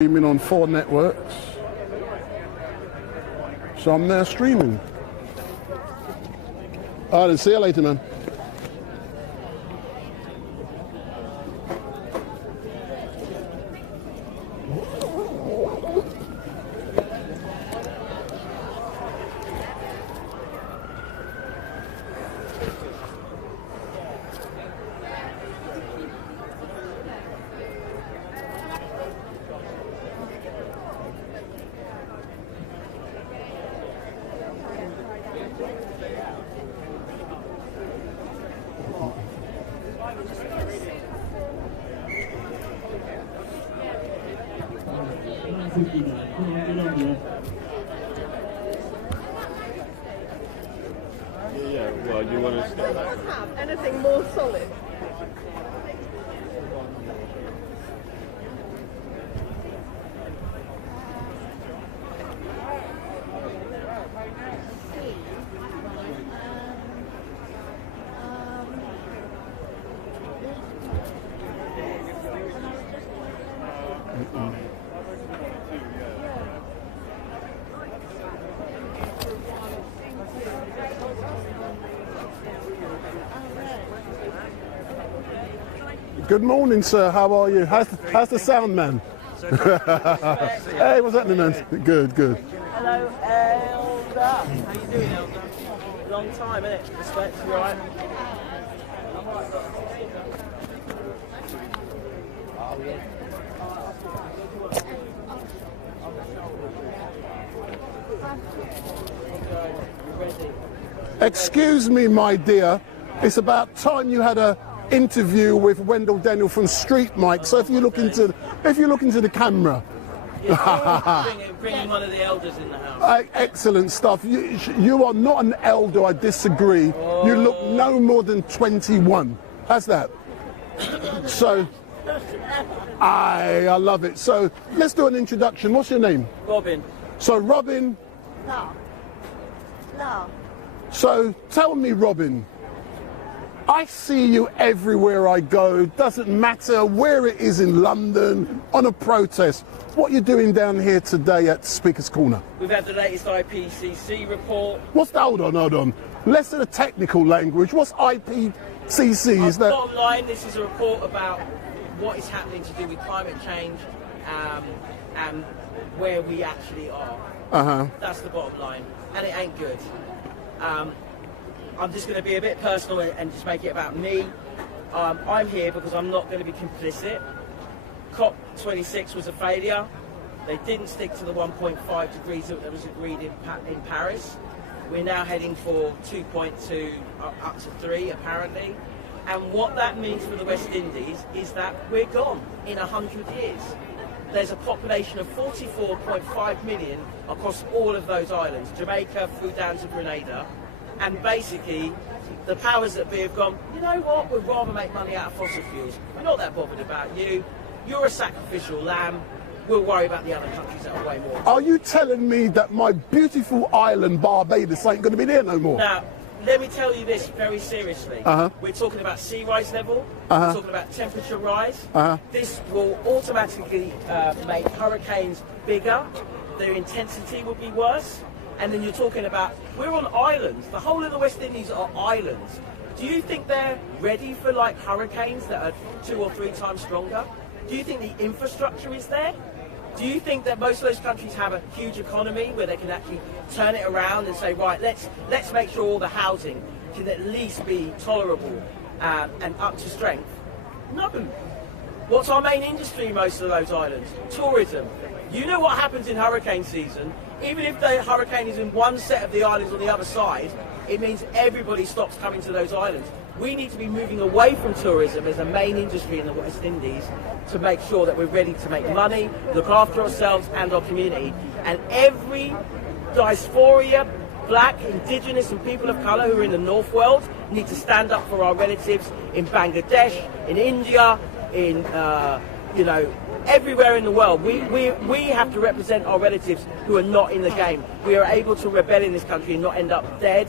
Streaming on 4 networks, so I'm now streaming. All right, see you later, man. Yeah, well, you want to start. Let's have anything more solid. Good morning, sir. How are you? How's the sound, man? Hey, what's happening, man? Good, good. Hello, Elder. How you doing, Elder? Long time, innit? Respect, you alright? Excuse me, my dear. It's about time you had a interview with Wendell Daniel from StreetMic. So if you look into the camera. Bringing one of the elders in the house. Excellent stuff. You are not an elder, I disagree. Oh. You look no more than 21. How's that? So, I love it. So, let's do an introduction. What's your name? Robin. So, Robin. No. No. So, tell me, Robin. I see you everywhere I go. Doesn't matter where it is in London, on a protest. What are you doing down here today at Speaker's Corner? We've had the latest IPCC report. What's that? Hold on. Less of the technical language. What's IPCC? Is that? Bottom line, this is a report about what is happening to do with climate change and where we actually are. That's the bottom line, and it ain't good. I'm just going to be a bit personal and just make it about me. I'm here because I'm not going to be complicit. COP26 was a failure. They didn't stick to the 1.5 degrees that was agreed in Paris. We're now heading for 2.2 up to 3 apparently. And what that means for the West Indies is that we're gone in 100 years. There's a population of 44.5 million across all of those islands, Jamaica through down to Grenada. And basically, the powers that be have gone, you know what, we'd rather make money out of fossil fuels. We're not that bothered about you. You're a sacrificial lamb. We'll worry about the other countries that are way more. Are you telling me that my beautiful island, Barbados, ain't going to be there no more? Now, let me tell you this very seriously. We're talking about sea rise level. We're talking about temperature rise. This will automatically make hurricanes bigger. Their intensity will be worse. And then you're talking about, we're on islands. The whole of the West Indies are islands. Do you think they're ready for like hurricanes that are 2 or 3 times stronger? Do you think the infrastructure is there? Do you think that most of those countries have a huge economy where they can actually turn it around and say, right, let's make sure all the housing can at least be tolerable and up to strength? No. What's our main industry in most of those islands? Tourism. You know what happens in hurricane season? Even if the hurricane is in one set of the islands on the other side, it means everybody stops coming to those islands. We need to be moving away from tourism as a main industry in the West Indies to make sure that we're ready to make money, look after ourselves and our community. And every diaspora, black, indigenous and people of colour who are in the North world need to stand up for our relatives in Bangladesh, in India, in, everywhere in the world. We have to represent our relatives who are not in the game. We are able to rebel in this country and not end up dead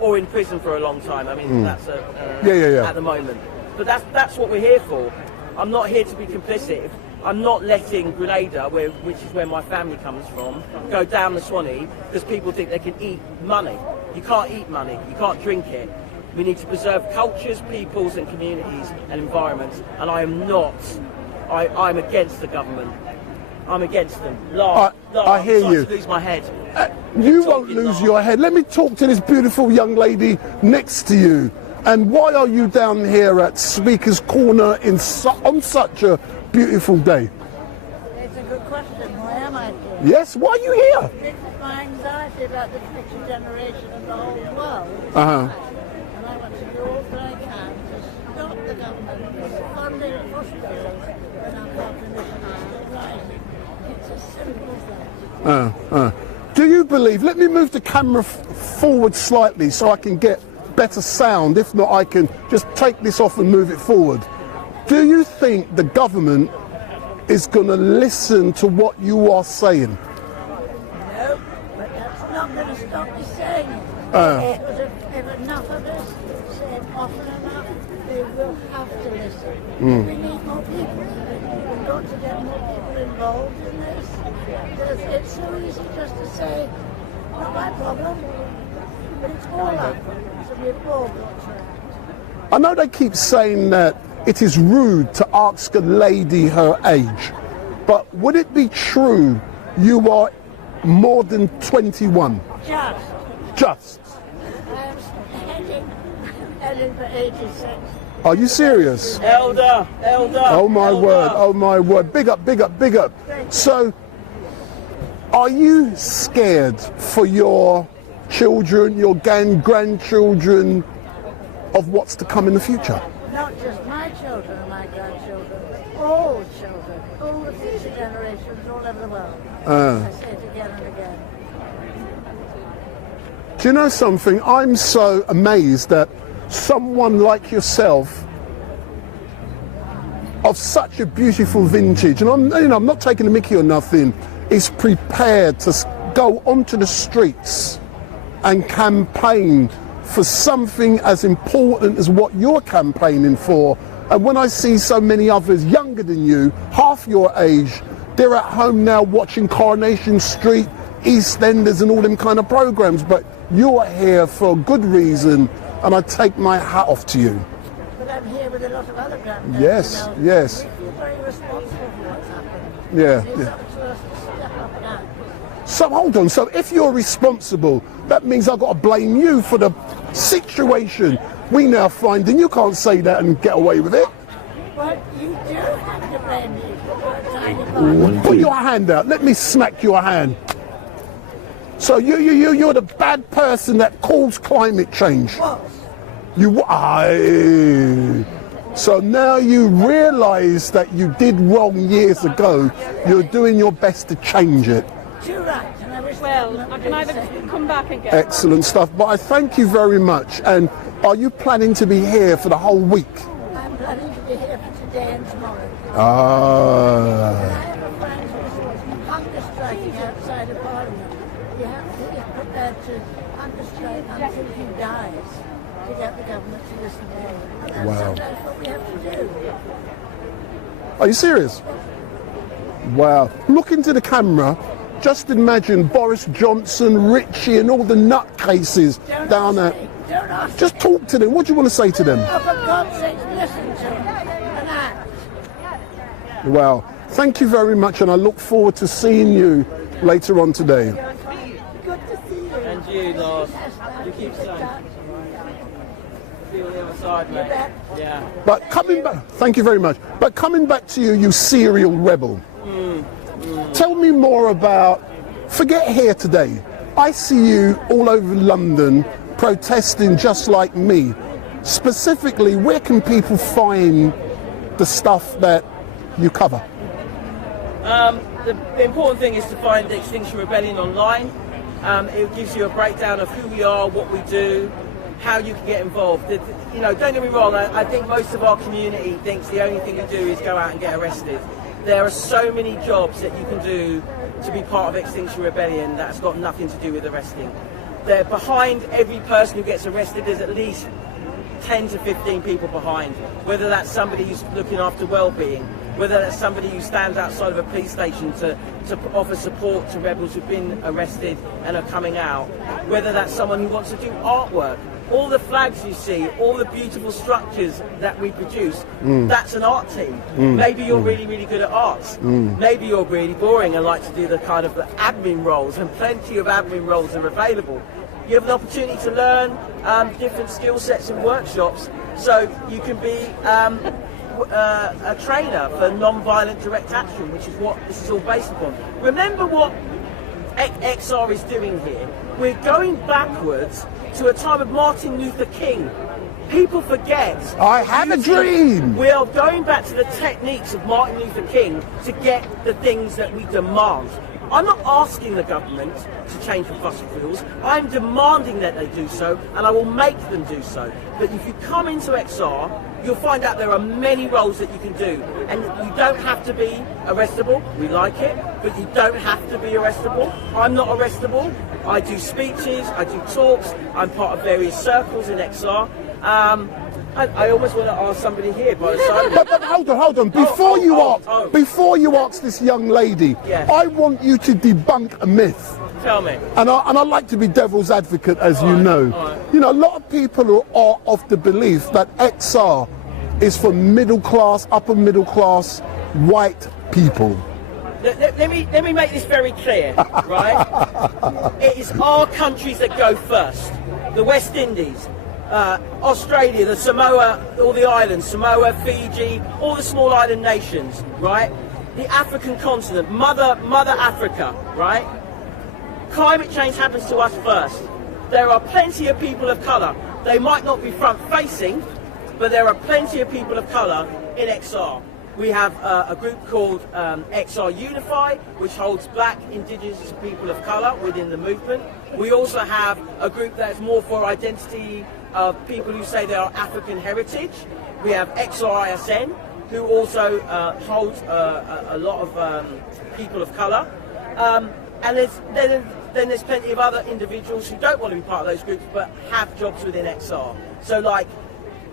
or in prison for a long time. I mean, that's at the moment. But that's what we're here for. I'm not here to be complicit. I'm not letting Grenada, which is where my family comes from, go down the Swanee because people think they can eat money. You can't eat money. You can't drink it. We need to preserve cultures, peoples and communities and environments. And I am not. I'm against the government. I'm against them. I hear you. To lose my head. You won't lose your head. Let me talk to this beautiful young lady next to you. And why are you down here at Speaker's Corner on such a beautiful day? It's a good question. Why am I here? Yes, why are you here? It's my anxiety about the future generation and the whole world. Uh-huh. And I want to do all that I can to stop the government from funding hospitals when our population is rising. It's as simple as that. Do you believe, let me move the camera forward slightly so I can get better sound. If not, I can just take this off and move it forward. Do you think the government is going to listen to what you are saying? No, but that's not going to stop me saying it. If enough of us say it often enough, they will have to listen. We need more people. We've got to get more people involved in this. Because it's so easy just to say, not my problem, but it's all our problem. So we've all got to act. I know they keep saying that it is rude to ask a lady her age, but would it be true you are more than 21? Just. I'm heading for 86. Are you serious? Elder. Oh my word, oh my word. Big up, big up, big up. So, are you scared for your children, your grandchildren, of what's to come in the future? Not just my children and my grandchildren, but all children, all the future generations all over the world. I say it again and again. Do you know something? I'm so amazed that someone like yourself, of such a beautiful vintage, and I'm not taking a mickey or nothing, is prepared to go onto the streets and campaign for something as important as what you're campaigning for. And when I see so many others younger than you, half your age, they're at home now watching Coronation Street, EastEnders and all them kind of programs, but you're here for a good reason, and I take my hat off to you. But I'm here with a lot of other grandparents. Yes, yes. We feel very responsible for what's happening. Yeah, It's yeah. up to us to step up and act. So hold on, so if you're responsible, that means I've got to blame you for the situation we now find, and you can't say that and get away with it. But you do have to blame me for a tiny part. Put your hand out, let me smack your hand. So you're the bad person that caused climate change. So now you realise that you did wrong years ago. You're doing your best to change it. Too right. And I wish Well, I can either come back and get Excellent stuff. But I thank you very much. And are you planning to be here for the whole week? I'm planning to be here for today and tomorrow. Ah. I have a friend who's hunger striking outside of Parliament. You have to be prepared to hunger strike until he dies to get the government to listen to him. And that's Wow. sometimes what we have to do. Are you serious? Wow. Look into the camera. Just imagine Boris Johnson, Richie and all the nutcases down there. Don't ask Just talk to them. What do you want to say to them? Oh, for God's sake, listen to him and act. Well, thank you very much, and I look forward to seeing you later on today. Good to see you. And you, Lars. You keep saying. Be on the other side, mate. Yeah. But coming back, thank you very much. But coming back to you, you serial rebel. Tell me more about, forget here today. I see you all over London protesting just like me. Specifically, where can people find the stuff that you cover? The important thing is to find the Extinction Rebellion online. It gives you a breakdown of who we are, what we do, how you can get involved. You know, don't get me wrong, I think most of our community thinks the only thing we do is go out and get arrested. There are so many jobs that you can do to be part of Extinction Rebellion that's got nothing to do with arresting. They're behind every person who gets arrested. There's at least 10 to 15 people behind, whether that's somebody who's looking after well-being, whether that's somebody who stands outside of a police station to offer support to rebels who've been arrested and are coming out, whether that's someone who wants to do artwork. All the flags you see, all the beautiful structures that we produce, that's an art team. Maybe you're really, really good at arts. Maybe you're really boring and like to do the kind of the admin roles, and plenty of admin roles are available. You have an opportunity to learn different skill sets in workshops, so you can be a trainer for non-violent direct action, which is what this is all based upon. Remember what XR is doing here. We're going backwards to a time of Martin Luther King. People forget. I have a dream. We are going back to the techniques of Martin Luther King to get the things that we demand. I'm not asking the government to change from fossil fuels. I'm demanding that they do so, and I will make them do so. But if you come into XR, you'll find out there are many roles that you can do. And you don't have to be arrestable. We like it, but you don't have to be arrestable. I'm not arrestable. I do speeches, I do talks, I'm part of various circles in XR. I almost want to ask somebody here by the side. But hold on. Before you ask this young lady, Yes. I want you to debunk a myth. Tell me. And I like to be devil's advocate, as you know. You know, a lot of people are of the belief that XR is for middle class, upper middle class, white people. Let me make this very clear, right? It is our countries that go first. The West Indies, Australia, the Samoa, all the islands, Samoa, Fiji, all the small island nations, right? The African continent, Mother Africa, right? Climate change happens to us first. There are plenty of people of colour. They might not be front-facing, but there are plenty of people of colour in XR. We have a group called XR Unify, which holds black, indigenous people of colour within the movement. We also have a group that's more for identity of people who say they are African heritage. We have XRISN, who also holds a lot of people of colour. And then there's plenty of other individuals who don't want to be part of those groups but have jobs within XR. So like,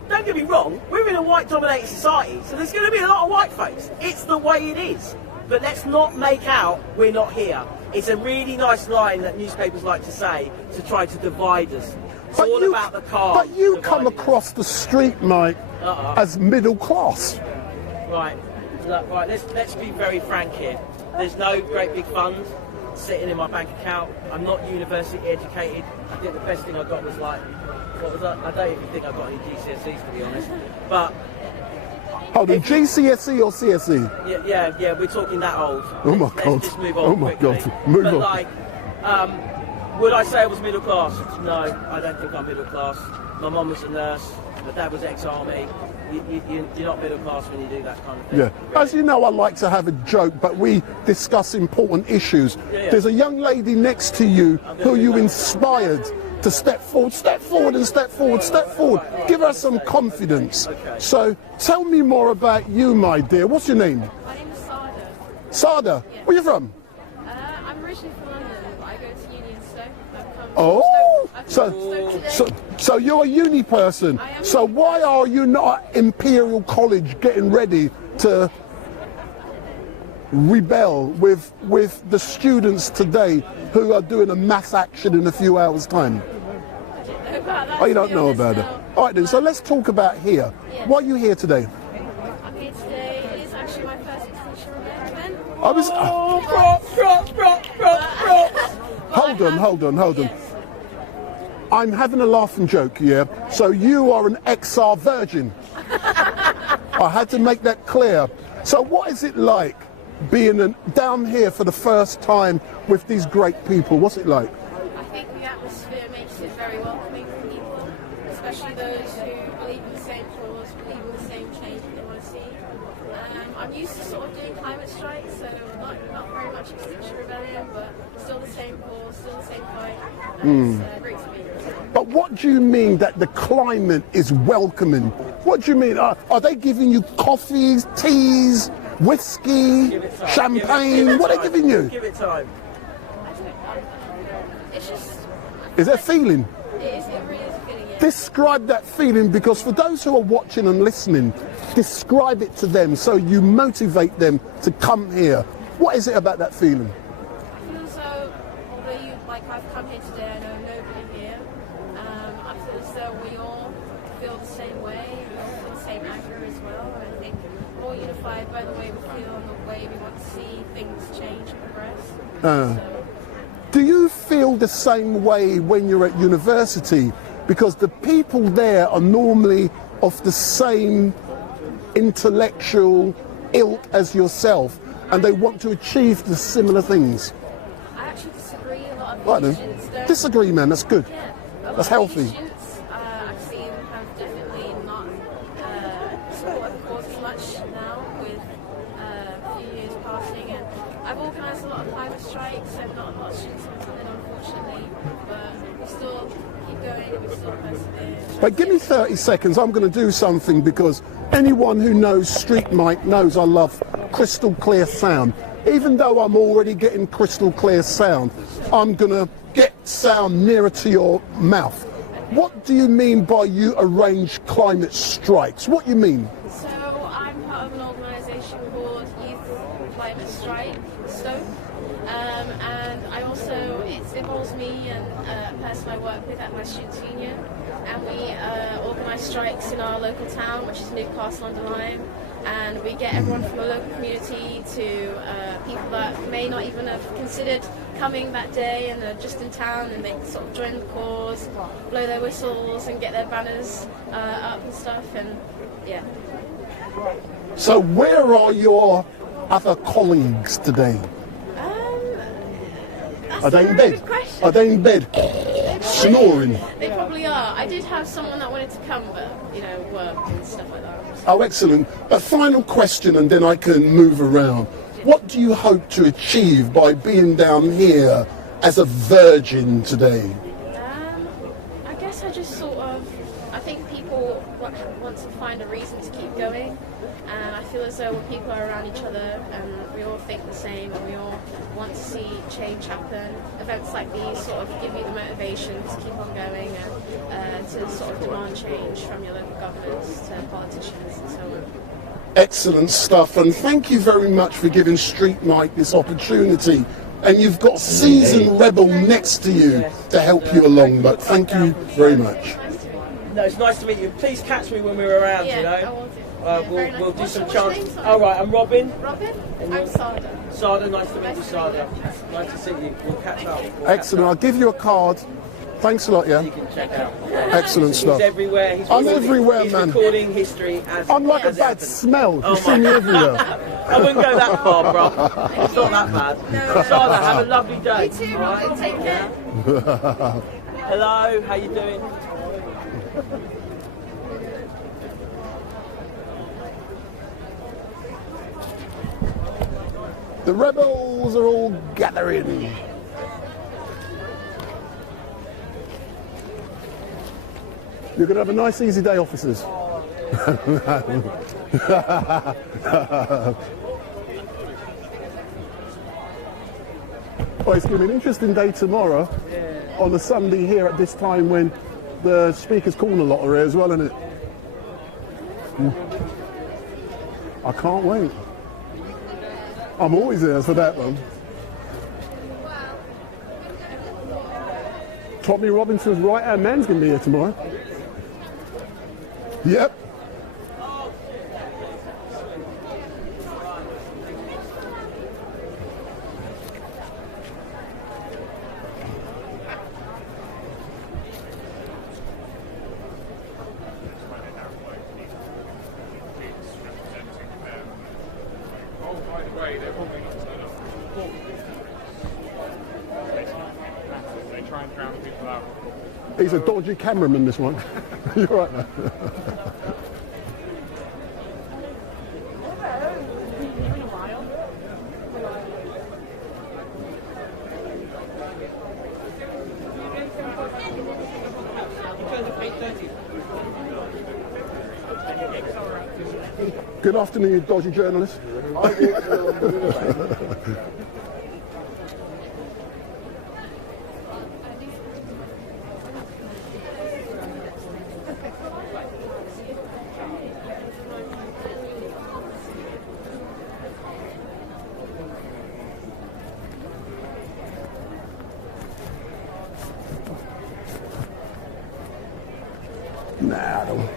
don't get me wrong, we're in a white-dominated society, so there's going to be a lot of whiteface. It's the way it is. But let's not make out we're not here. It's a really nice line that newspapers like to say to try to divide us. It's all about the car. But you come across the street, Mike, as middle class. Right. Look, right. Let's be very frank here. There's no great big fund sitting in my bank account. I'm not university educated. I think the best thing I got was like, what was that? I don't even think I got any GCSEs, to be honest. But hold on, GCSE or CSE? Yeah, we're talking that old. Oh my God. Let's just move on. Oh my quickly. God. Move but on. Like, would I say I was middle class? No, I don't think I'm middle class. My mum was a nurse. My dad was ex-army. You're not middle class when you do that kind of thing. Yeah. As you know, I like to have a joke, but we discuss important issues. Yeah. There's a young lady next to you who you inspired to step forward, step forward and step forward, step forward. Give her some confidence. Okay. So tell me more about you, my dear. What's your name? My name is Sada. Sada. Yeah. Where are you from? I'm originally from London, but I go to uni in Stoke. I've come Oh, from Stoke. I've come from Stoke today. so you're a uni person. I am. So why are you not at Imperial College getting ready to rebel with the students today who are doing a mass action in a few hours' time? I didn't know about that. Oh, you to don't be know honest, about it. no. All right then, so let's talk about here. Yeah. Why are you here today? I'm here today. It is actually my first Extinction Rebellion event. I was, hold on. Yes. I'm having a laugh and joke, yeah? So you are an XR virgin. I had to make that clear. So what is it like being down here for the first time with these great people? What's it like? I think the atmosphere makes it very welcoming for people, especially those who believe in the same cause, believe in the same change that they want to see. I'm used to sort of doing climate strikes, so not very much Extinction Rebellion, but still the same cause, still the same fight. And it's great to be here. But what do you mean that the climate is welcoming? What do you mean? Are they giving you coffees, teas, whiskey, Give it time. champagne? Give it What are they time. giving you? Give it time. I don't know. It's just... Is there a feeling? It really is a feeling, yeah. Describe that feeling, because for those who are watching and listening, describe it to them so you motivate them to come here. What is it about that feeling? I feel as though, although I've come here today, I know nobody here. I feel as though we all feel the same way, we all feel the same anger as well. And I think we're all unified by the way we feel and the way we want to see things change and progress. Do you feel the same way when you're at university? Because the people there are normally of the same intellectual ilk as yourself, and they want to achieve the similar things. I actually disagree. A lot of Right then. students don't. Disagree, man. That's good. Yeah, a lot That's of healthy. Students, I've seen have definitely not supported the cause as much now with a few years passing, and I've organised a lot of climate strikes and not a lot of students have attended, unfortunately, but we still keep going and we still persevere. But give me 30 seconds. I'm going to do something, because anyone who knows StreetMic knows I love crystal clear sound. Even though I'm already getting crystal clear sound, I'm going to get sound nearer to your mouth. What do you mean by you arrange climate strikes? What do you mean? So I'm part of an organisation called Youth Climate Strike, STOKE, and I also, it involves me and a person I work with at my students' union, and we organise strikes in our local town, which is Newcastle-under-Lyme, and we get everyone from the local community to people that may not even have considered coming that day and are just in town, and they sort of join the cause, blow their whistles and get their banners up and stuff, and yeah. So where are your other colleagues today? Are they in bed? Are they in bed? Snoring? They probably are. I did have someone that wanted to come, but, you know, work and stuff like that. Oh, excellent. A final question, and then I can move around. What do you hope to achieve by being down here as a virgin today? I guess I just sort of, I think people want to find a reason to keep going, and I feel as though when people are around each other and we all think the same and we all want to see change happen, events like these sort of give you the motivation to keep on going and to sort of demand change from your local governments to politicians and so on. Excellent stuff, and thank you very much for giving StreetMic this opportunity. And you've got Seasoned Rebel next to you to help you along, but thank you very much. No, it's nice to meet you. Please catch me when we're around, Yeah, you know. I will do. We'll do What's some your chants. name, sorry? All right, I'm Robin. Robin? I'm Sada. Sada, nice to meet you, Sada. Nice to see you. We'll catch up. Excellent. I'll give you a card. Thanks a lot, yeah? You can check out. Excellent He's stuff. everywhere. I'm everywhere, he's man. recording history as I'm like a as it bad happens. smell. Oh You see me my- everywhere. I wouldn't go that far, bro. It's not that bad. Sada, have a lovely day. You too, Robin. Take care. Hello, how you doing? The rebels are all gathering. You're going to have a nice, easy day, officers. Well, it's going to be an interesting day tomorrow on a Sunday here at this time when the Speaker's Corner lot are here as well, isn't it? I can't wait. I'm always here for that one. Tommy Robinson's right-hand man's going to be here tomorrow. Yep. He's a dodgy cameraman, this one. You're right now. Good afternoon, you dodgy journalist. now.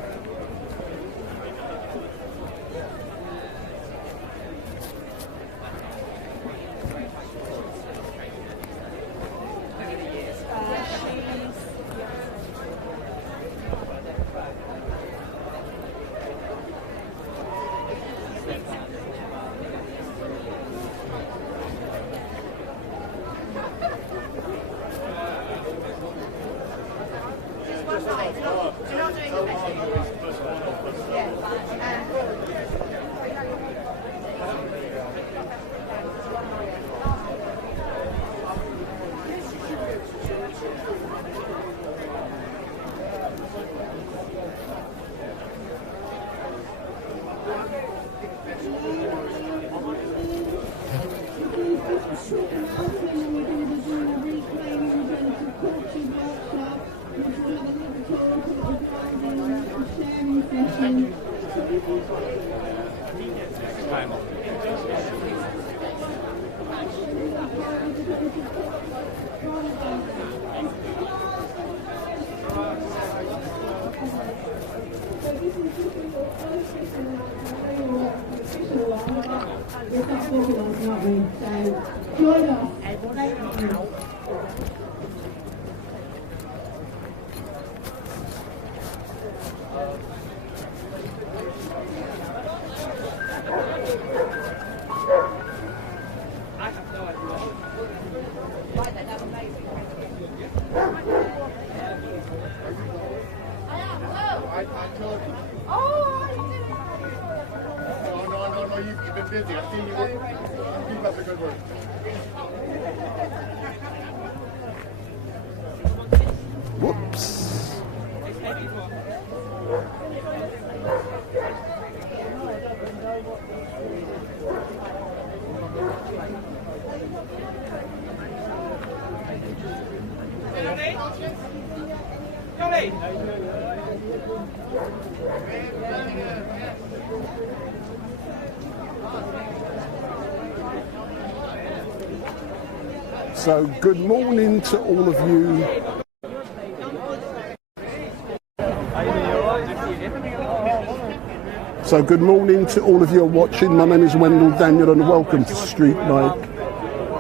Whoops. So good morning to all of you. So good morning to all of you watching. My name is Wendell Daniel and welcome to StreetMic.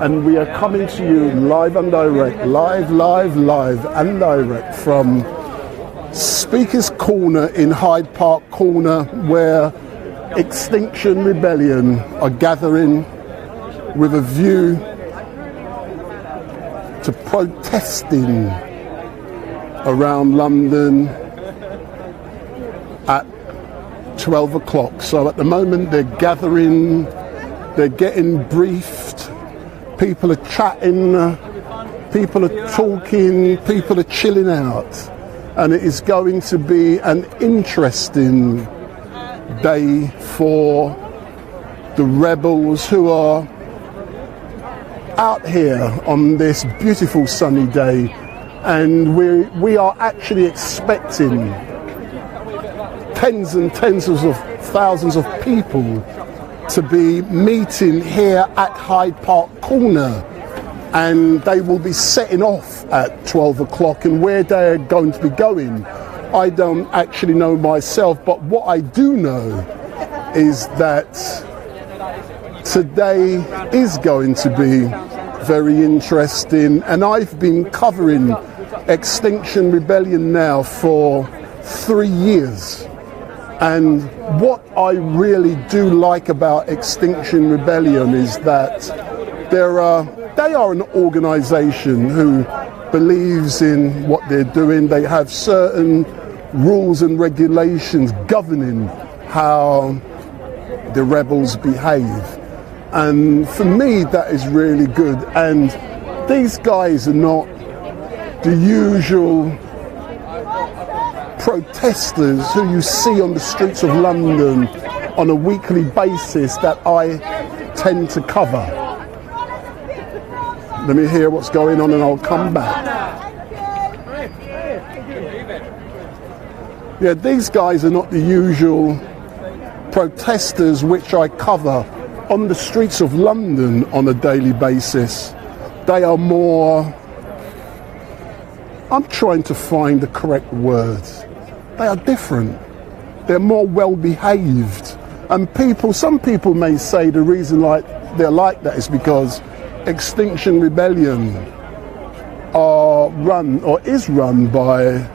And we are coming to you live and direct, live and direct from Speaker's Corner in Hyde Park Corner, where Extinction Rebellion are gathering with a view to protesting around London at 12 o'clock. So at the moment they're gathering, they're getting briefed, people are chatting, people are talking, people are chilling out. And it is going to be an interesting day for the rebels who are out here on this beautiful sunny day, and we are actually expecting tens and tens of thousands of people to be meeting here at Hyde Park Corner, and they will be setting off at 12 o'clock, and where they're going to be going I don't actually know myself, but what I do know is that today is going to be very interesting, and I've been covering Extinction Rebellion now for 3 years, and what I really do like about Extinction Rebellion is that they are an organisation who believes in what they're doing. They have certain rules and regulations governing how the rebels behave. And for me, that is really good. And these guys are not the usual protesters who you see on the streets of London on a weekly basis that I tend to cover. Let me hear what's going on and I'll come back. Yeah, these guys are not the usual protesters which I cover on the streets of London on a daily basis. They are more, I'm trying to find the correct words. they are different. They're more well-behaved. And some people may say the reason they're like that is because Extinction Rebellion is run by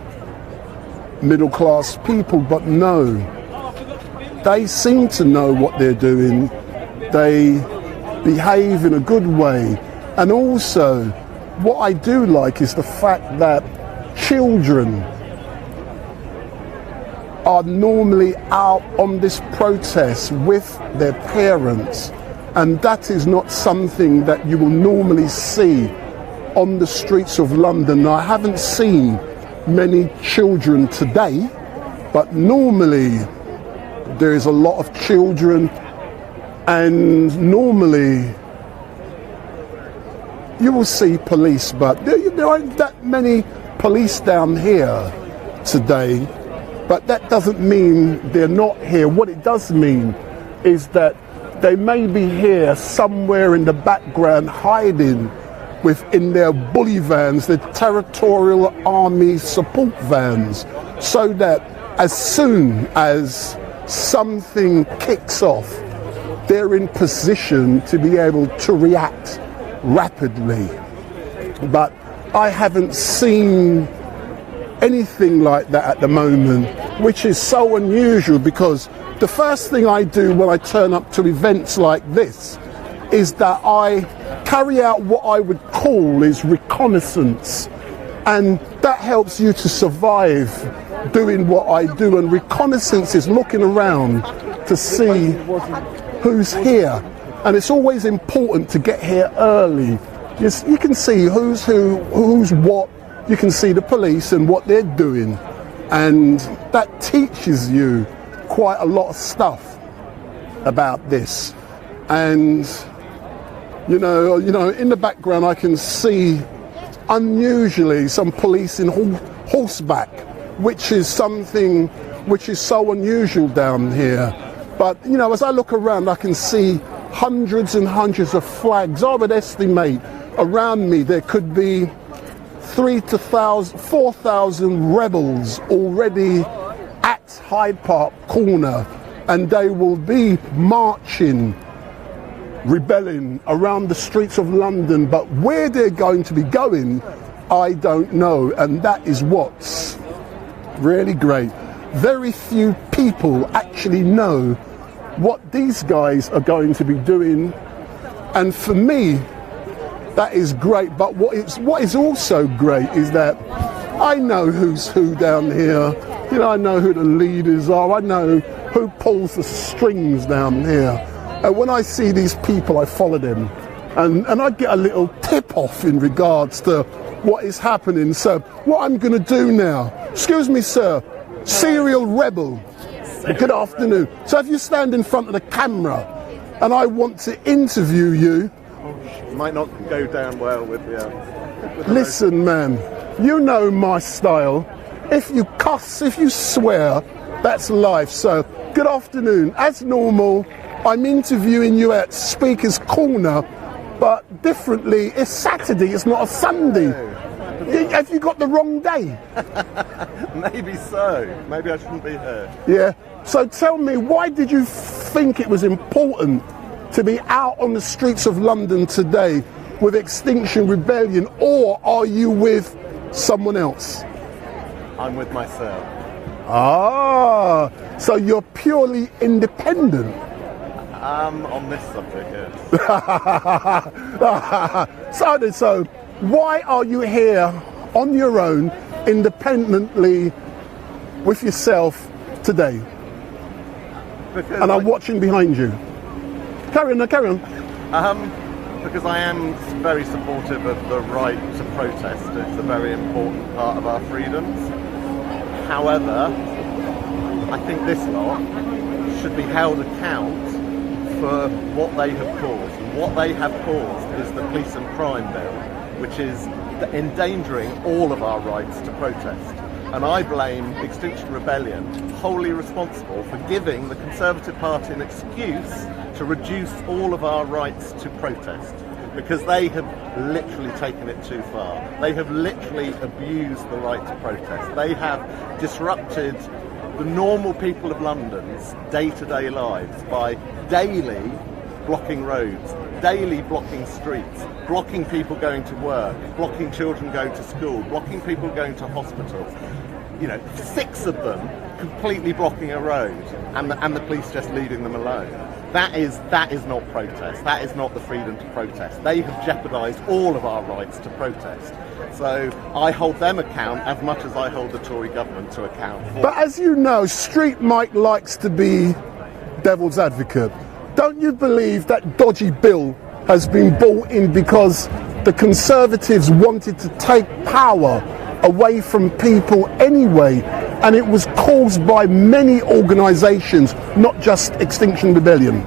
middle-class people, but no. They seem to know what they're doing. They behave in a good way. And also, what I do like is the fact that children are normally out on this protest with their parents, and that is not something that you will normally see on the streets of London. I haven't seen many children today, but normally there is a lot of children, and normally you will see police, but there aren't that many police down here today. But that doesn't mean they're not here. What it does mean is that they may be here somewhere in the background, hiding within their bully vans, their territorial army support vans, so that as soon as something kicks off, they're in position to be able to react rapidly. But I haven't seen anything like that at the moment, which is so unusual, because the first thing I do when I turn up to events like this is that I carry out what I would call is reconnaissance, and that helps you to survive doing what I do. And reconnaissance is looking around to see who's here, and it's always important to get here early. You can see who's who, who's what. You can see the police and what they're doing, and that teaches you quite a lot of stuff about this. And you know, in the background I can see unusually some police in horseback, which is something which is so unusual down here. But you know, as I look around, I can see hundreds and hundreds of flags. I would estimate around me there could be 4,000 rebels already at Hyde Park Corner, and they will be marching, rebelling around the streets of London. But where they're going to be going, I don't know, and that is what's really great. Very few people actually know what these guys are going to be doing, and for me, that is great. But what is also great is that I know who's who down here. You know, I know who the leaders are. I know who pulls the strings down here. And when I see these people, I follow them. And I get a little tip-off in regards to what is happening. So what I'm going to do now, excuse me, sir, serial rebel, good afternoon. So if you stand in front of the camera and I want to interview you, might not go down well with the... listen, man, you know my style. If you cuss, if you swear, that's life. So, good afternoon. As normal, I'm interviewing you at Speaker's Corner, but differently, it's Saturday, it's not a Sunday. Have you got the wrong day? Maybe so. Maybe I shouldn't be here. Yeah. So tell me, why did you think it was important to be out on the streets of London today with Extinction Rebellion, or are you with someone else? I'm with myself. Ah, so you're purely independent? On this subject, yes. So why are you here on your own, independently, with yourself today? Because and I'm watching behind you. Carry on. Because I am very supportive of the right to protest. It's a very important part of our freedoms. However, I think this lot should be held account for what they have caused. And what they have caused is the police and crime bill, which is endangering all of our rights to protest. And I blame Extinction Rebellion, wholly responsible for giving the Conservative Party an excuse to reduce all of our rights to protest, because they have literally taken it too far. They have literally abused the right to protest. They have disrupted the normal people of London's day-to-day lives by daily blocking roads, daily blocking streets, blocking people going to work, blocking children going to school, blocking people going to hospitals. You know, 6 of them completely blocking a road, and the police just leaving them alone. That is not protest. That is not the freedom to protest. They have jeopardised all of our rights to protest. So I hold them account as much as I hold the Tory government to account. But as you know, StreetMic likes to be devil's advocate. Don't you believe that dodgy bill has been brought in because the Conservatives wanted to take power away from people anyway, and it was caused by many organisations, not just Extinction Rebellion?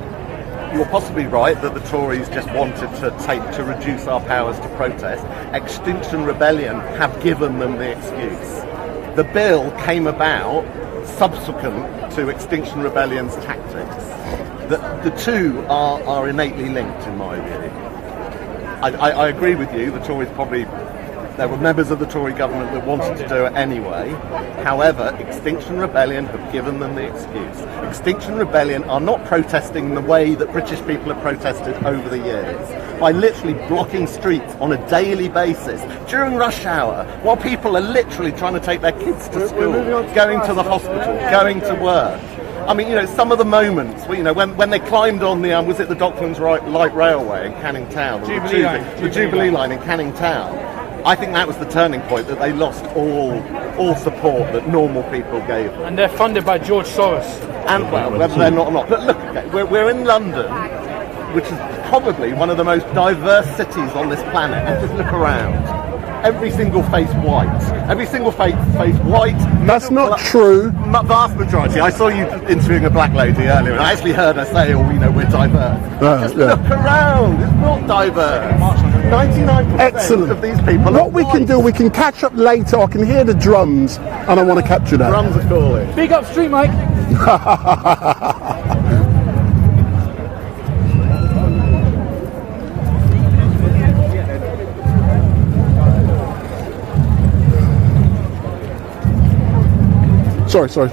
You're possibly right that the Tories just wanted to reduce our powers to protest. Extinction Rebellion have given them the excuse. The bill came about subsequent to Extinction Rebellion's tactics. The two are innately linked, in my view. I agree with you, the Tories probably... There were members of the Tory government that wanted to do it anyway. However, Extinction Rebellion have given them the excuse. Extinction Rebellion are not protesting the way that British people have protested over the years, by literally blocking streets on a daily basis during rush hour, while people are literally trying to take their kids to school, going to the hospital, going to work. I mean, you know, some of the moments, you know, when they climbed on the, was it the Docklands Light Railway in Canning Town? The Jubilee line in Canning Town. I think that was the turning point, that they lost all support that normal people gave them. And they're funded by George Soros. And well, whether they're not or not. But look, okay, we're in London, which is probably one of the most diverse cities on this planet. And just look around. Every single face white. Every single face white. That's not true. Vast majority. I saw you interviewing a black lady earlier, and I actually heard her say, "Oh, you know, we're diverse." Just look around. It's not diverse. 99% of these people are What we can do, we can catch up later. I can hear the drums, and I want to capture that. Drums are calling. Big up StreetMic. Sorry.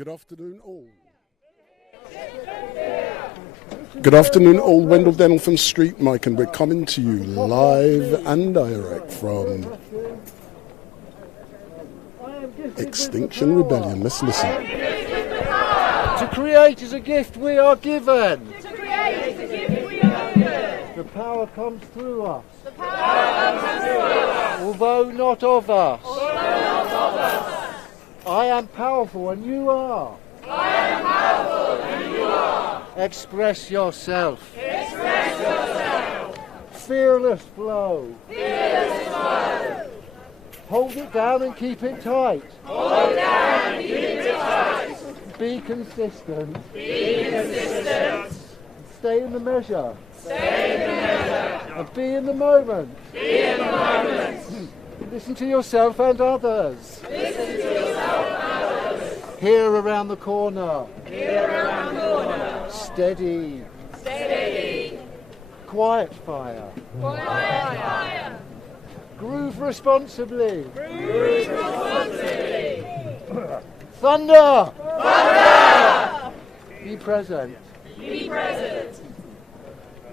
Good afternoon, all. Good afternoon, all. Wendell Dennell from StreetMic, and we're coming to you live and direct from Extinction Rebellion. Let's listen. To create is a gift we are given. To create is a gift we are given. The power comes through us. The power comes through us. Although not of us. Although not of us. I am powerful and you are. I am powerful and you are. Express yourself. Express yourself. Fearless flow. Fearless flow. Hold it down and keep it tight. Hold it down and keep it tight. Be consistent. Be consistent. Stay in the measure. Stay in the measure. And be in the moment. Be in the moment. Listen to yourself and others. Listen to yourself and others. Here around the corner. Here around the corner. Steady. Steady. Quiet fire. Quiet fire. Groove responsibly. Groove responsibly. Thunder. Thunder. Be present. Be present.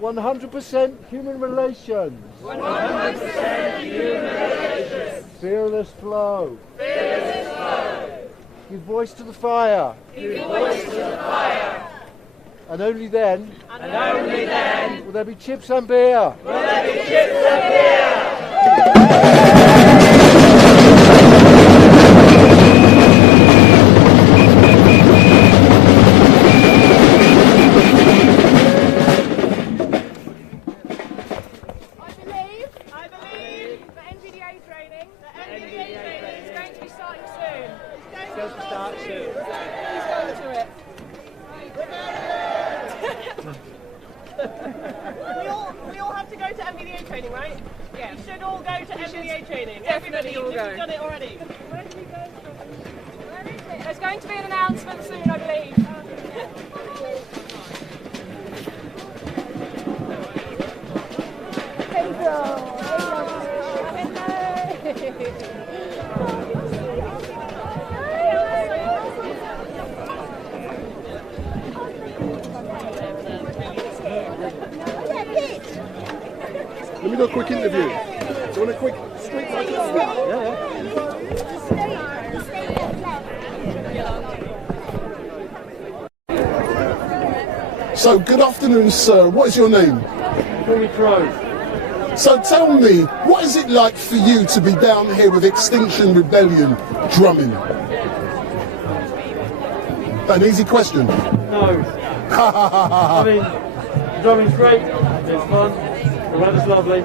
100% human relations. 100% human relations. Fearless flow. Fearless flow. Give voice to the fire. Give voice to the fire. And only then And only then will there be chips and beer. will there be chips and beer. I believe the NVDA training is going to be starting soon. It's going to start soon. Please go to it. we all have to go to NVDA training, right? Yeah. We should all go to NVDA training. Definitely all go. You've done it already. Where do we go from? Where is it? There's going to be an announcement soon, I believe. Let me do a quick interview. Do you want a quick street mic? So, good afternoon, sir. What is your name? So tell me, what is it like for you to be down here with Extinction Rebellion drumming? An easy question. No. I mean, drumming's great, it's fun, the weather's lovely,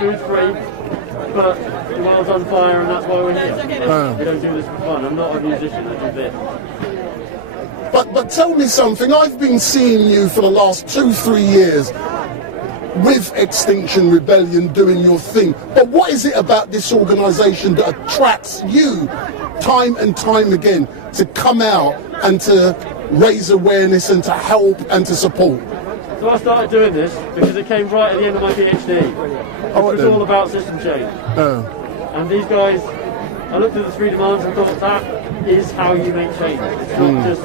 food's great, but the world's on fire and that's why we're here. We don't do this for fun. I'm not a musician, I do this. But tell me something, I've been seeing you for the last 2-3 years with Extinction Rebellion doing your thing. But what is it about this organisation that attracts you time and time again to come out and to raise awareness and to help and to support? So I started doing this because it came right at the end of my PhD. It was all about system change. And these guys, I looked at the 3 demands and thought that is how you make change. It's not just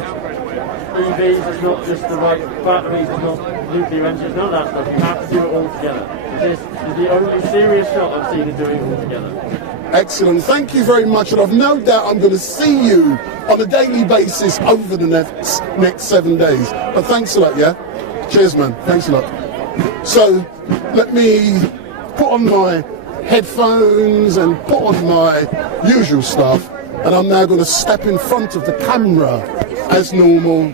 EVs, it's not just the right batteries, it's not nuclear engines, none of that stuff. You have to do it all together. This is the only serious shot I've seen in doing it all together. Excellent. Thank you very much. And I've no doubt I'm going to see you on a daily basis over the next 7 days. But thanks a lot, yeah? Cheers, man. Thanks a lot. So let me put on my headphones and put on my usual stuff. And I'm now going to step in front of the camera as normal.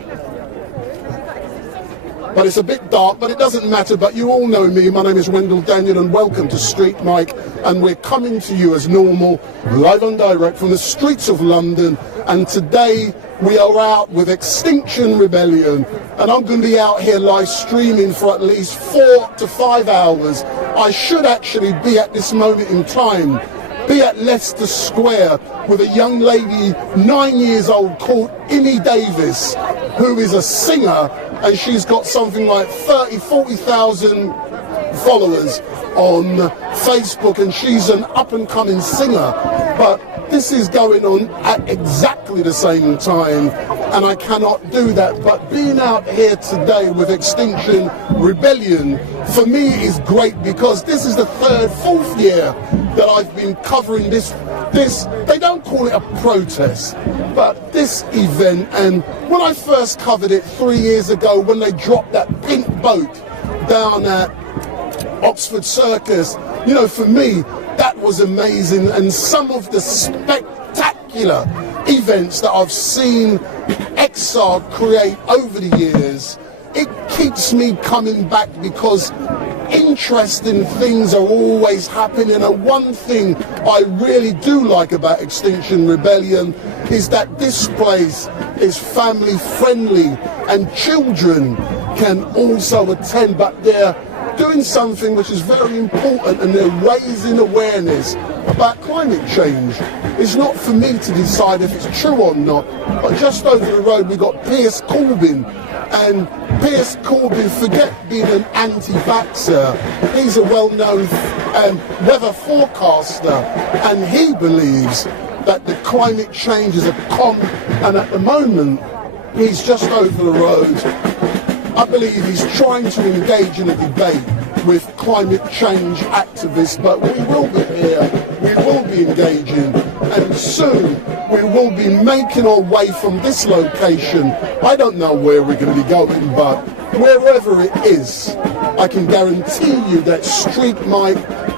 But it's a bit dark, but it doesn't matter. But you all know me. My name is Wendell Daniel, and welcome to StreetMic. And we're coming to you as normal, live and direct from the streets of London. And today we are out with Extinction Rebellion. And I'm going to be out here live streaming for at least 4 to 5 hours. I should actually be at this moment in time, be at Leicester Square with a young lady, 9 years old, called Innie Davis, who is a singer. And she's got something like 40,000 followers on Facebook, and she's an up-and-coming singer. But this is going on at exactly the same time and I cannot do that. But being out here today with Extinction Rebellion, for me is great, because this is the fourth year that I've been covering this, they don't call it a protest, but this event. And when I first covered it 3 years ago, when they dropped that pink boat down at Oxford Circus, you know, for me, that was amazing. And some of the spectacular events that I've seen Exard create over the years, it keeps me coming back, because interesting things are always happening. And one thing I really do like about Extinction Rebellion is that this place is family friendly and children can also attend, but they're doing something which is very important, and they're raising awareness about climate change. It's not for me to decide if it's true or not, but just over the road we got Piers Corbyn, and Piers Corbyn, forget being an anti-vaxxer, he's a well-known weather forecaster, and he believes that the climate change is a and at the moment he's just over the road. I believe he's trying to engage in a debate with climate change activists, but we will be here, we will be engaging, and soon we will be making our way from this location. I don't know where we're going to be going, but wherever it is, I can guarantee you that StreetMic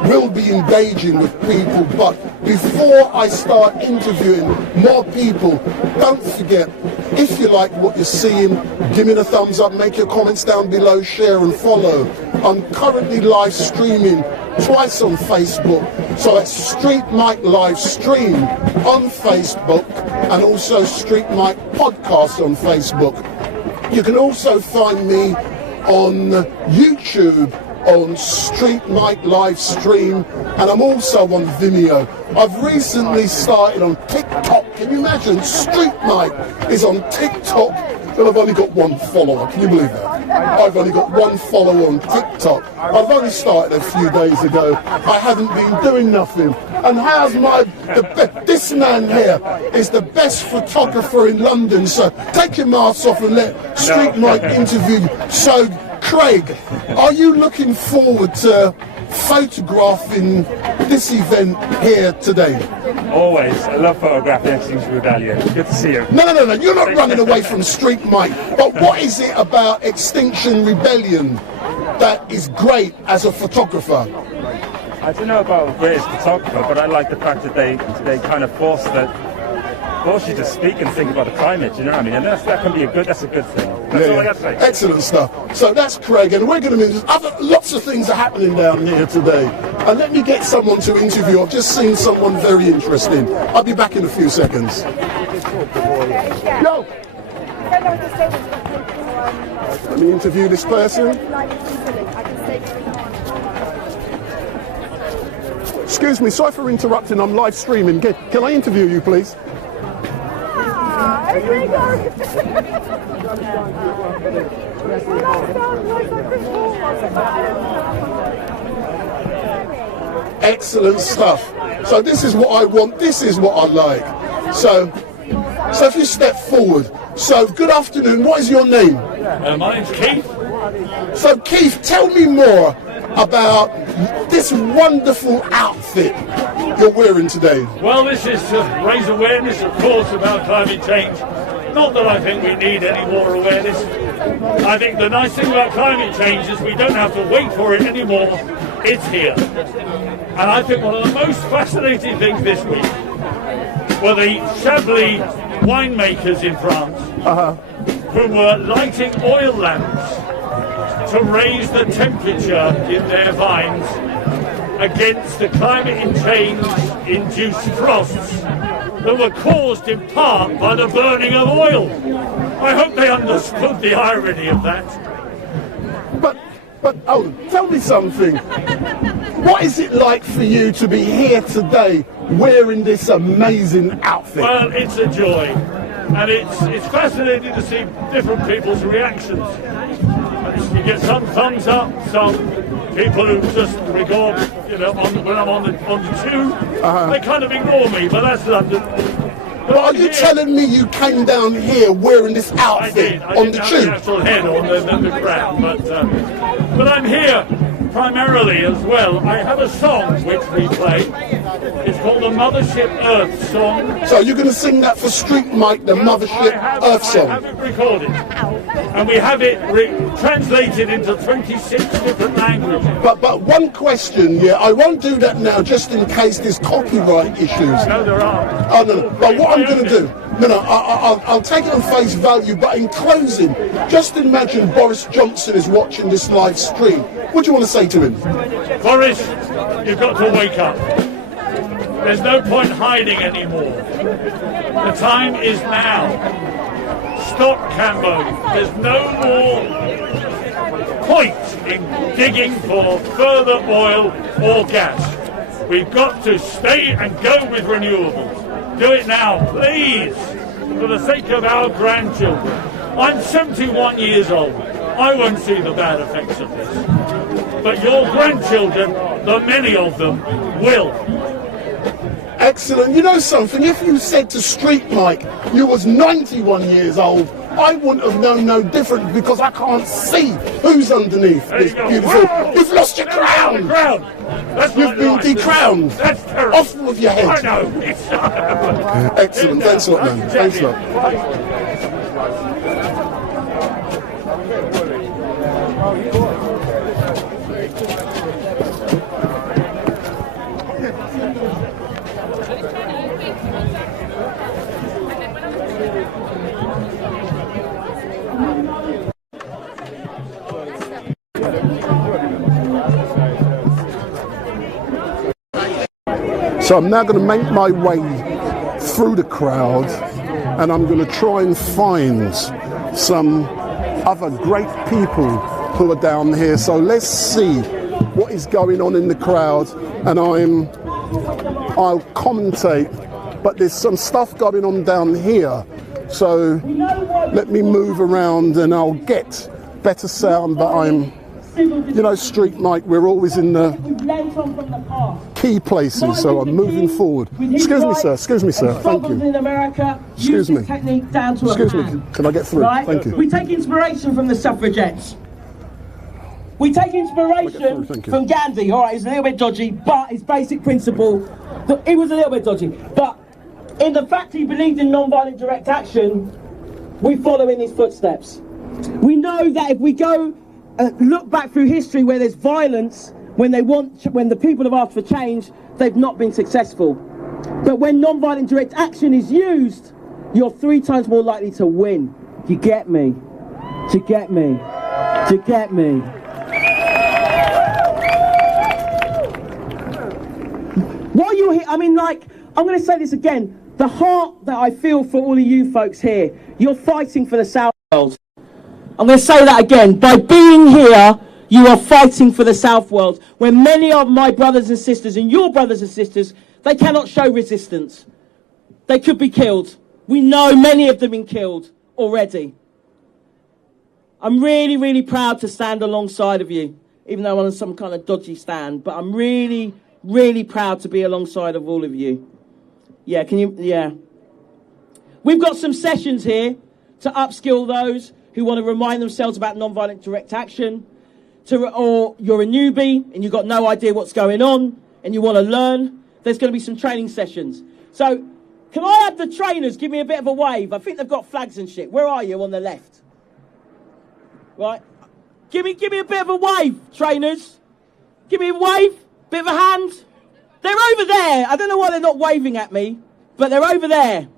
will be engaging with people. But before I start interviewing more people, don't forget, if you like what you're seeing, give me the thumbs up, make your comments down below, share and follow. I'm currently live streaming twice on Facebook, so it's StreetMic LiveStream on Facebook and also StreetMic Podcast on Facebook. You can also find me on YouTube on StreetMic LiveStream, and I'm also on Vimeo. I've recently started on TikTok. Can you imagine? StreetMic is on TikTok, and I've only got one follower. Can you believe that? I've only got one follower on TikTok. I've only started a few days ago. I haven't been doing nothing. And how's this man here is the best photographer in London, so take your mask off and let StreetMic interview you. So, Craig, are you looking forward to photographing this event here today? Always. I love photographing Extinction Rebellion. Good to see you. No. You're not running away from StreetMic. But what is it about Extinction Rebellion that is great as a photographer? I don't know about a great photographer, but I like the fact that they kind of force you to speak and think about the climate, you know what I mean? And that's a good thing. That's all I got to say. Excellent stuff. So that's Craig, and we're going to lots of things are happening down here today. And let me get someone to interview. I've just seen someone very interesting. I'll be back in a few seconds. Yo! Let me interview this person. Excuse me, sorry for interrupting. I'm live streaming. Can I interview you, please? Excellent stuff. So this is what I want. This is what I like. So if you step forward. So good afternoon. What is your name? My name's Keith. So Keith, tell me more about this wonderful outfit you're wearing today. Well, this is to raise awareness, of course, about climate change. Not that I think we need any more awareness. I think the nice thing about climate change is we don't have to wait for it anymore. It's here. And I think one of the most fascinating things this week were the Chablis winemakers in France who were lighting oil lamps to raise the temperature in their vines against the climate change-induced frosts that were caused in part by the burning of oil. I hope they understood the irony of that. But tell me something. What is it like for you to be here today wearing this amazing outfit? Well, it's a joy. And it's fascinating to see different people's reactions. You get some thumbs up, some people who just regard, when I'm on the tube, they kind of ignore me, but that's London. But are you telling me you came down here wearing this outfit on the tube? I didn't have the actual head on the ground, but I'm here primarily as well. I have a song which we play. It's called the Mothership Earth song. So you're going to sing that for StreetMic, the Mothership Earth song? I have it recorded. And we have it translated into 26 different languages. But one question, yeah, I won't do that now just in case there's copyright issues. No, there are. Oh, no. But what I'm going to do, I'll take it on face value, but in closing, just imagine Boris Johnson is watching this live stream. What do you want to say to him? Boris, you've got to wake up. There's no point hiding anymore. The time is now. Stop Cambo. There's no more point in digging for further oil or gas. We've got to stay and go with renewables. Do it now, please, for the sake of our grandchildren. I'm 71 years old. I won't see the bad effects of this. But your grandchildren, the many of them, will. Excellent. You know something? If you said to StreetMic you was 91 years old, I wouldn't have known no different because I can't see who's underneath this beautiful. You've lost your crown. You've been decrowned. That's terrible. Off with your head. I know. Excellent. Thanks a lot, man. Thanks a lot. So I'm now going to make my way through the crowd and I'm going to try and find some other great people who are down here. So let's see what is going on in the crowd and I'll commentate, but there's some stuff going on down here. So let me move around and I'll get better sound, but you know, StreetMic, we're always in the key places, so I'm moving forward. Excuse me, sir. Thank you. Excuse me. Excuse me. Can I get through? Thank you. We take inspiration from the suffragettes. We take inspiration from Gandhi. All right, it's a little bit dodgy, but his basic principle, it was a little bit dodgy. But in the fact he believed in non-violent direct action, we follow in his footsteps. We know that if we go look back through history where there's violence, when the people have asked for change, they've not been successful. But when non-violent direct action is used, you're 3 times more likely to win. You get me? To get me? To get me? While you're here, I mean, like, I'm going to say this again. The heart that I feel for all of you folks here, you're fighting for the South World. I'm going to say that again. By being here, you are fighting for the South World, where many of my brothers and sisters, and your brothers and sisters, they cannot show resistance. They could be killed. We know many of them have been killed already. I'm really, really proud to stand alongside of you, even though I'm on some kind of dodgy stand, but I'm really, really proud to be alongside of all of you. Yeah, yeah. We've got some sessions here to upskill those who want to remind themselves about non-violent direct action, or you're a newbie and you've got no idea what's going on and you want to learn. There's going to be some training sessions. So can I have the trainers give me a bit of a wave? I think they've got flags and shit. Where are you on the left? Right. Give me a bit of a wave, trainers. Give me a wave, bit of a hand. They're over there. I don't know why they're not waving at me, but they're over there.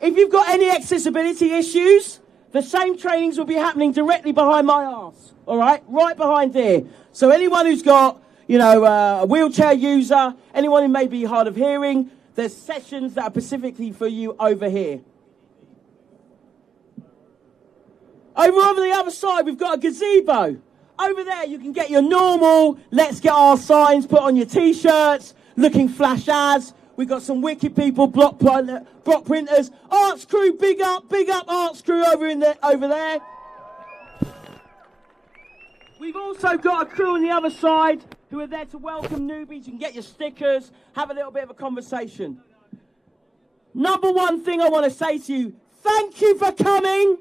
If you've got any accessibility issues, the same trainings will be happening directly behind my arse, all right? Right behind there. So anyone who's got, you know, a wheelchair user, anyone who may be hard of hearing, there's sessions that are specifically for you over here. Over on the other side, we've got a gazebo. Over there, you can get your normal Let's Get Our signs put on your T-shirts, looking flash as. We've got some wicked people, block printers, arts crew, big up arts crew over there. We've also got a crew on the other side who are there to welcome newbies. You can get your stickers, have a little bit of a conversation. Number one thing I want to say to you, thank you for coming.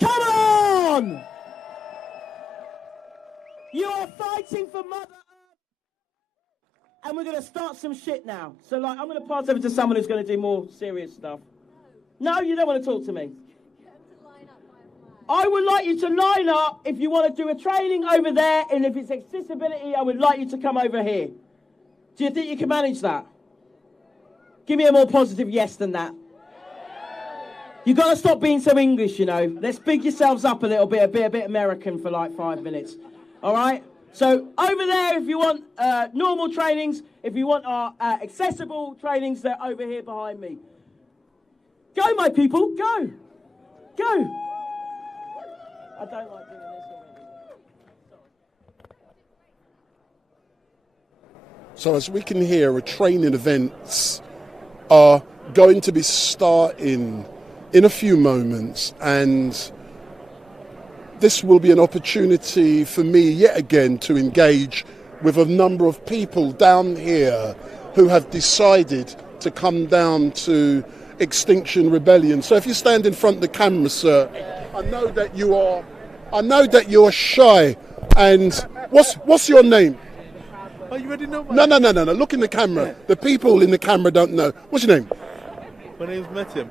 Come on! You are fighting for Mother Earth. And we're going to start some shit now. So, like, I'm going to pass over to someone who's going to do more serious stuff. No, you don't want to talk to me. I would like you to line up if you want to do a training over there, and if it's accessibility, I would like you to come over here. Do you think you can manage that? Give me a more positive yes than that. You've got to stop being so English, you know. Let's big yourselves up a little bit, a bit American for like 5 minutes. All right? So over there, if you want normal trainings, if you want our accessible trainings, they're over here behind me. Go, my people, go. Go. I don't like doing this already. So as we can hear, training events are going to be starting in a few moments, and this will be an opportunity for me yet again to engage with a number of people down here who have decided to come down to Extinction Rebellion. So if you stand in front of the camera, sir, I know that you're shy. And what's your name? Oh, you already know No. Look in the camera. The people in the camera don't know. What's your name? My name's Metim.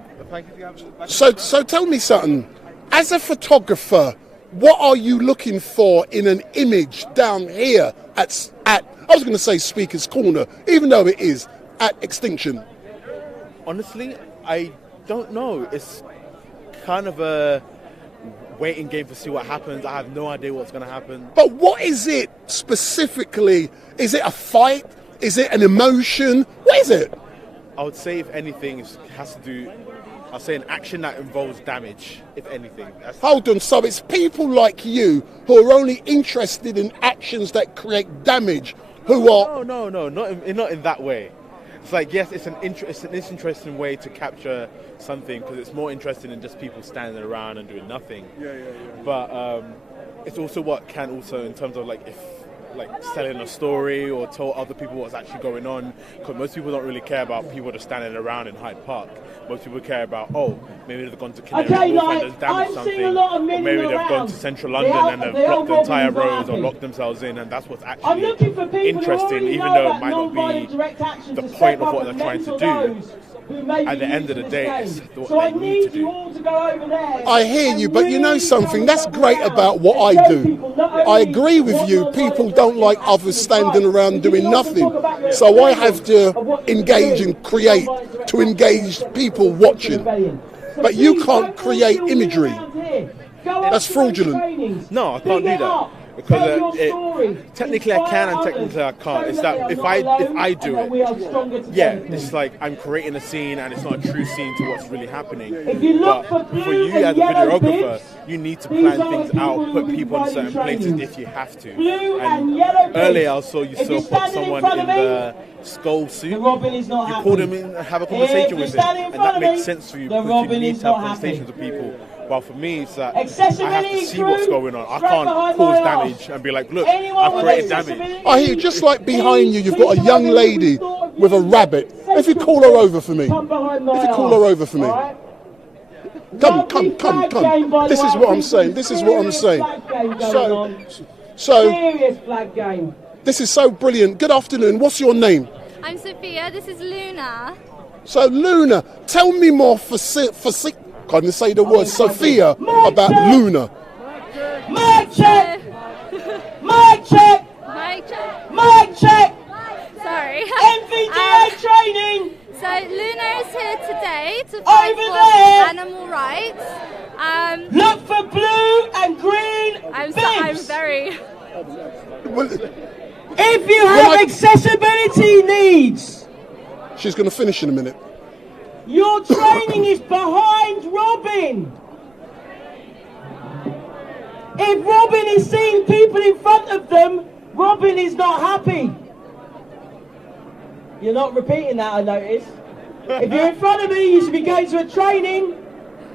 So tell me something. As a photographer, what are you looking for in an image down here at I was going to say Speaker's Corner, even though it is at Extinction? Honestly, I don't know. It's kind of a waiting game to see what happens. I have no idea what's going to happen. But what is it specifically? Is it a fight? Is it an emotion? What is it? I would say, if anything, it has to do, I'll say an action that involves damage, if anything. Hold on, so it's people like you who are only interested in actions that create damage, who are... No, not in that way. It's like, yes, it's an interesting way to capture something, because it's more interesting than just people standing around and doing nothing. Yeah. But it's also what can also, in terms of selling a story or tell other people what's actually going on, because most people don't really care about people just standing around in Hyde Park. Most people care about, maybe they've gone to Canary Wharf and there's damaged something, or maybe they've gone to central London and they've blocked the entire roads or locked themselves in, and that's what's actually interesting, even though it might not be the point of what they're trying to do. At the end of the day, it's what they need to do. I hear you, but you know something, that's great about what I do. I agree with you, people don't like others standing around doing nothing. So I have to engage and create to engage people watching. But you can't create imagery. That's fraudulent. No, I can't do that. Because technically I can and technically I can't. It's that if I do it, it's like I'm creating a scene and it's not a true scene to what's really happening. But for you as a videographer, you need to plan things out, put people in certain places if you have to. And earlier I saw you put someone in the skull suit. You call them in and have a conversation with them, and that makes sense for you because you need to have conversations with people. Well, for me, it's that I have to see what's going on. I can't cause damage and be like, look, I've created damage. I hear, just like behind you, you've got a young lady with a rabbit. If you call her over for me. Come. This is what I'm saying. So, this is so brilliant. Good afternoon. What's your name? I'm Sophia. This is Luna. So, Luna, tell me more can't even say the word Sophia about Luna. Mic check! Sorry. MVDA training! So Luna is here today to fight for animal rights. Look for blue and green I'm very... If you have accessibility needs... She's going to finish in a minute. Your training is behind Robin. If Robin is seeing people in front of them, Robin is not happy. You're not repeating that, I notice. If you're in front of me, you should be going to a training.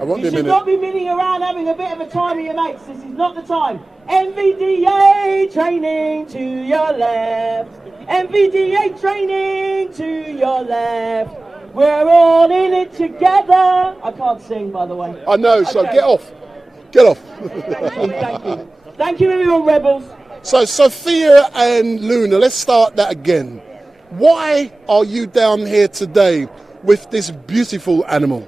You should not be milling around having a bit of a time with your mates. This is not the time. MVDA training to your left. MVDA training to your left. We're all in it together. I can't sing, by the way. I know, so Okay. get off. Get off. Thank you. Thank you, everyone, rebels. So, Sophia and Luna, let's start that again. Why are you down here today with this beautiful animal?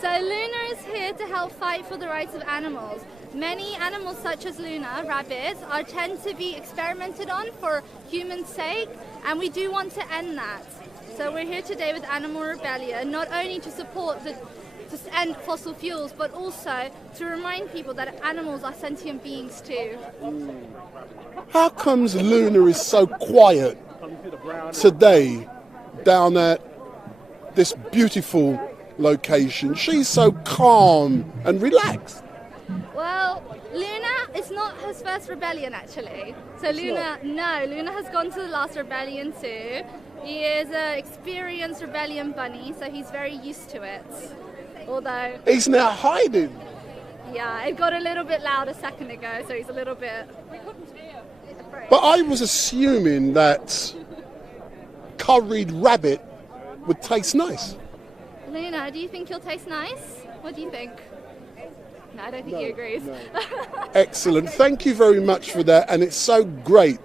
So Luna is here to help fight for the rights of animals. Many animals such as Luna, rabbits, tend to be experimented on for human sake, and we do want to end that. So we're here today with Animal Rebellion, not only to support to end fossil fuels, but also to remind people that animals are sentient beings too. How comes Luna is so quiet today down at this beautiful location? She's so calm and relaxed. Well, Luna is not his first rebellion actually. So Luna has gone to the last rebellion too. He is an experienced rebellion bunny, so he's very used to it. Although he's now hiding. Yeah, it got a little bit loud a second ago, so he's a little bit. We couldn't hear. But I was assuming that curried rabbit would taste nice. Luna, do you think he'll taste nice? What do you think? No, I don't think he agrees. No. Excellent. Thank you very much for that, and it's so great.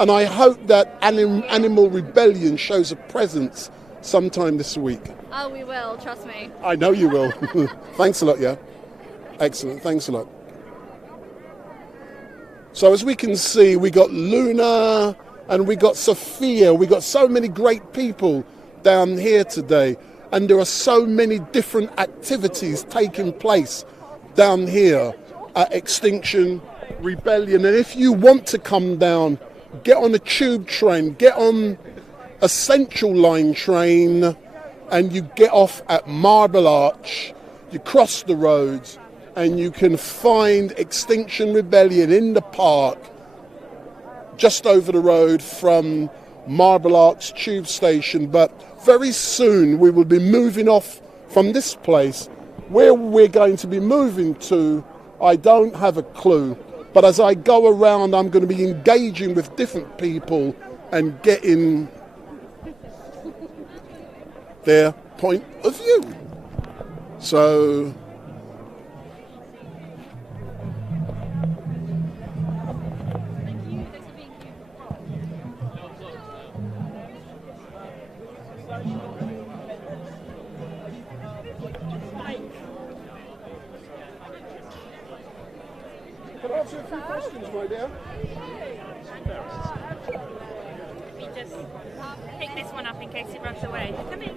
And I hope that Animal Rebellion shows a presence sometime this week. Oh, we will, trust me. I know you will. Thanks a lot, yeah. Excellent, thanks a lot. So as we can see, we got Luna and we got Sophia. We got so many great people down here today. And there are so many different activities taking place down here at Extinction Rebellion. And if you want to come down, get on a tube train, get on a Central Line train, and you get off at Marble Arch, you cross the roads, and you can find Extinction Rebellion in the park just over the road from Marble Arch tube station. But very soon we will be moving off from this place. Where we're going to be moving to, I don't have a clue. But as I go around, I'm going to be engaging with different people and getting their point of view. So can I ask you a few questions, my dear? We just pick this one up in case it runs away. Come in.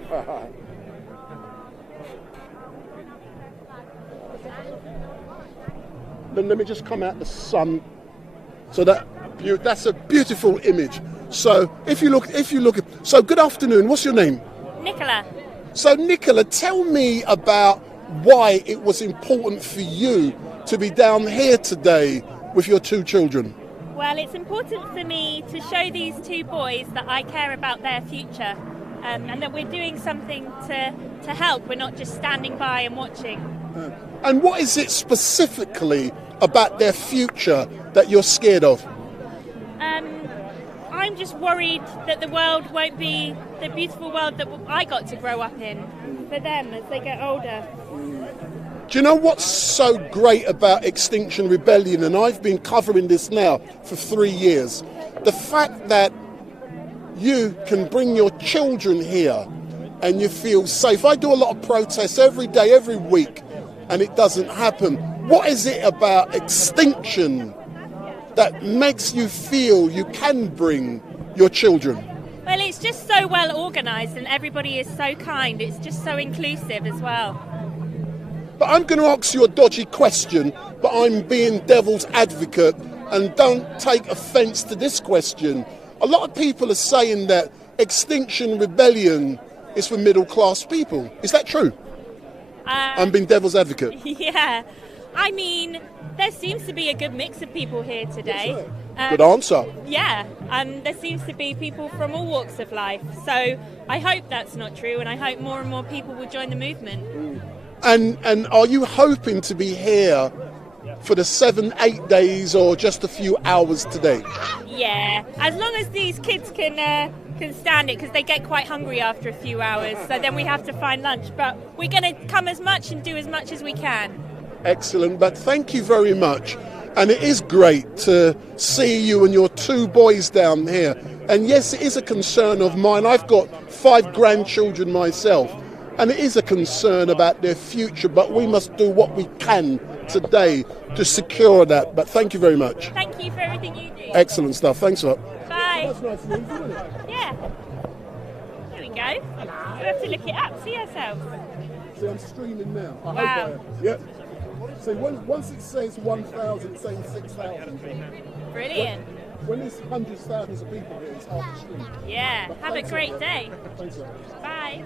Then let me just come out the sun. So that's a beautiful image. So if you look, so good afternoon. What's your name? Nicola. So Nicola, tell me about why it was important for you to be down here today with your two children. Well, it's important for me to show these two boys that I care about their future, and that we're doing something to help. We're not just standing by and watching. And what is it specifically about their future that you're scared of? I'm just worried that the world won't be the beautiful world that I got to grow up in for them as they get older. Do you know what's so great about Extinction Rebellion? And I've been covering this now for 3 years. The fact that you can bring your children here and you feel safe. I do a lot of protests every day, every week, and it doesn't happen. What is it about Extinction that makes you feel you can bring your children? Well, it's just so well organised and everybody is so kind. It's just so inclusive as well. But I'm going to ask you a dodgy question, but I'm being devil's advocate, and don't take offence to this question. A lot of people are saying that Extinction Rebellion is for middle class people. Is that true? I'm being devil's advocate. Yeah. I mean, there seems to be a good mix of people here today. Good answer. Yeah, there seems to be people from all walks of life. So I hope that's not true, and I hope more and more people will join the movement. And are you hoping to be here for the 7-8 days or just a few hours today? Yeah, as long as these kids can can stand it because they get quite hungry after a few hours. So then we have to find lunch. But we're going to come as much and do as much as we can. Excellent, but thank you very much. And it is great to see you and your two boys down here. And yes, it is a concern of mine. I've got 5 grandchildren myself, and it is a concern about their future, but we must do what we can today to secure that. But thank you very much. Thank you for everything you do. Excellent stuff. Thanks a lot. Bye. That's nice news, isn't it? Yeah. There we go. We have to look it up, see ourselves. See, I'm streaming now. I Wow. hope Yep. So once it says 1,000, it's saying 6,000. Brilliant. When there's hundreds of thousands of people here, it's hard to stream. Yeah. But Have a thanks great lot. day. Thanks a lot. Bye.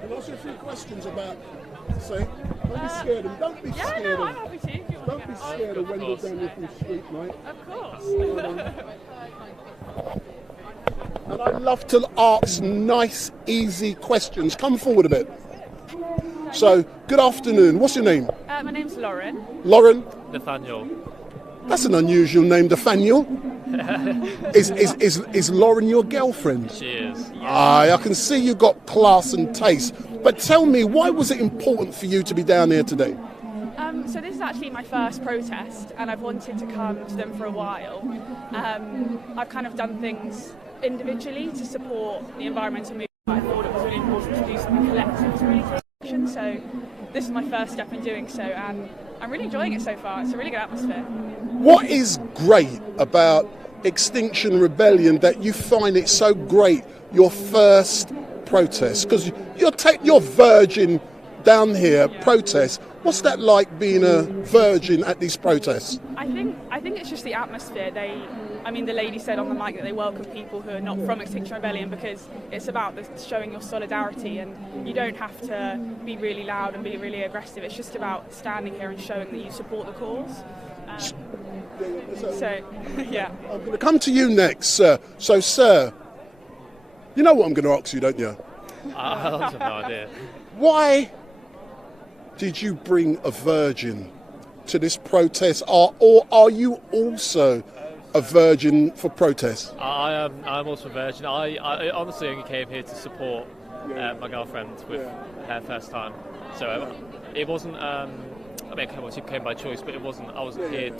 Can I ask you a few questions about, say, don't be scared of, don't be scared no, of, I'm happy to. If you want don't to be get scared of Wendell down here from StreetMic. Of course. And I love to ask nice, easy questions. Come forward a bit. So, good afternoon. What's your name? My name's Lauren. Lauren? Nathaniel. That's an unusual name, Nathaniel. Is Lauren your girlfriend? She is. I can see you got class and taste. But tell me, why was it important for you to be down here today? So this is actually my first protest, and I've wanted to come to them for a while. I've kind of done things individually to support the environmental movement. I thought it was really important to do something collective to really take action. So this is my first step in doing so, and I'm really enjoying it so far. It's a really good atmosphere. What is great about Extinction Rebellion that you find it so great, your first protest? Because you're virgin down here, protest. What's that like being a virgin at these protests? I think it's just the atmosphere. The lady said on the mic that they welcome people who are not from Extinction Rebellion because it's about showing your solidarity, and you don't have to be really loud and be really aggressive. It's just about standing here and showing that you support the cause. Yeah. I'm going to come to you next, sir. So, sir, you know what I'm going to ask you, don't you? I have no idea. Why did you bring a virgin to this protest, or are you also a virgin for protest? I'm also a virgin. I honestly only came here to support my girlfriend with her first time. So it wasn't. She came by choice, but it wasn't. I wasn't here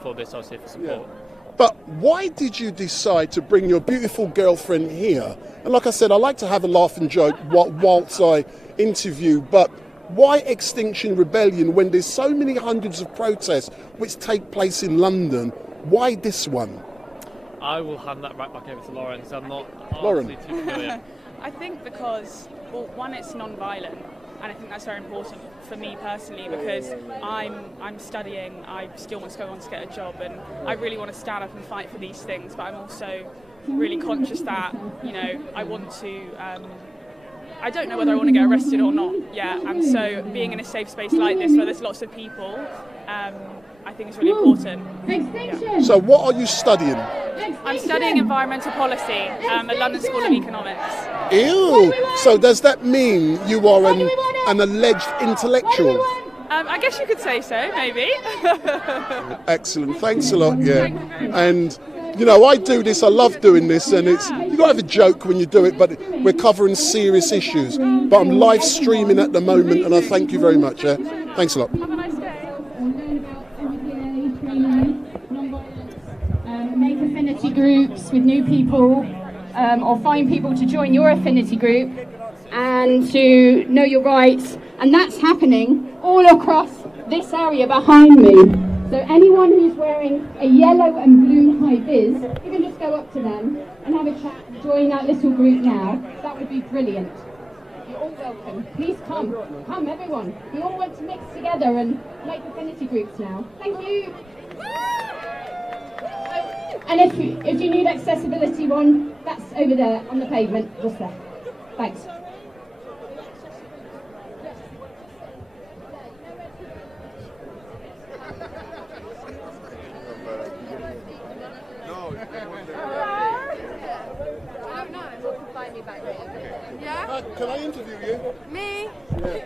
for this. I was here for support. Yeah. But why did you decide to bring your beautiful girlfriend here? And like I said, I like to have a laugh and joke whilst I interview, but why Extinction Rebellion when there's so many hundreds of protests which take place in London? Why this one? I will hand that right back over to Lauren, because I'm not Lauren. too familiar. I think because, well, one, it's non-violent, and I think that's very important for me personally because I'm studying, I still want to go on to get a job, and I really want to stand up and fight for these things, but I'm also really conscious that, I want to, I don't know whether I want to get arrested or not yet, and so being in a safe space like this where there's lots of people, I think is really important. Yeah. So what are you studying? I'm studying environmental policy at London School of Economics. Ew! So does that mean you are an alleged intellectual? I guess you could say so, maybe. Excellent, thanks a lot, yeah. And, I do this, I love doing this, and you've got to have a joke when you do it, but we're covering serious issues. But I'm live streaming at the moment, and I thank you very much, yeah? Thanks a lot. Have a nice day. Make affinity groups with new people, or find people to join your affinity group and to know your rights, and that's happening all across this area behind me. So anyone who's wearing a yellow and blue high-vis, you can just go up to them and have a chat, join that little group now. That would be brilliant. You're all welcome. Please come everyone. We all want to mix together and make affinity groups now. Thank you. And if you need accessibility one, that's over there on the pavement, just there. Thanks. No, Can I interview you? Me? Yeah.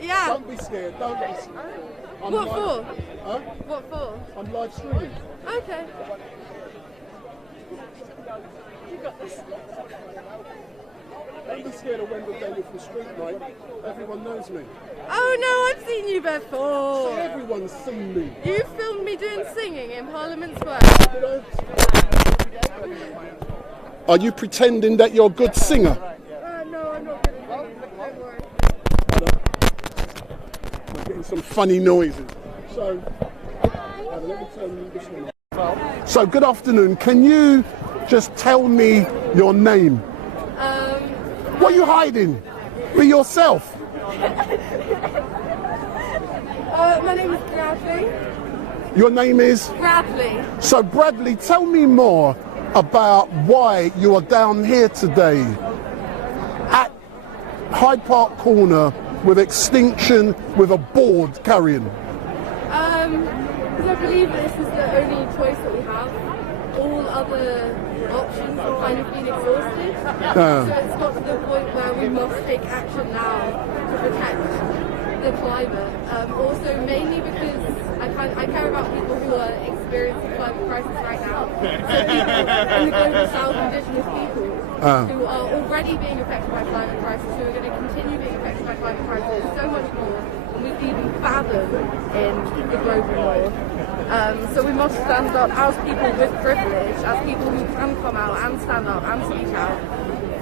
Yeah. Don't be scared. Don't be scared. What for? Huh? What for? I'm live streaming. Okay. You got this. Don't be scared of Wendell Daly from StreetMic. Everyone knows me. Oh no, I've seen you before. So everyone's seen me. You filmed me doing singing in Parliament Square. Are you pretending that you're a good singer? No, I'm not good at singing, don't worry. I'm getting some funny noises. So, let me turn this one off. So, good afternoon. Can you just tell me your name? What are you hiding? Be yourself. My name is Bradley. Your name is? Bradley. So, Bradley, tell me more about why you are down here today at Hyde Park Corner with Extinction with a board carrying. Because I believe this is the only choice that we have. All other options have kind of been exhausted. So it's got to the point where we must take action now to protect the climate. Also, mainly because I care about people who are experiencing climate crisis right now. So people in the global south, indigenous people who are already being affected by climate crisis, who are going to continue being affected by climate crisis, so much more than we can even fathom in the global north. So we must stand up as people with privilege, as people who can come out and stand up and speak out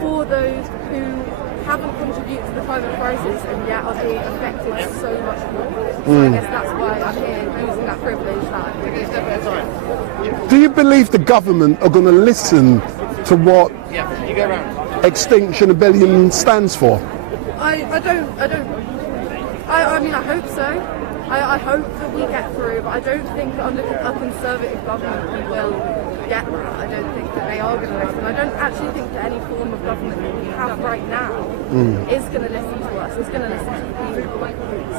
for those who haven't contributed to the climate crisis and yet are being affected so much more. So I guess that's why I'm here using that privilege that Do you believe the government are going to listen to what Extinction Rebellion stands for? I mean, I hope so. I hope that we get through, but I don't think that under a Conservative government we will get that. I don't think that they are going to listen. I don't actually think that any form of government that we have right now is going to listen to us, is going to listen to the people.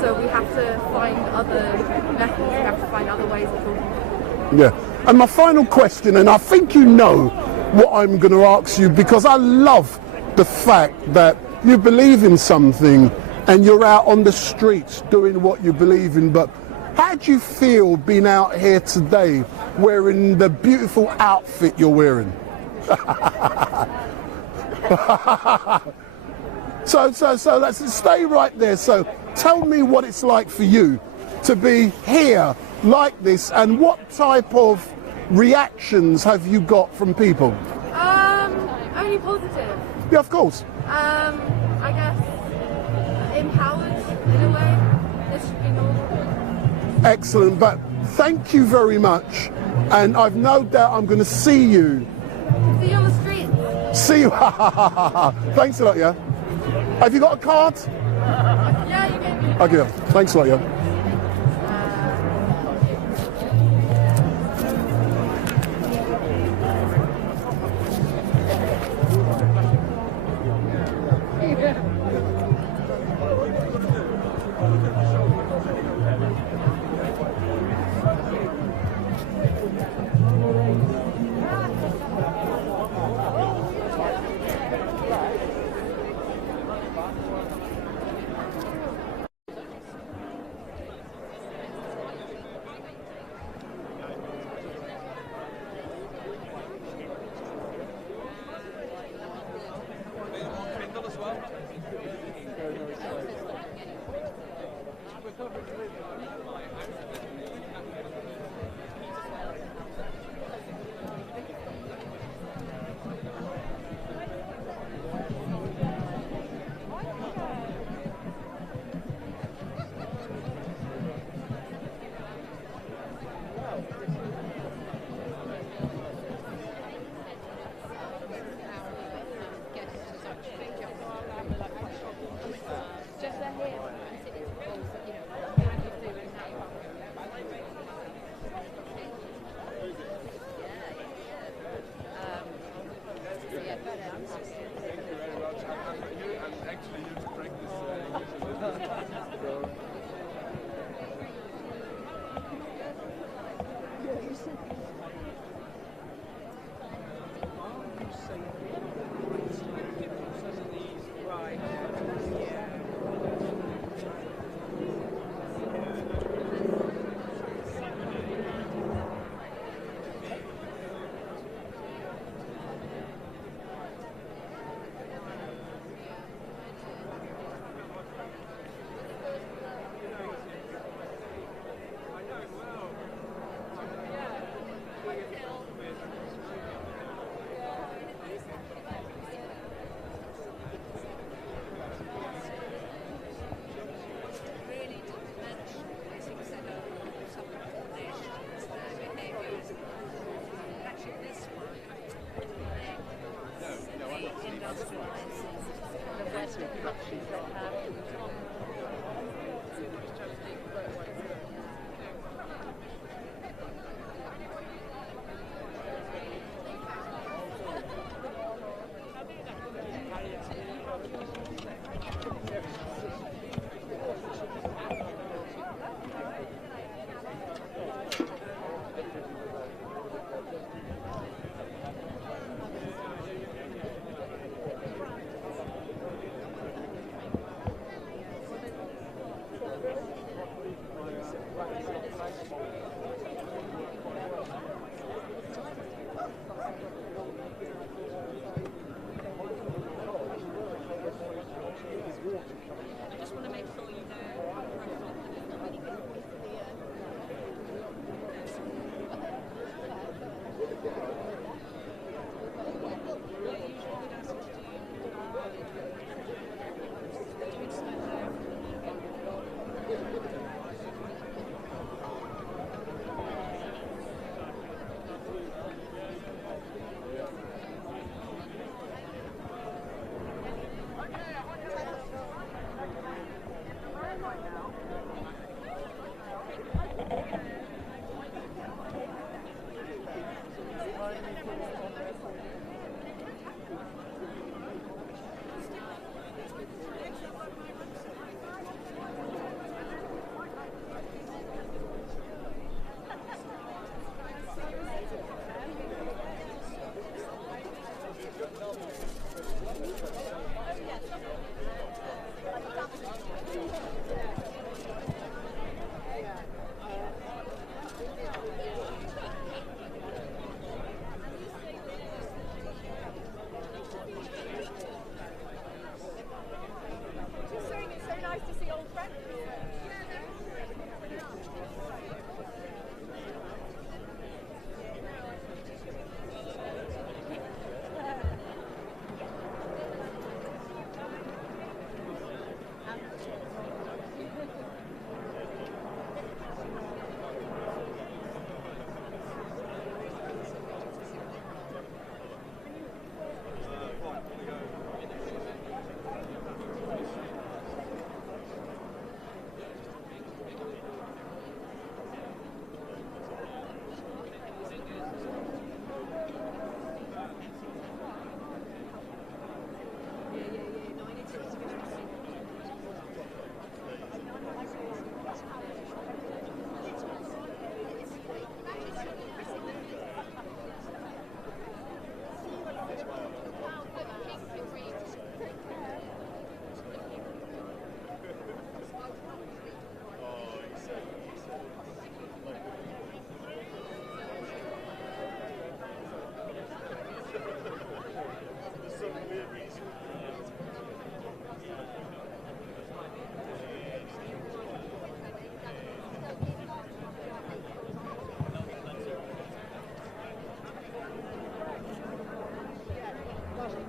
So we have to find other methods, we have to find other ways of talking. Yeah. And my final question, and I think you know what I'm going to ask you, because I love the fact that you believe in something and you're out on the streets doing what you believe in, but how do you feel being out here today wearing the beautiful outfit you're wearing? So let's stay right there. So tell me what it's like for you to be here like this, and what type of reactions have you got from people? Only positive. Yeah, of course. I guess empowered in a way. This should be normal. Excellent, but thank you very much, and I've no doubt I'm going to see you. See you on the street. See you. Thanks a lot, yeah. Have you got a card? Yeah, you gave me. Okay, thanks a lot, yeah.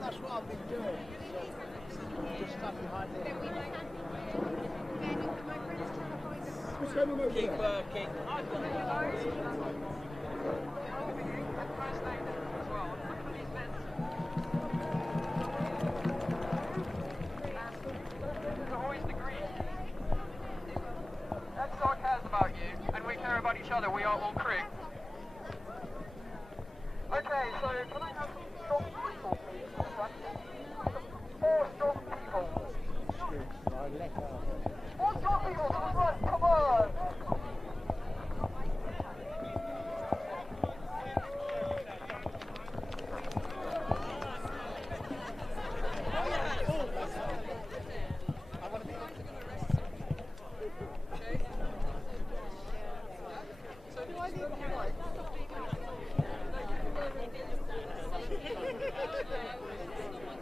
That's what I've been doing. Just stuck behind there. Keep working. That's all cares about you, and we care about each other. We are all crew. Okay, so can I have some strong people, please? 4 strong people. 4 strong people to the front, come on!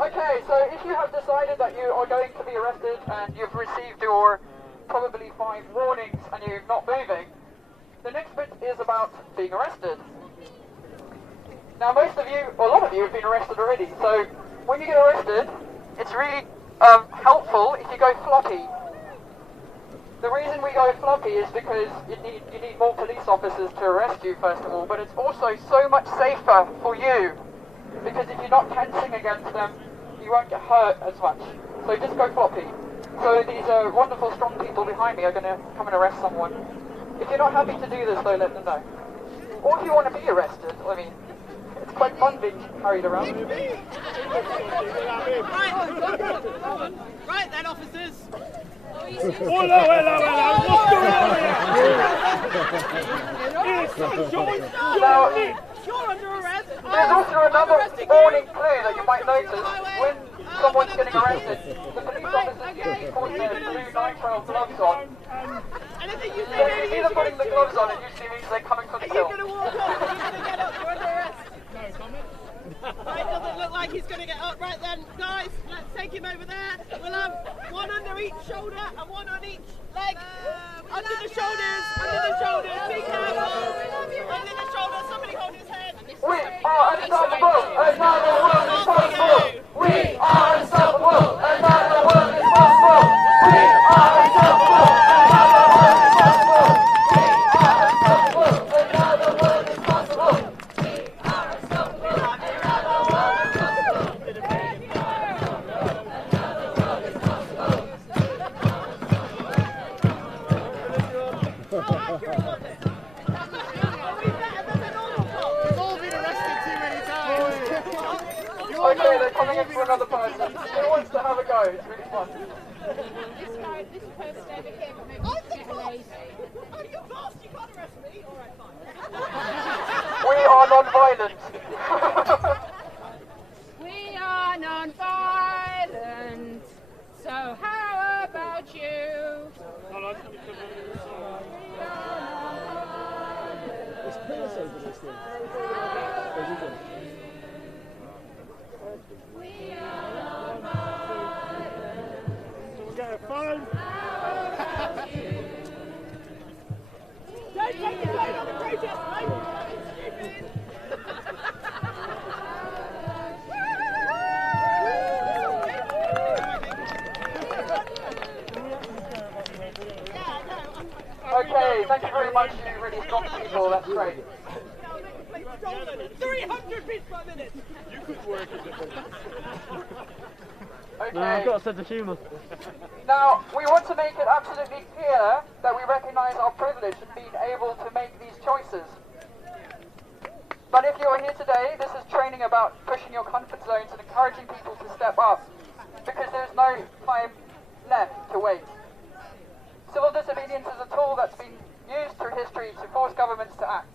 Okay, so if you have decided that you are going to be arrested and you've received your probably 5 warnings and you're not moving, the next bit is about being arrested. Now most of you, or a lot of you have been arrested already, so when you get arrested, it's really helpful if you go floppy. The reason we go floppy is because you need more police officers to arrest you first of all, but it's also so much safer for you, because if you're not tensing against them, you won't get hurt as much. So just go floppy. So these wonderful strong people behind me are going to come and arrest someone. If you're not happy to do this though, let them know. Or if you want to be arrested, I mean, it's quite fun being carried around. Right then, officers. Hello, hello, hello. What's going on here? Now, you're under arrest. There's also another warning clue that you might notice when someone's getting arrested. The police officers put their blue nitrile gloves on. So if you see them putting the gloves on, it usually means they're coming for the kill. Are you going to walk up? Are you going to get up? You're under arrest. No comment. Right, doesn't look like he's going to get up. Right then, guys, let's take him over there. We'll have one under each shoulder and one on each leg. Under the shoulders, be careful. Under the shoulders, somebody hold his head. We are unstoppable, and now the world is possible. We are unstoppable, and now the world is possible. We are unstoppable, and now the world is possible. We are unstoppable, and now the world is possible. We are unstoppable, and now the world is possible. How accurate was it? Are we better than the normal cop? We've all been arrested too many times. Okay, they're coming in for another person. Who wants to have a go? It's really fun. This person over here. I'm the police. Oh, you boss! You can't arrest me. All right, fine. We are non-violent. We are non-violent. So how about you? It's pillars over this thing. We are non-violent. So we'll get a phone. Don't take it away on the protest, mate. Stupid. Okay, thank you very much, you really strong people, that's great. 300 bits per minute. You could work it. Okay. No, I've got a sense of humour. Now, we want to make it absolutely clear that we recognise our privilege in being able to make these choices. But if you're here today, this is training about pushing your comfort zones and encouraging people to step up, because there's no time left to wait. Civil disobedience is a tool that's been used through history to force governments to act.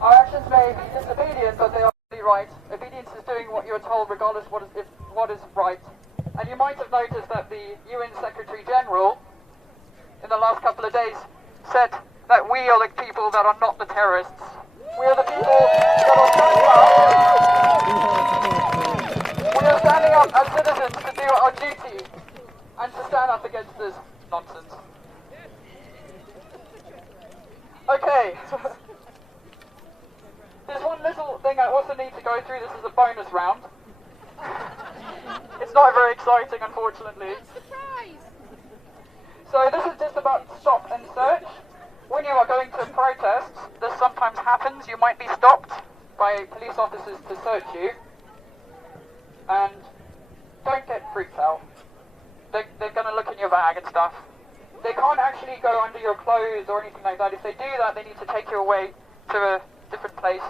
Our actions may be disobedient, but they are really right. Obedience is doing what you're told regardless of what is right. And you might have noticed that the UN Secretary General, in the last couple of days, said that we are the people that are not the terrorists. We are the people that are standing up. We are standing up as citizens to do our duty and to stand up against this nonsense. Okay. There's one little thing I also need to go through. This is a bonus round. It's not very exciting, unfortunately. So this is just about stop and search. When you are going to protests, this sometimes happens. You might be stopped by police officers to search you. And don't get freaked out. They're going to look in your bag and stuff. They can't actually go under your clothes or anything like that. If they do that, they need to take you away to a different place.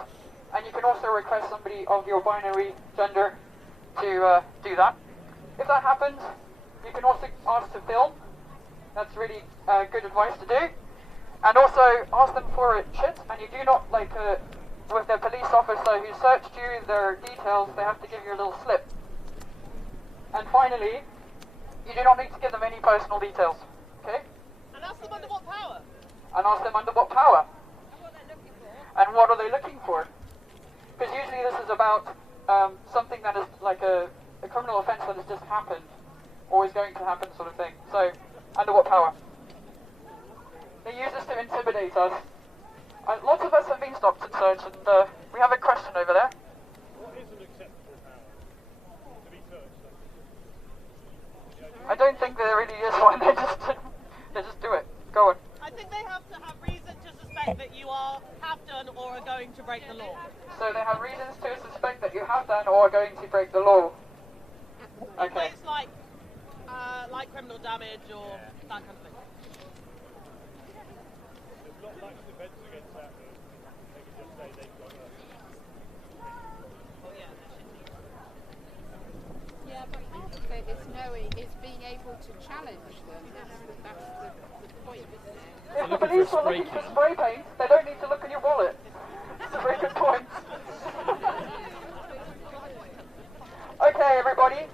And you can also request somebody of your binary gender to do that. If that happens, you can also ask to film. That's really good advice to do. And also ask them for a chit, and you do not, like, with the police officer who searched you, their details, they have to give you a little slip. And finally, you do not need to give them any personal details, okay? And ask them under what power? And ask them under what power. And what are they looking for? Because usually this is about something that is like a criminal offence that has just happened, or is going to happen sort of thing. So, under what power? They use this to intimidate us. Lots of us have been stopped and searched, and we have a question over there. What is an acceptable power to be searched? I don't think there really is one. They just do it. Go on. I think they have to have reason to suspect that you have done or are going to break the law. So they have reasons to suspect that you have done or are going to break the law. Okay. It's like criminal damage or that kind of thing. There's not much defence against that. They can just say they've got a... Oh yeah, that should be. Yeah, but part of it is knowing, is being able to challenge them. That's the point, isn't it? If the police are looking for spray paint, they don't need to look in your wallet. That's a very good point. Okay, everybody,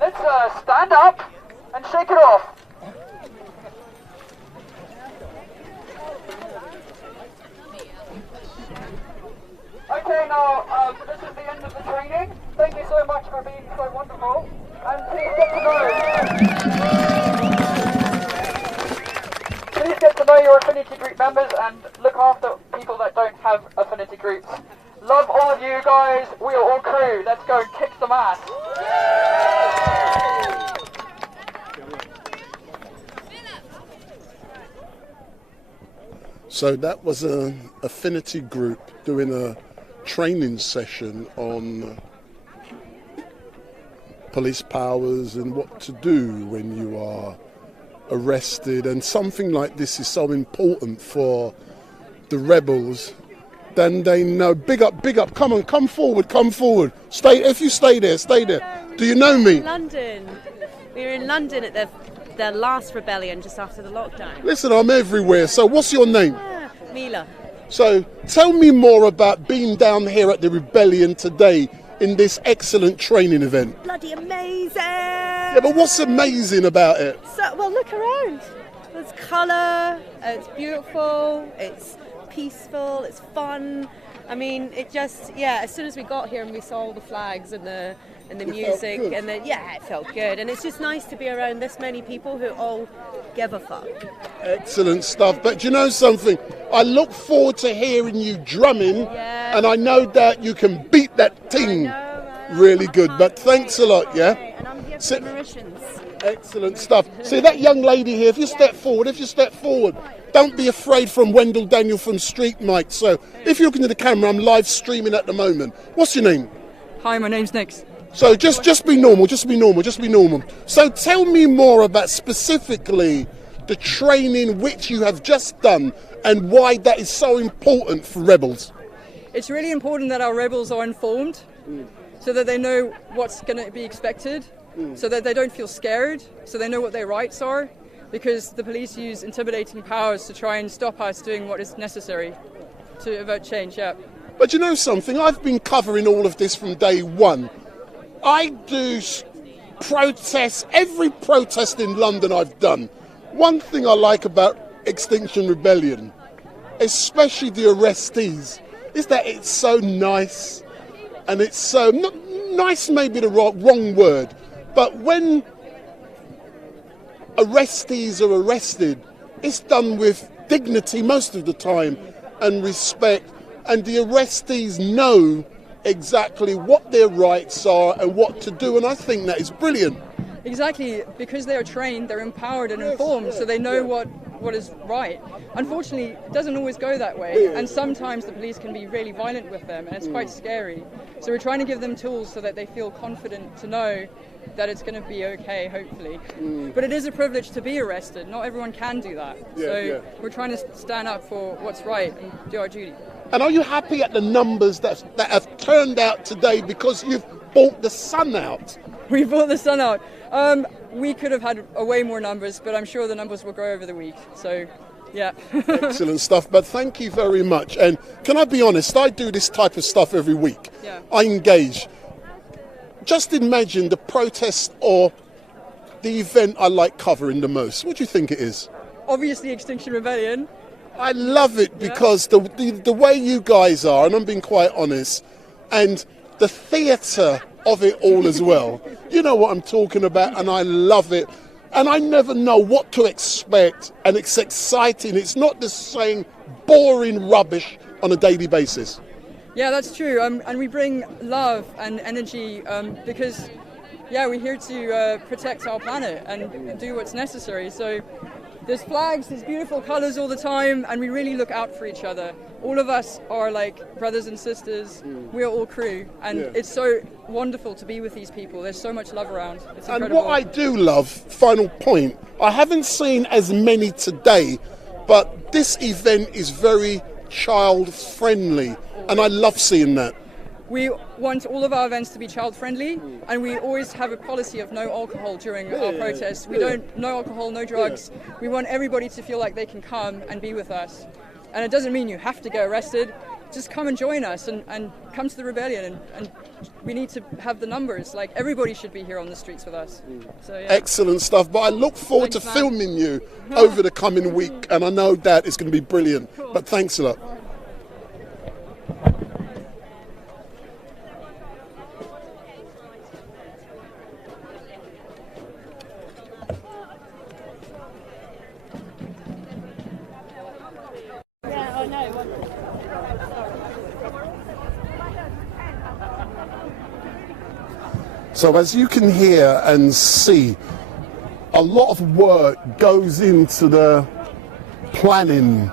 let's stand up and shake it off. Okay, now, this is the end of the training. Thank you so much for being so wonderful. And please get to know your affinity group members and look after people that don't have affinity groups. Love all of you guys. We are all crew. Let's go and kick some ass. So that was an affinity group doing a training session on police powers and what to do when you are arrested, and something like this is so important for the rebels. Then they know. Big up, come on, come forward. If you stay there. Do you know me? London. We were in London at the last rebellion just after the lockdown. Listen, I'm everywhere, so what's your name? Mila. So tell me more about being down here at the rebellion today in this excellent training event. Bloody amazing! Yeah, but what's amazing about it? So, well, look around. There's colour, it's beautiful, it's peaceful, it's fun. I mean, it just, as soon as we got here and we saw all the flags and the music, and it felt good. And it's just nice to be around this many people who all give a fuck. Excellent stuff. But do you know something? I look forward to hearing you drumming, and I know that you can beat that thing really good. But thanks a lot, yeah? And I'm here for Mauritians. Excellent stuff. See that young lady here, if you step forward, don't be afraid, from Wendell Daniel from StreetMic. So if you're looking at the camera, I'm live streaming at the moment. What's your name? Hi, my name's Nix. So just be normal. So tell me more about specifically the training which you have just done and why that is so important for rebels. It's really important that our rebels are informed so that they know what's going to be expected, so that they don't feel scared, so they know what their rights are, because the police use intimidating powers to try and stop us doing what is necessary to avert change, But you know something? I've been covering all of this from day one. I do protests, every protest in London I've done. One thing I like about Extinction Rebellion, especially the arrestees, is that it's so nice, and it's so, not nice maybe the wrong word, but when arrestees are arrested, it's done with dignity most of the time and respect, and the arrestees know exactly what their rights are and what to do, and I think that is brilliant. Exactly, because they are trained, they're empowered and informed, so they know what is right. Unfortunately, it doesn't always go that way, and sometimes the police can be really violent with them, and it's quite scary. So we're trying to give them tools so that they feel confident to know that it's going to be okay, hopefully. But it is a privilege to be arrested. Not everyone can do that. We're trying to stand up for what's right and do our duty. And are you happy at the numbers that have turned out today because you've brought the sun out? We brought the sun out. We could have had way more numbers, but I'm sure the numbers will grow over the week. So, yeah. Excellent stuff. But thank you very much. And can I be honest? I do this type of stuff every week. Yeah. I engage. Just imagine the protest or the event I like covering the most. What do you think it is? Obviously, Extinction Rebellion. I love it because the way you guys are, and I'm being quite honest, and the theatre of it all as well. You know what I'm talking about, and I love it. And I never know what to expect, and it's exciting. It's not the same boring rubbish on a daily basis. Yeah, that's true. And we bring love and energy because, we're here to protect our planet and do what's necessary. So there's flags, there's beautiful colours all the time, and we really look out for each other. All of us are like brothers and sisters. We're all crew, and it's so wonderful to be with these people. There's so much love around. It's incredible. And what I do love, final point, I haven't seen as many today, but this event is very child friendly, and I love seeing that. We want all of our events to be child friendly, and we always have a policy of no alcohol during our protests. We don't, no alcohol, no drugs. We want everybody to feel like they can come and be with us. And it doesn't mean you have to get arrested. Just come and join us and come to the rebellion. And we need to have the numbers. Like, everybody should be here on the streets with us. So, yeah. Excellent stuff. But I look forward to filming you over the coming week. And I know that it's going to be brilliant. But thanks a lot. So as you can hear and see, a lot of work goes into the planning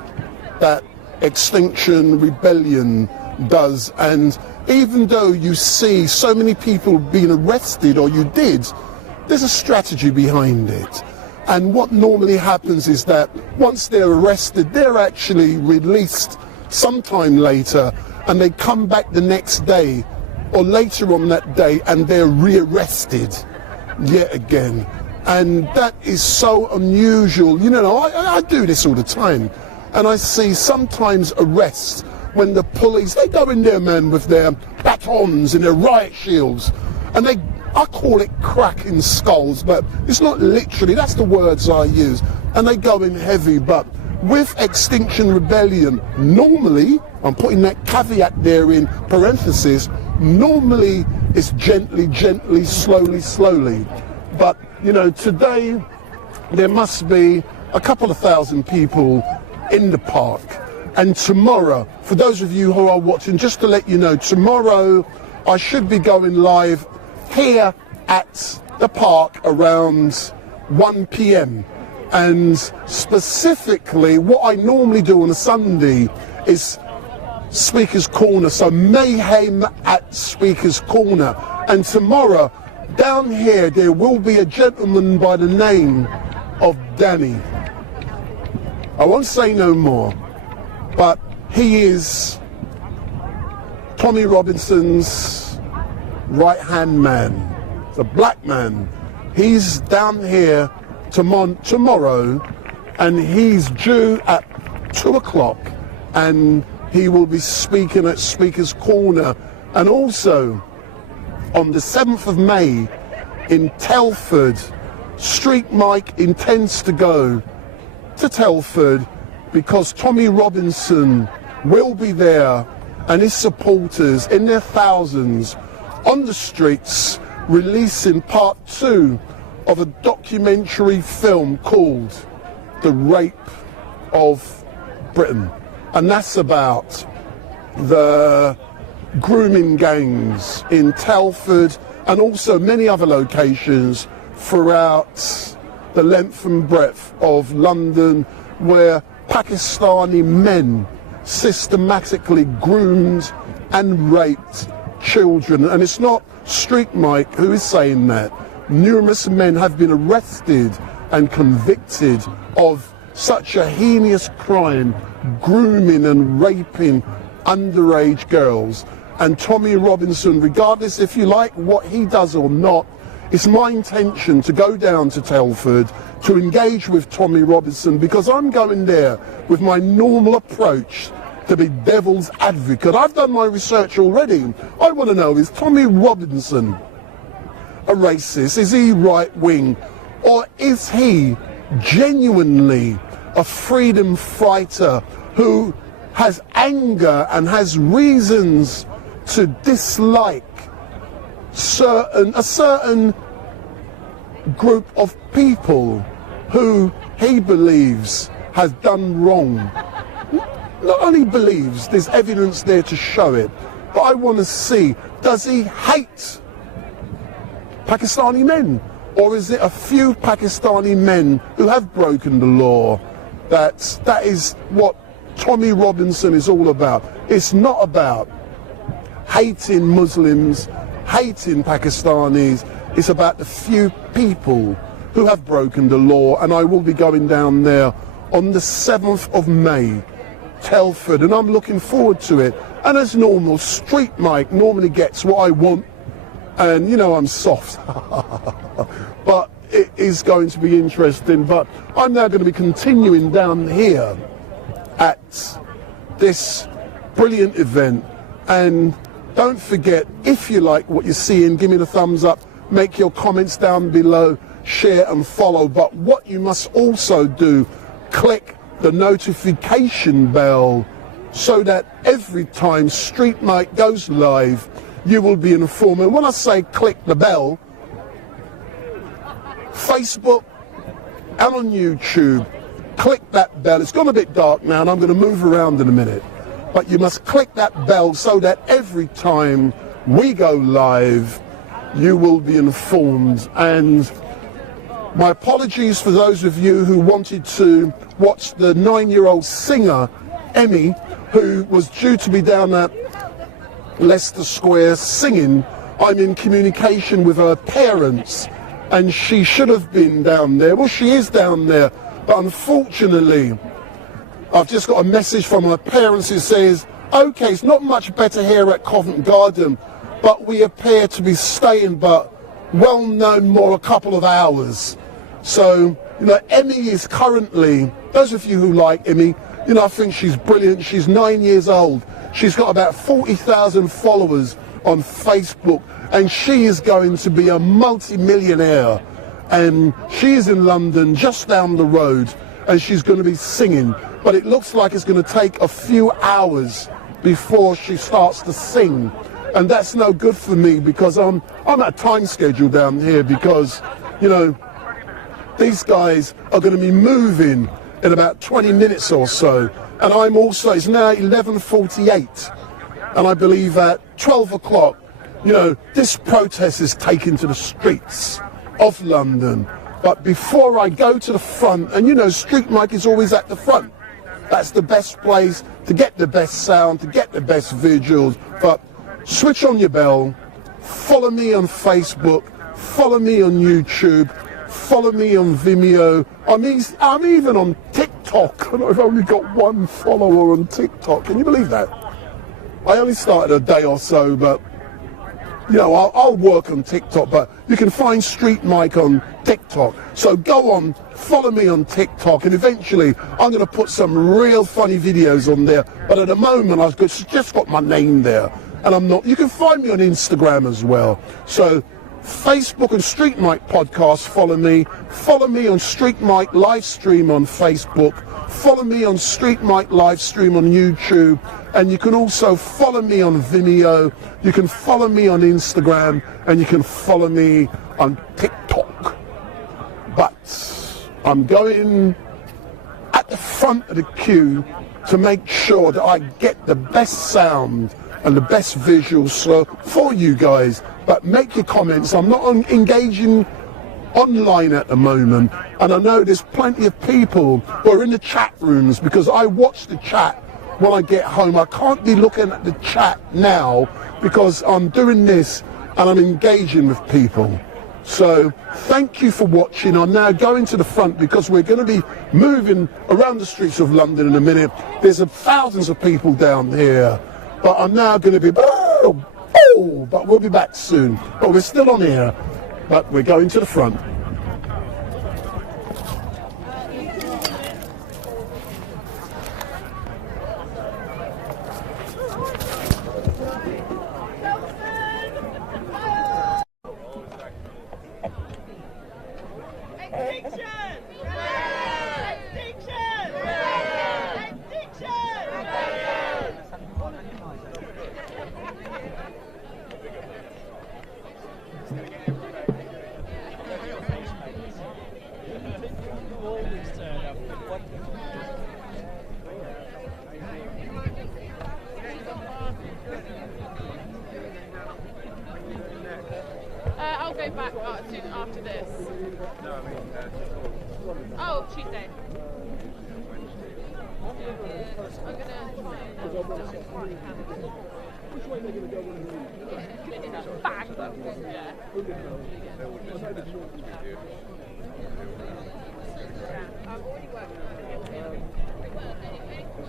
that Extinction Rebellion does. And even though you see so many people being arrested, or you did, there's a strategy behind it. And what normally happens is that once they're arrested, they're actually released sometime later, and they come back the next day or later on that day, and they're rearrested yet again. And that is so unusual. You know, I do this all the time, and I see sometimes arrests when the police, they go in there, man, with their batons and their riot shields, and I call it cracking skulls, but it's not literally, that's the words I use, and they go in heavy. But with Extinction Rebellion, normally, I'm putting that caveat there in parentheses, normally it's gently, gently, slowly, slowly. But, you know, today there must be a couple of thousand people in the park. And tomorrow, for those of you who are watching, just to let you know, tomorrow I should be going live here at the park around 1 p.m. And specifically, what I normally do on a Sunday is Speaker's Corner, so mayhem at Speaker's Corner. And tomorrow, down here, there will be a gentleman by the name of Danny. I won't say no more, but he is Tommy Robinson's right-hand man, the black man. He's down here tomorrow, and he's due at 2 o'clock, and he will be speaking at Speaker's Corner. And also on the 7th of May in Telford, StreetMic intends to go to Telford because Tommy Robinson will be there, and his supporters in their thousands on the streets releasing part 2 of a documentary film called The Rape of Britain. And that's about the grooming gangs in Telford and also many other locations throughout the length and breadth of London, where Pakistani men systematically groomed and raped children. And it's not StreetMic who is saying that. Numerous men have been arrested and convicted of such a heinous crime, grooming and raping underage girls. And Tommy Robinson, regardless if you like what he does or not, it's my intention to go down to Telford to engage with Tommy Robinson, because I'm going there with my normal approach to be devil's advocate. I've done my research already. I want to know, is Tommy Robinson a racist? Is he right wing? Or is he genuinely a freedom fighter who has anger and has reasons to dislike a certain group of people who he believes has done wrong? Not only believes, there's evidence there to show it, but I want to see, does he hate Pakistani men? Or is it a few Pakistani men who have broken the law? That is what Tommy Robinson is all about. It's not about hating Muslims, hating Pakistanis. It's about the few people who have broken the law. And I will be going down there on the 7th of May, Telford, and I'm looking forward to it. And as normal, StreetMic normally gets what I want, and you know I'm soft. But it is going to be interesting. But I'm now going to be continuing down here at this brilliant event. And don't forget, if you like what you're seeing, give me the thumbs up, make your comments down below, share and follow. But what you must also do, click the notification bell so that every time StreetMic goes live, you will be informed. And when I say click the bell, Facebook and on YouTube, click that bell. It's gone a bit dark now and I'm going to move around in a minute. But you must click that bell so that every time we go live, you will be informed. And my apologies for those of you who wanted to watch the 9-year-old singer, Emmy, who was due to be down at Leicester Square singing. I'm in communication with her parents and she should have been down there. Well, she is down there, but unfortunately, I've just got a message from her parents who says, okay, it's not much better here at Covent Garden, but we appear to be staying, but well known more a couple of hours. So, you know, Emmy is currently, those of you who like Emmy, you know, I think she's brilliant. She's 9 years old. She's got about 40,000 followers on Facebook, and she is going to be a multi-millionaire. And she is in London, just down the road, and she's going to be singing. But it looks like it's going to take a few hours before she starts to sing. And that's no good for me because I'm at a time schedule down here because, you know, these guys are going to be moving in about 20 minutes or so. And I'm also, it's now 11:48. And I believe at 12 o'clock, you know, this protest is taken to the streets of London. But before I go to the front, and you know, StreetMic is always at the front. That's the best place to get the best sound, to get the best visuals. But switch on your bell, follow me on Facebook, follow me on YouTube, follow me on Vimeo. I'm even on TikTok, and I've only got one follower on TikTok. Can you believe that? I only started a day or so, but you know, I'll work on TikTok, but you can find StreetMic on TikTok. So go on, follow me on TikTok, and eventually I'm going to put some real funny videos on there. But at the moment, I've just got my name there, and I'm not. You can find me on Instagram as well. So Facebook and StreetMic Podcast, follow me. Follow me on StreetMic LiveStream on Facebook. Follow me on StreetMic LiveStream on YouTube. And you can also follow me on Vimeo. You can follow me on Instagram. And you can follow me on TikTok. But I'm going at the front of the queue to make sure that I get the best sound and the best visuals for you guys. But make your comments. I'm not engaging online at the moment, and I know there's plenty of people who are in the chat rooms, because I watch the chat when I get home. I can't be looking at the chat now because I'm doing this and I'm engaging with people. So thank you for watching. I'm now going to the front because we're going to be moving around the streets of London in a minute. There's thousands of people down here, but I'm now going to be, but we'll be back soon. But we're still on here, but we're going to the front. I'll go back after this. Oh, Tuesday. I'm going to try Which way are they going to go when and bang them. Yeah. I've already worked on it.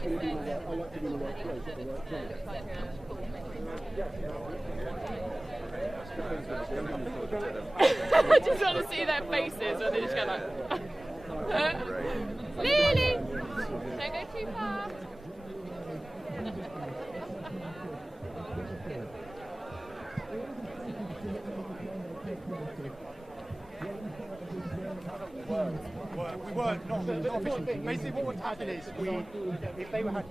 I like to be in the right place at the right time. I just want to see their faces when they just go like, Lily! Don't go too far. We were not officially. Basically, what would happen is if they were happy.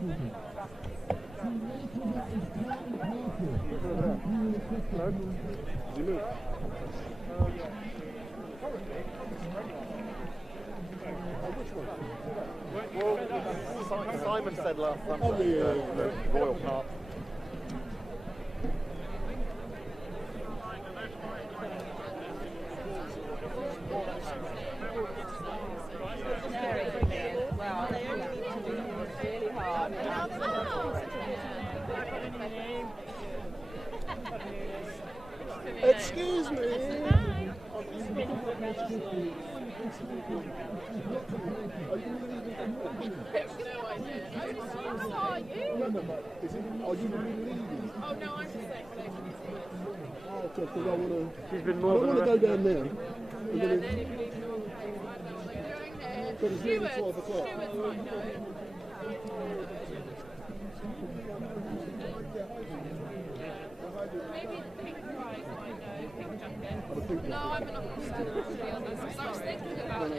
Well, Simon said last time the Royal Park. Excuse me. Are you leaving? Oh no, I'm just saying. Oh, because I want to. She's been I more don't want to go down there. Yeah, then if you leave the wrong place, I don't know what you're doing there. But it's nearly 12 o'clock. Stewards might know. Maybe the pink prize might know, pink jacket. No, I'm not interested, to be honest, because I was thinking about it. I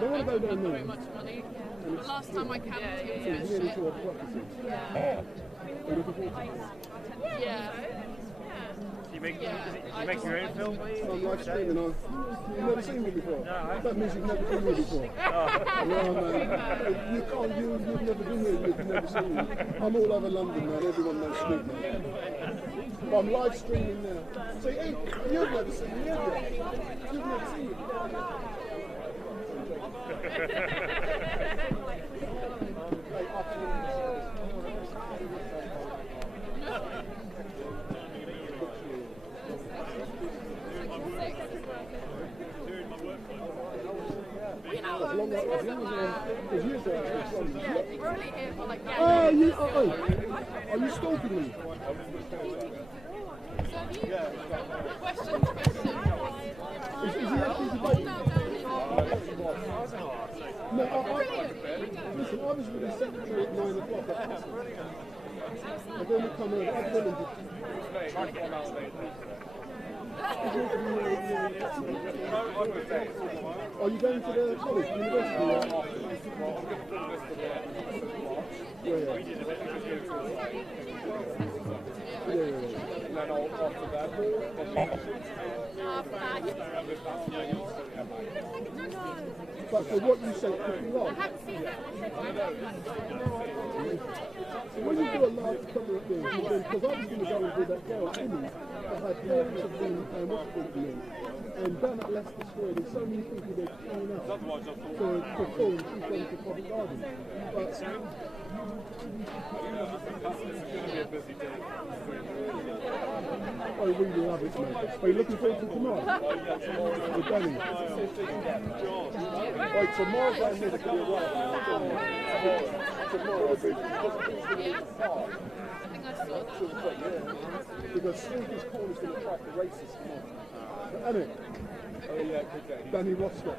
don't want to go down there. Very much money. The last time I camped, it was nearly 12 o'clock. Yeah. You make your own film? I'm live streaming. You've never seen me before. That means you've never been here before. You can't. You've never been here. You've never seen me. I'm all over London, man. Everyone knows StreetMic. But I'm live streaming now. So hey, you've never seen me, have you? You've never seen me. Are you stalking me? Question. Is he actually debating? No, listen, I was with the secretary at 9 o'clock at Castle. And then we come over. Trying to get him out Are you going to the college, university? Yeah. But for what you say, when you do a large couple of things, because I was going to go and do that girl, Emmy, that had parents of been and down at Leicester Square, there's so many people there queuing up to perform. She's going to Covent Garden. But I really love it, mate. Are you looking forward to tomorrow? With Danny? Wait, tomorrow down there, tomorrow will be because Sneaker's Corner's going to track the races tomorrow. Isn't it? Oh, yeah, Danny Rostock.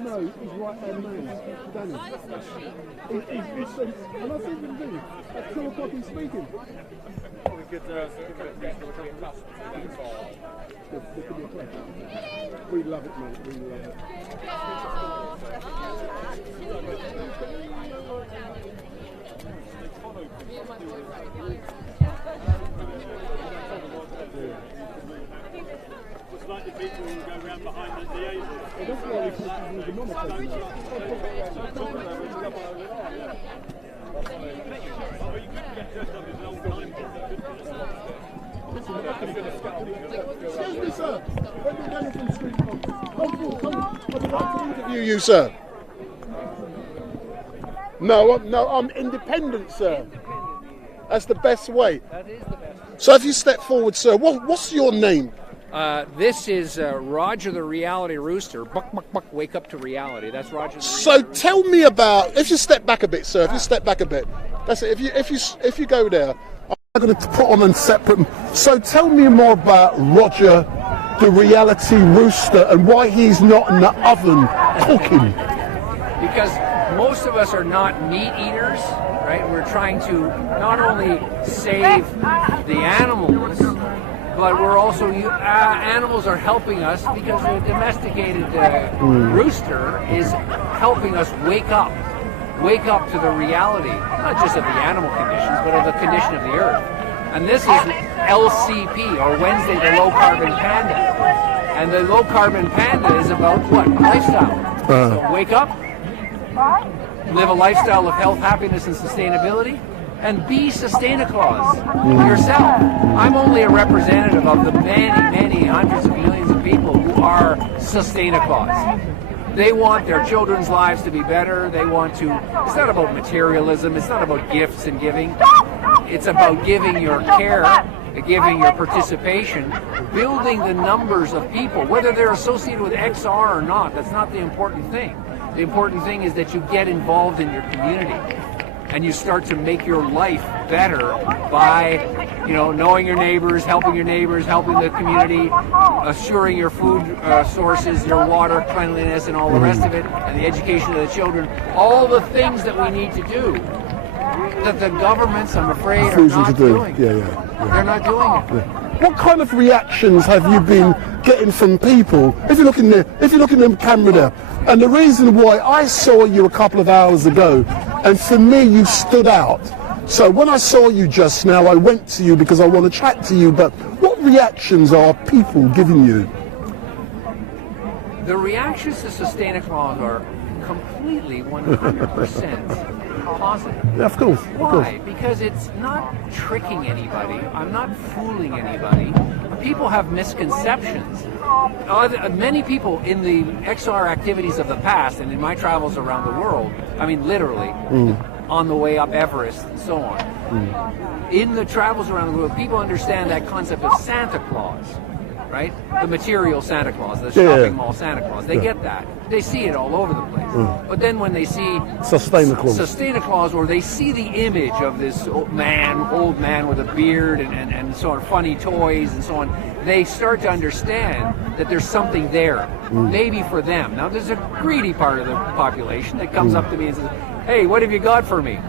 No, he's right-hand man, Danny. And I think him do. At 2 o'clock he's speaking. We love it, mate. We love it. It's like the people who go around behind the liaison. That's why we put the nominating. Excuse me, sir. When you're going from StreetMic, I'd like to interview you, sir. No, I'm independent, sir. That's the best way. That is the best. So if you step forward, sir, what's your name? This is Roger the Reality Rooster. Buck, buck, buck, wake up to reality. That's Roger the So tell me about, if you step back a bit, sir, if you step back a bit. That's it, if you go there, I'm going to put on a separate. So tell me more about Roger the Reality Rooster and why he's not in the oven cooking. Because most of us are not meat eaters, right? We're trying to not only save the animals, but we're also, animals are helping us because the domesticated rooster is helping us wake up to the reality, not just of the animal conditions, but of the condition of the earth. And this is LCP, or Wednesday the Low Carbon Panda. And the Low Carbon Panda is about what? Lifestyle. So wake up, live a lifestyle of health, happiness, and sustainability, and be Sustainaclaus yourself. I'm only a representative of the many, many hundreds of millions of people who are Sustainaclaus. They want their children's lives to be better. They want to, it's not about materialism, it's not about gifts and giving. It's about giving your care, giving your participation, building the numbers of people, whether they're associated with XR or not. That's not the important thing. The important thing is that you get involved in your community and you start to make your life better by, knowing your neighbors, helping the community, assuring your food sources, your water cleanliness, and all the rest of it, and the education of the children. All the things that we need to do that the governments, I'm afraid, are not doing. Yeah. They're not doing it. Yeah. What kind of reactions have you been getting from people? If you look in the camera there, and the reason why I saw you a couple of hours ago, and for me you stood out. So when I saw you just now, I went to you because I want to chat to you. But what reactions are people giving you? The reactions to Sustainaclaus are completely 100% positive. Yeah, of course. Why? Because it's not tricking anybody. I'm not fooling anybody. People have misconceptions. Many people in the XR activities of the past and in my travels around the world, I mean literally, on the way up Everest and so on, in the travels around the world, people understand that concept of Santa Claus, right? The material Santa Claus, the shopping mall Santa Claus. They get that. They see it all over the place. But then when they see Sustainaclaus, or they see the image of this old man with a beard and sort of funny toys and so on, they start to understand that there's something there, maybe for them. Now there's a greedy part of the population that comes up to me and says, "Hey, what have you got for me?"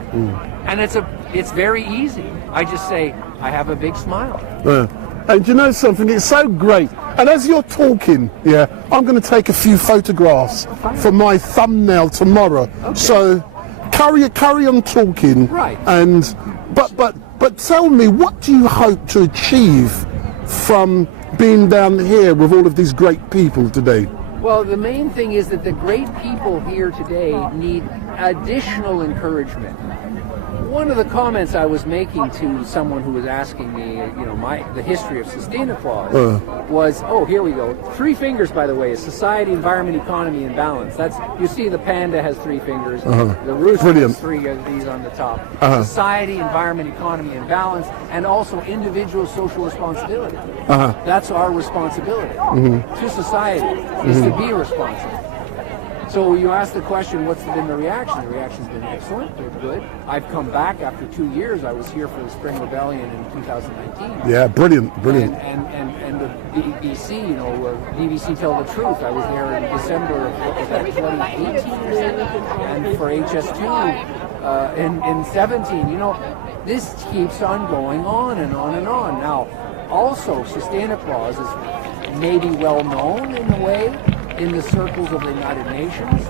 And it's very easy. I just say, I have a big smile. And you know something? It's so great. And as you're talking, yeah, I'm going to take a few photographs for my thumbnail tomorrow. Okay. So carry on talking. Right. And but tell me, what do you hope to achieve from being down here with all of these great people today? Well, the main thing is that the great people here today need additional encouragement. One of the comments I was making to someone who was asking me, the history of sustain applause was, oh, here we go. 3 fingers, by the way, is society, environment, economy, and balance. That's, you see the panda has 3 fingers. The rooster has 3 of these on the top. Society, environment, economy, and balance, and also individual social responsibility. That's our responsibility to society, is to be responsible. So you asked the question, what's been the reaction? The reaction's been excellent, they're good. I've come back after 2 years. I was here for the Spring Rebellion in 2019. Yeah, brilliant. And the BBC, BBC Tell the Truth. I was there in December of 2018, and for HS2 in 17. This keeps on going on and on and on. Now, also, sustain applause is maybe well known in a way in the circles of the United Nations,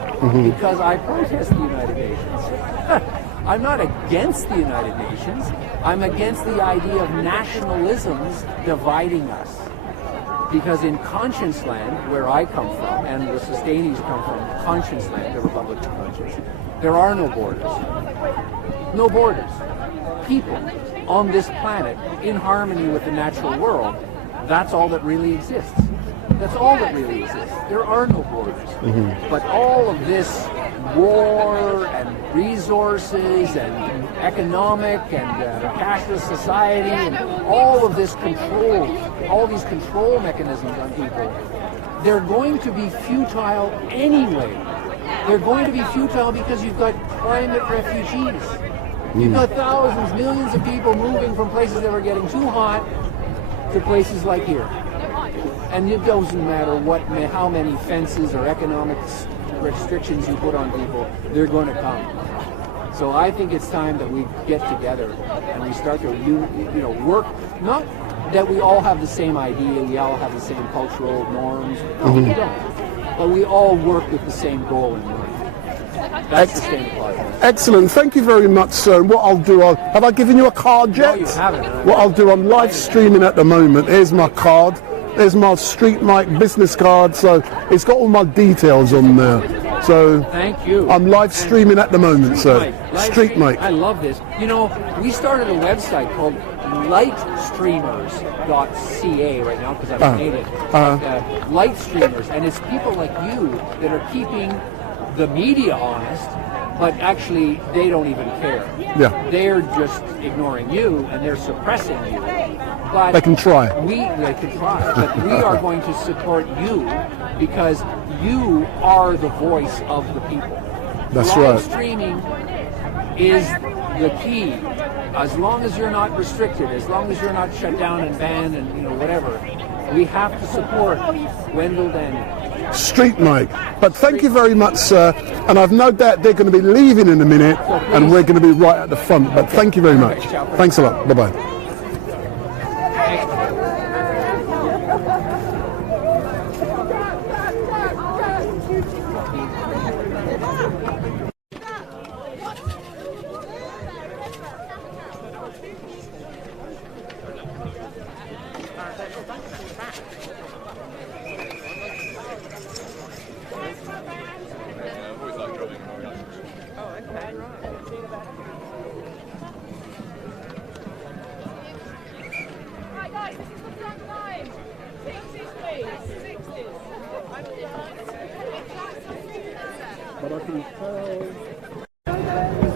because I protest the United Nations. I'm not against the United Nations. I'm against the idea of nationalisms dividing us. Because in Conscience Land, where I come from, and the sustainees come from Conscience Land, the Republic of Conscience, there are no borders. No borders. People on this planet in harmony with the natural world, that's all that really exists. That's all that really exists. There are no borders. But all of this war and resources and economic and cashless society and all of this control, all these control mechanisms on people, they're going to be futile anyway. They're going to be futile because you've got climate refugees. You've got thousands, millions of people moving from places that are getting too hot to places like here. And it doesn't matter how many fences or economic restrictions you put on people, they're going to come. So I think it's time that we get together and we start to work. Not that we all have the same idea, we all have the same cultural norms. No, we don't. But we all work with the same goal in mind. That's sustainable. Excellent. Thank you very much, sir. And what I'll do, have I given you a card yet? No, you haven't. What I'll do, I'm live streaming at the moment. Here's my card. There's my StreetMic business card, so it's got all my details on there. So thank you. I'm live streaming at the moment, so StreetMic. I love this. We started a website called lightstreamers.ca right now because I've made it. Lightstreamers, and it's people like you that are keeping the media honest, but actually they don't even care. Yeah. They're just ignoring you and they're suppressing you. But they can try. They can try, but we are going to support you because you are the voice of the people. That's Live right. streaming is the key. As long as you're not restricted, as long as you're not shut down and banned and whatever, we have to support Wendell Daniel. StreetMic. But thank you very much, sir. And I've no doubt they're going to be leaving in a minute, and we're going to be right at the front. But thank you very much. Thanks a lot. Bye-bye.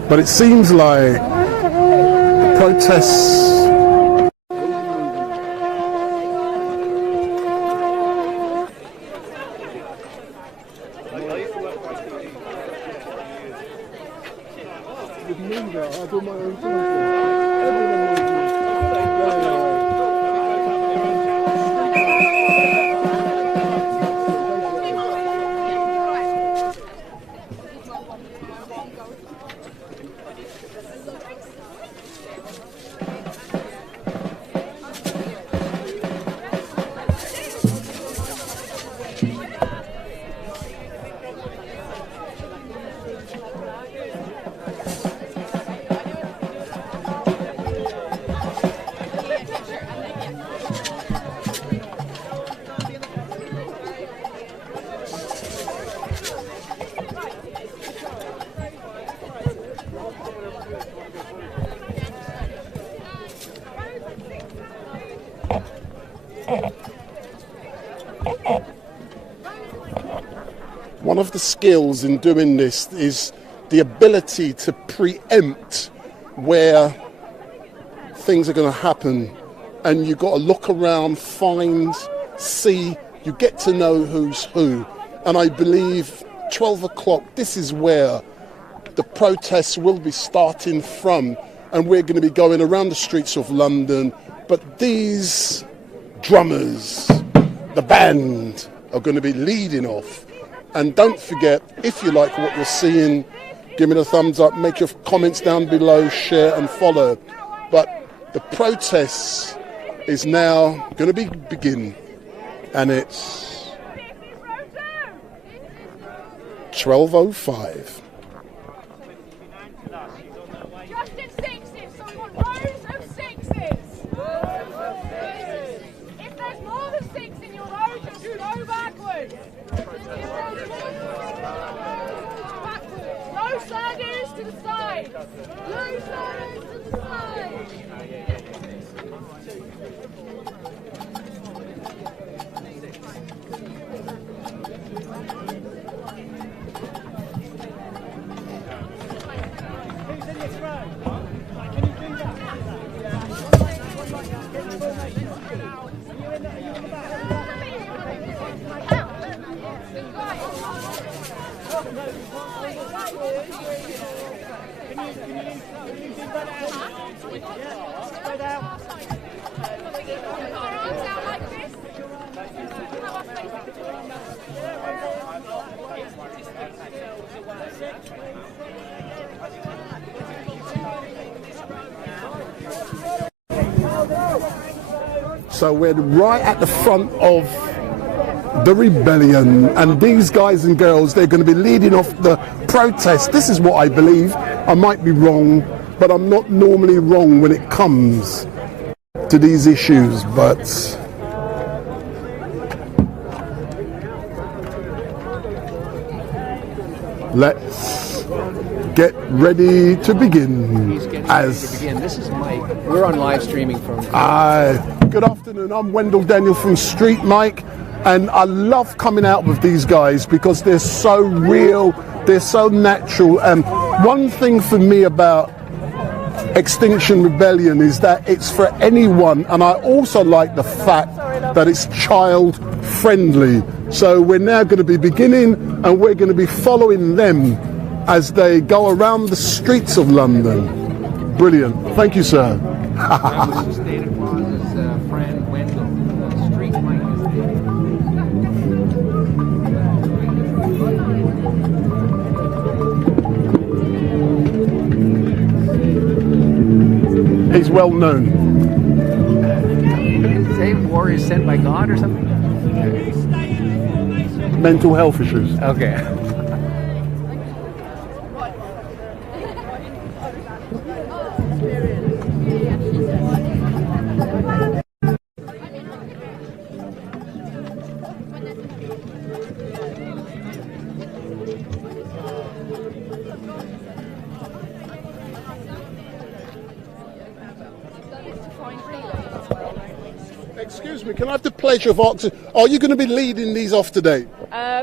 But it seems like the protests One of the skills in doing this is the ability to preempt where things are going to happen, and you've got to look around, find, see, you get to know who's who. And I believe 12 o'clock, this is where the protests will be starting from, and we're going to be going around the streets of London. But these drummers, the band, are going to be leading off. And don't forget, if you like what you're seeing, give me the thumbs up, make your comments down below, share and follow. But the protest is now going to begin, and it's 12:05. Just in sixes, someone rows of sixes. If there's more than 6 in your row, just go backwards. No sliders to the side. No sliders to the side. So we're right at the front of the rebellion, and these guys and girls, they're going to be leading off the protest. This is what I believe. I might be wrong, but I'm not normally wrong when it comes to these issues. But let's get ready to begin. This is Mike. We're on live streaming from. Good afternoon. I'm Wendell Daniel from StreetMic, and I love coming out with these guys because they're so real, they're so natural. And one thing for me about Extinction Rebellion is that it's for anyone, and I also like the fact that it's child friendly. So we're now going to be beginning, and we're going to be following them as they go around the streets of London. Brilliant. Thank you, sir. That was Santa Claus's friend Wendell. StreetMic is He's well known. Say warrior sent by God or something? Mental health issues. Okay. Excuse me, can I have the pleasure of asking, are you going to be leading these off today?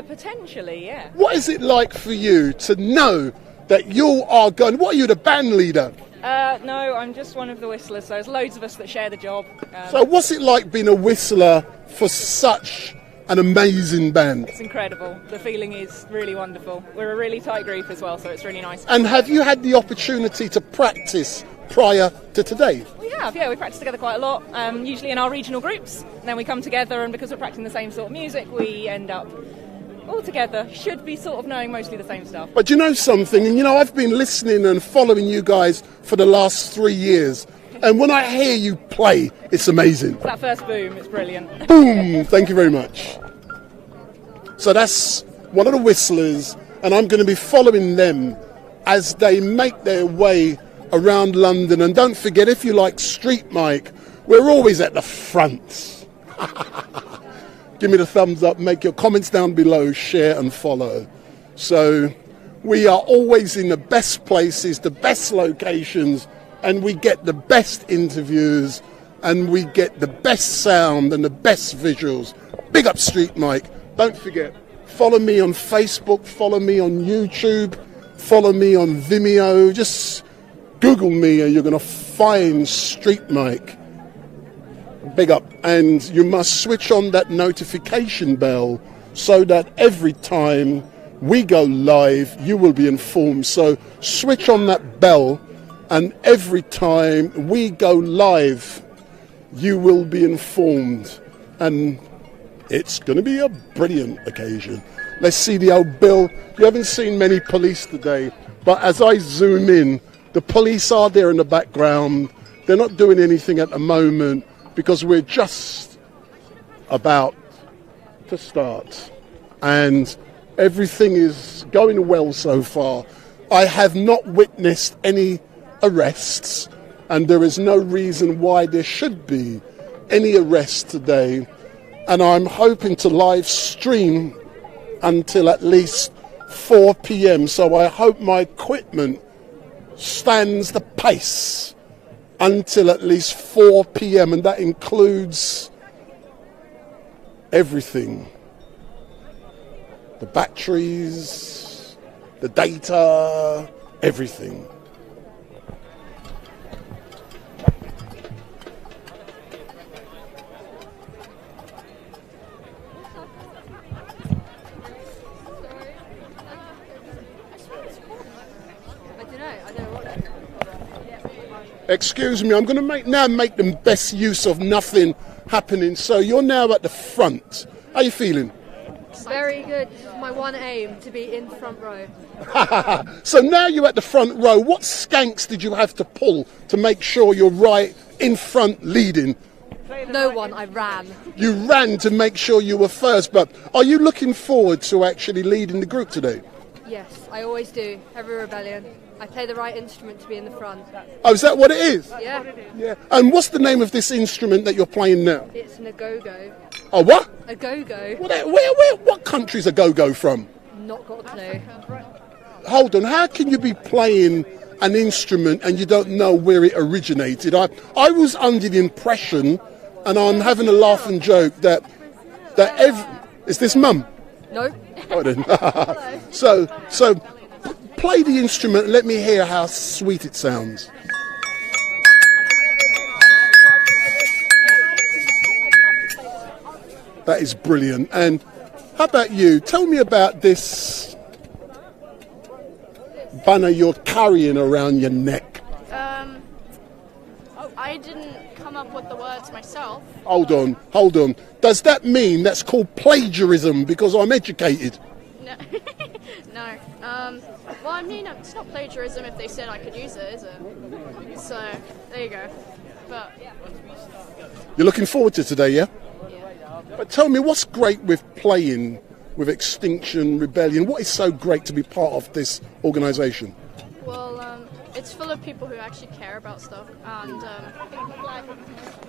Potentially, yeah. What is it like for you to know that you are going, what are you, the band leader? No, I'm just one of the whistlers, so there's loads of us that share the job. So what's it like being a whistler for such an amazing band? It's incredible. The feeling is really wonderful. We're a really tight group as well, so it's really nice. And have you had the opportunity to practice prior to today? We have, yeah. We practice together quite a lot, usually in our regional groups. And then we come together, and because we're practicing the same sort of music, we end up all together. Should be sort of knowing mostly the same stuff. But you know something, and you know, I've been listening and following you guys for the last 3 years, and when I hear you play, it's amazing. It's that first boom, it's brilliant. Boom! Thank you very much. So that's one of the whistlers, and I'm going to be following them as they make their way around London. And don't forget, if you like StreetMic, we're always at the front. Give me the thumbs up, make your comments down below, share and follow. So we are always in the best places, the best locations, and we get the best interviews, and we get the best sound and the best visuals. Big up StreetMic. Don't forget, follow me on Facebook, follow me on YouTube, follow me on Vimeo. Just Google me and you're going to find StreetMic. Big up. And you must switch on that notification bell so that every time we go live, you will be informed. So switch on that bell, and every time we go live, you will be informed. And it's going to be a brilliant occasion. Let's see the old bill. You haven't seen many police today, but as I zoom in, the police are there in the background. They're not doing anything at the moment because we're just about to start. And everything is going well so far. I have not witnessed any arrests, and there is no reason why there should be any arrests today. And I'm hoping to live stream until at least 4 p.m. So I hope my equipment stands the pace until at least 4 p.m. and that includes everything. The batteries, the data, everything. Excuse me, I'm going to make the best use of nothing happening. So you're now at the front. How are you feeling? Very good. This is my one aim, to be in the front row. So now you're at the front row. What skanks did you have to pull to make sure you're right in front leading? No one, I ran. You ran to make sure you were first, but are you looking forward to actually leading the group today? Yes, I always do. Every rebellion. I play the right instrument to be in the front. Oh, is that what it is? Yeah. Yeah. And what's the name of this instrument that you're playing now? It's an agogo. Oh, what? A go-go. What country's a go-go from? Not got a clue. Hold on, how can you be playing an instrument and you don't know where it originated? I was under the impression, and I'm having a laugh and joke, that is this Mum? No. Oh, then. So play the instrument and let me hear how sweet it sounds. That is brilliant. And how about you? Tell me about this banner you're carrying around your neck. I didn't come up with the words myself. Hold on. Does that mean that's called plagiarism because I'm educated? No. No. Well, I mean, it's not plagiarism if they said I could use it, is it? So, there you go. But you're looking forward to today, yeah? But tell me, what's great with playing with Extinction Rebellion? What is so great to be part of this organisation? Well, it's full of people who actually care about stuff, and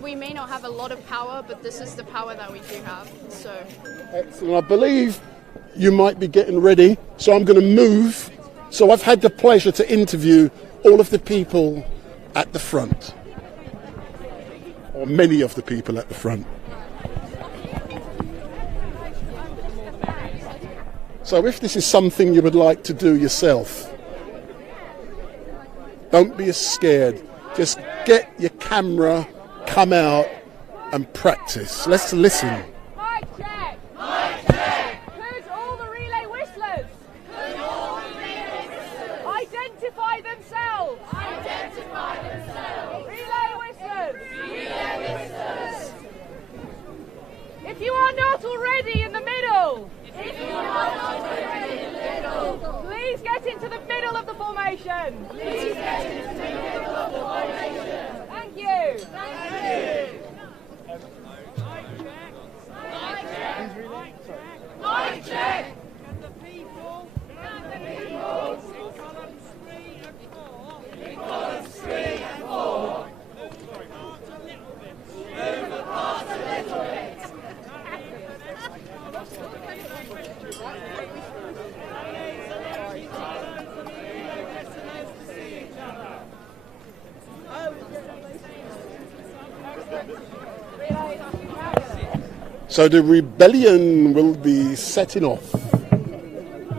we may not have a lot of power, but this is the power that we do have. So excellent. I believe you might be getting ready, so I'm going to move. So I've had the pleasure to interview all of the people at the front, or many of the people at the front. So if this is something you would like to do yourself, don't be scared. Just get your camera, come out and practice. Let's listen. Mic check! Mic check! Who's all the relay whistlers? Identify themselves! Identify themselves! Relay whistlers! Relay whistlers! If you are not already in the middle! If you are not already in the middle! Please get into the middle of the formation! Please get into the middle of the formation! Thank you! Thank you! Mic check! Can the people So the rebellion will be setting off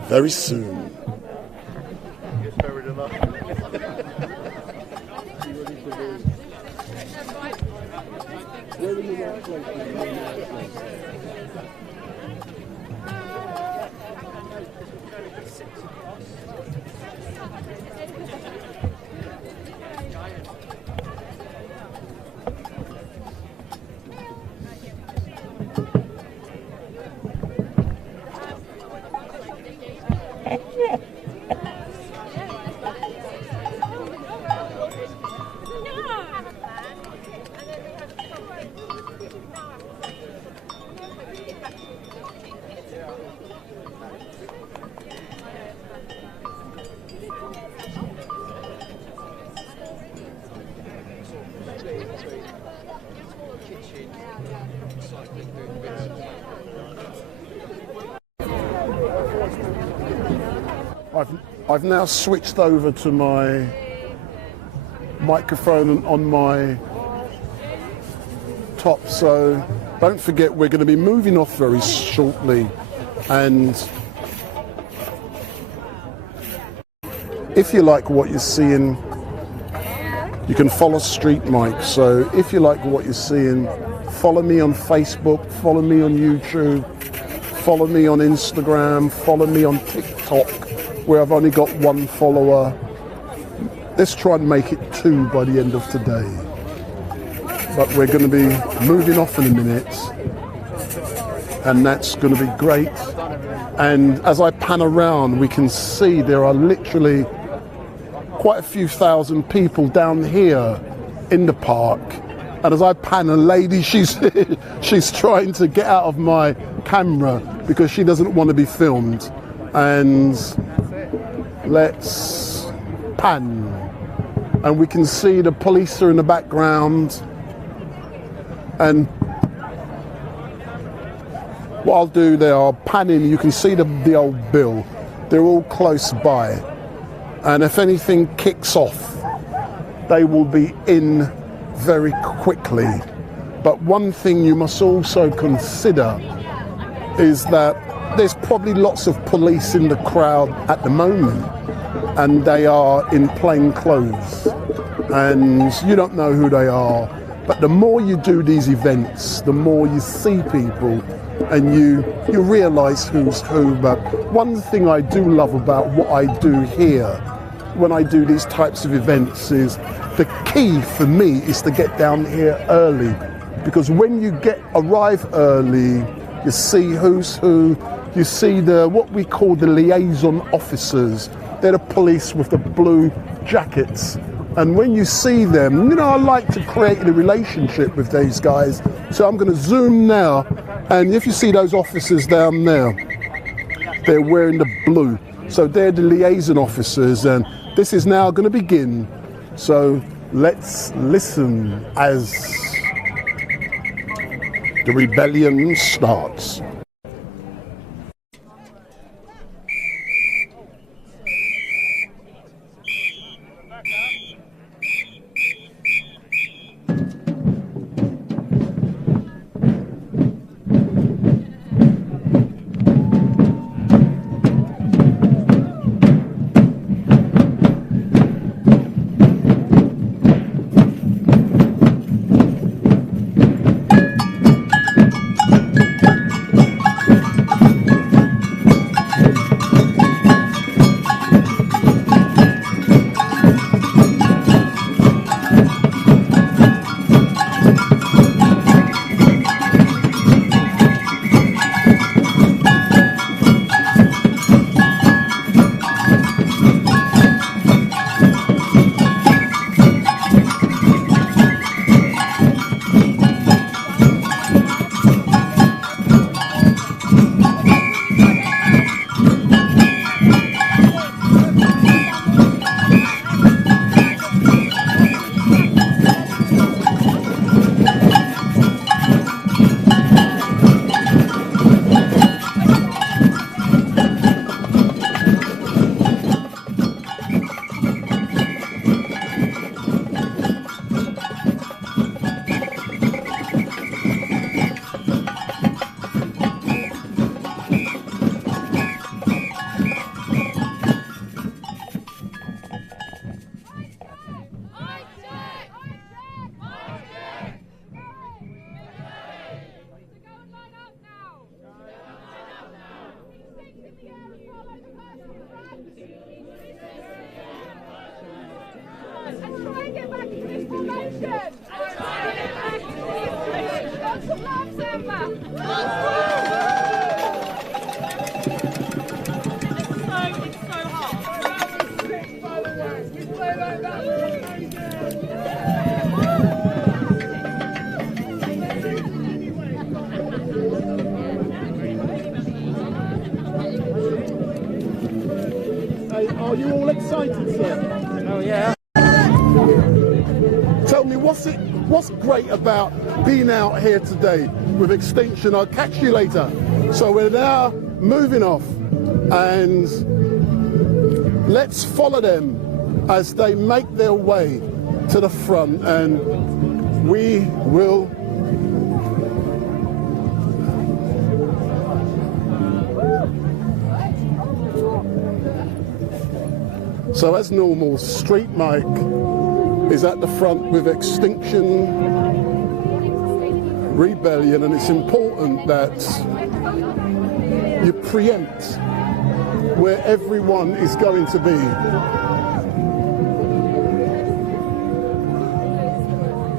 very soon. I've now switched over to my microphone on my top, so don't forget we're going to be moving off very shortly, and if you like what you're seeing, you can follow StreetMic. So if you like what you're seeing, follow me on Facebook, follow me on YouTube, follow me on Instagram, follow me on TikTok, where I've only got 1 follower. Let's try and make it 2 by the end of today. But we're going to be moving off in a minute, and that's going to be great. And as I pan around, we can see there are literally quite a few thousand people down here in the park. And as I pan, a lady, she's trying to get out of my camera because she doesn't want to be filmed. And let's pan, and we can see the police are in the background. And what I'll do there, I'll pan in, you can see the old bill. They're all close by, and if anything kicks off, they will be in very quickly. But one thing you must also consider is that there's probably lots of police in the crowd at the moment, and they are in plain clothes, and you don't know who they are. But the more you do these events, the more you see people, and you realise who's who. But one thing I do love about what I do here, when I do these types of events, is the key for me is to get down here early, because when you arrive early, you see who's who. You see what we call the liaison officers. They're the police with the blue jackets. And when you see them, you know, I like to create a relationship with these guys. So I'm going to zoom now. And if you see those officers down there, they're wearing the blue. So they're the liaison officers. And this is now going to begin. So let's listen as the rebellion starts. And try and get back into this formation. Lots of love, Samba. Are you all excited, sir? Oh yeah. Tell me, what's great about being out here today with Extinction? I'll catch you later. So we're now moving off, and let's follow them as they make their way to the front, and we will So as normal, StreetMic is at the front with Extinction Rebellion, and it's important that you preempt where everyone is going to be.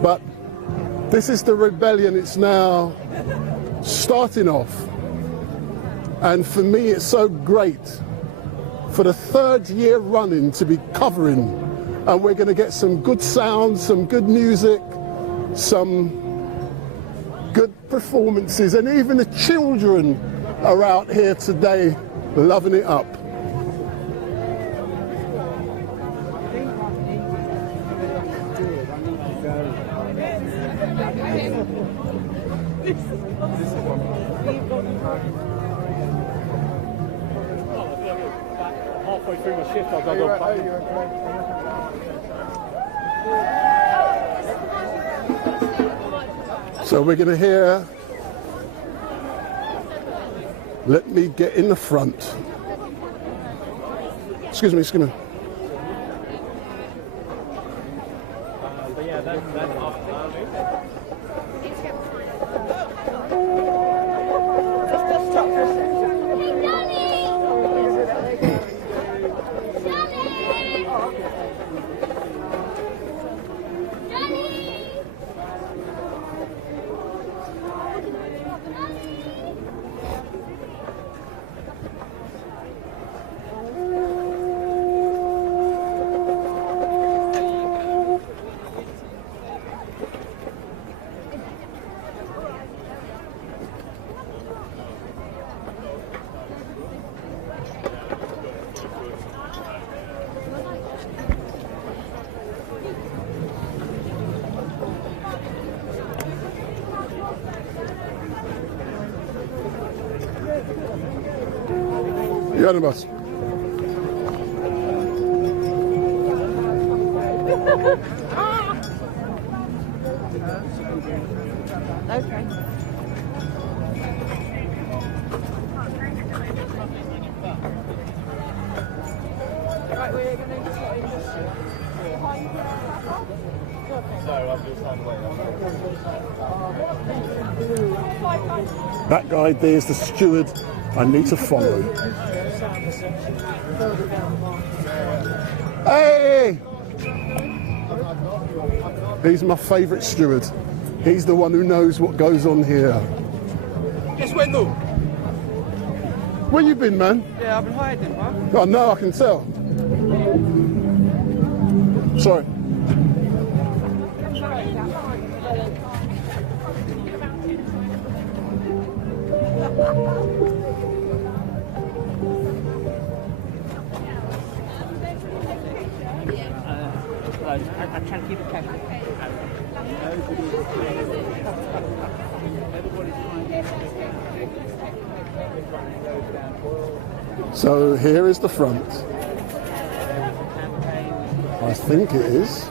But this is the rebellion, it's now starting off, and for me it's so great for the third year running to be covering, and we're going to get some good sound, some good music, some good performances, and even the children are out here today loving it up. Halfway through my shift, I've got to go back. So we're going to hear, let me get in the front. Excuse me. You're on the bus. Okay. Right, we're going to That guy there's the steward I need to follow. Hey! He's my favourite steward. He's the one who knows what goes on here. Yes, Wendell. Where you been, man? Yeah, I've been hiding, man. Oh no, I can tell. Sorry. I'm trying to keep it casual. So here is the front. I think it is.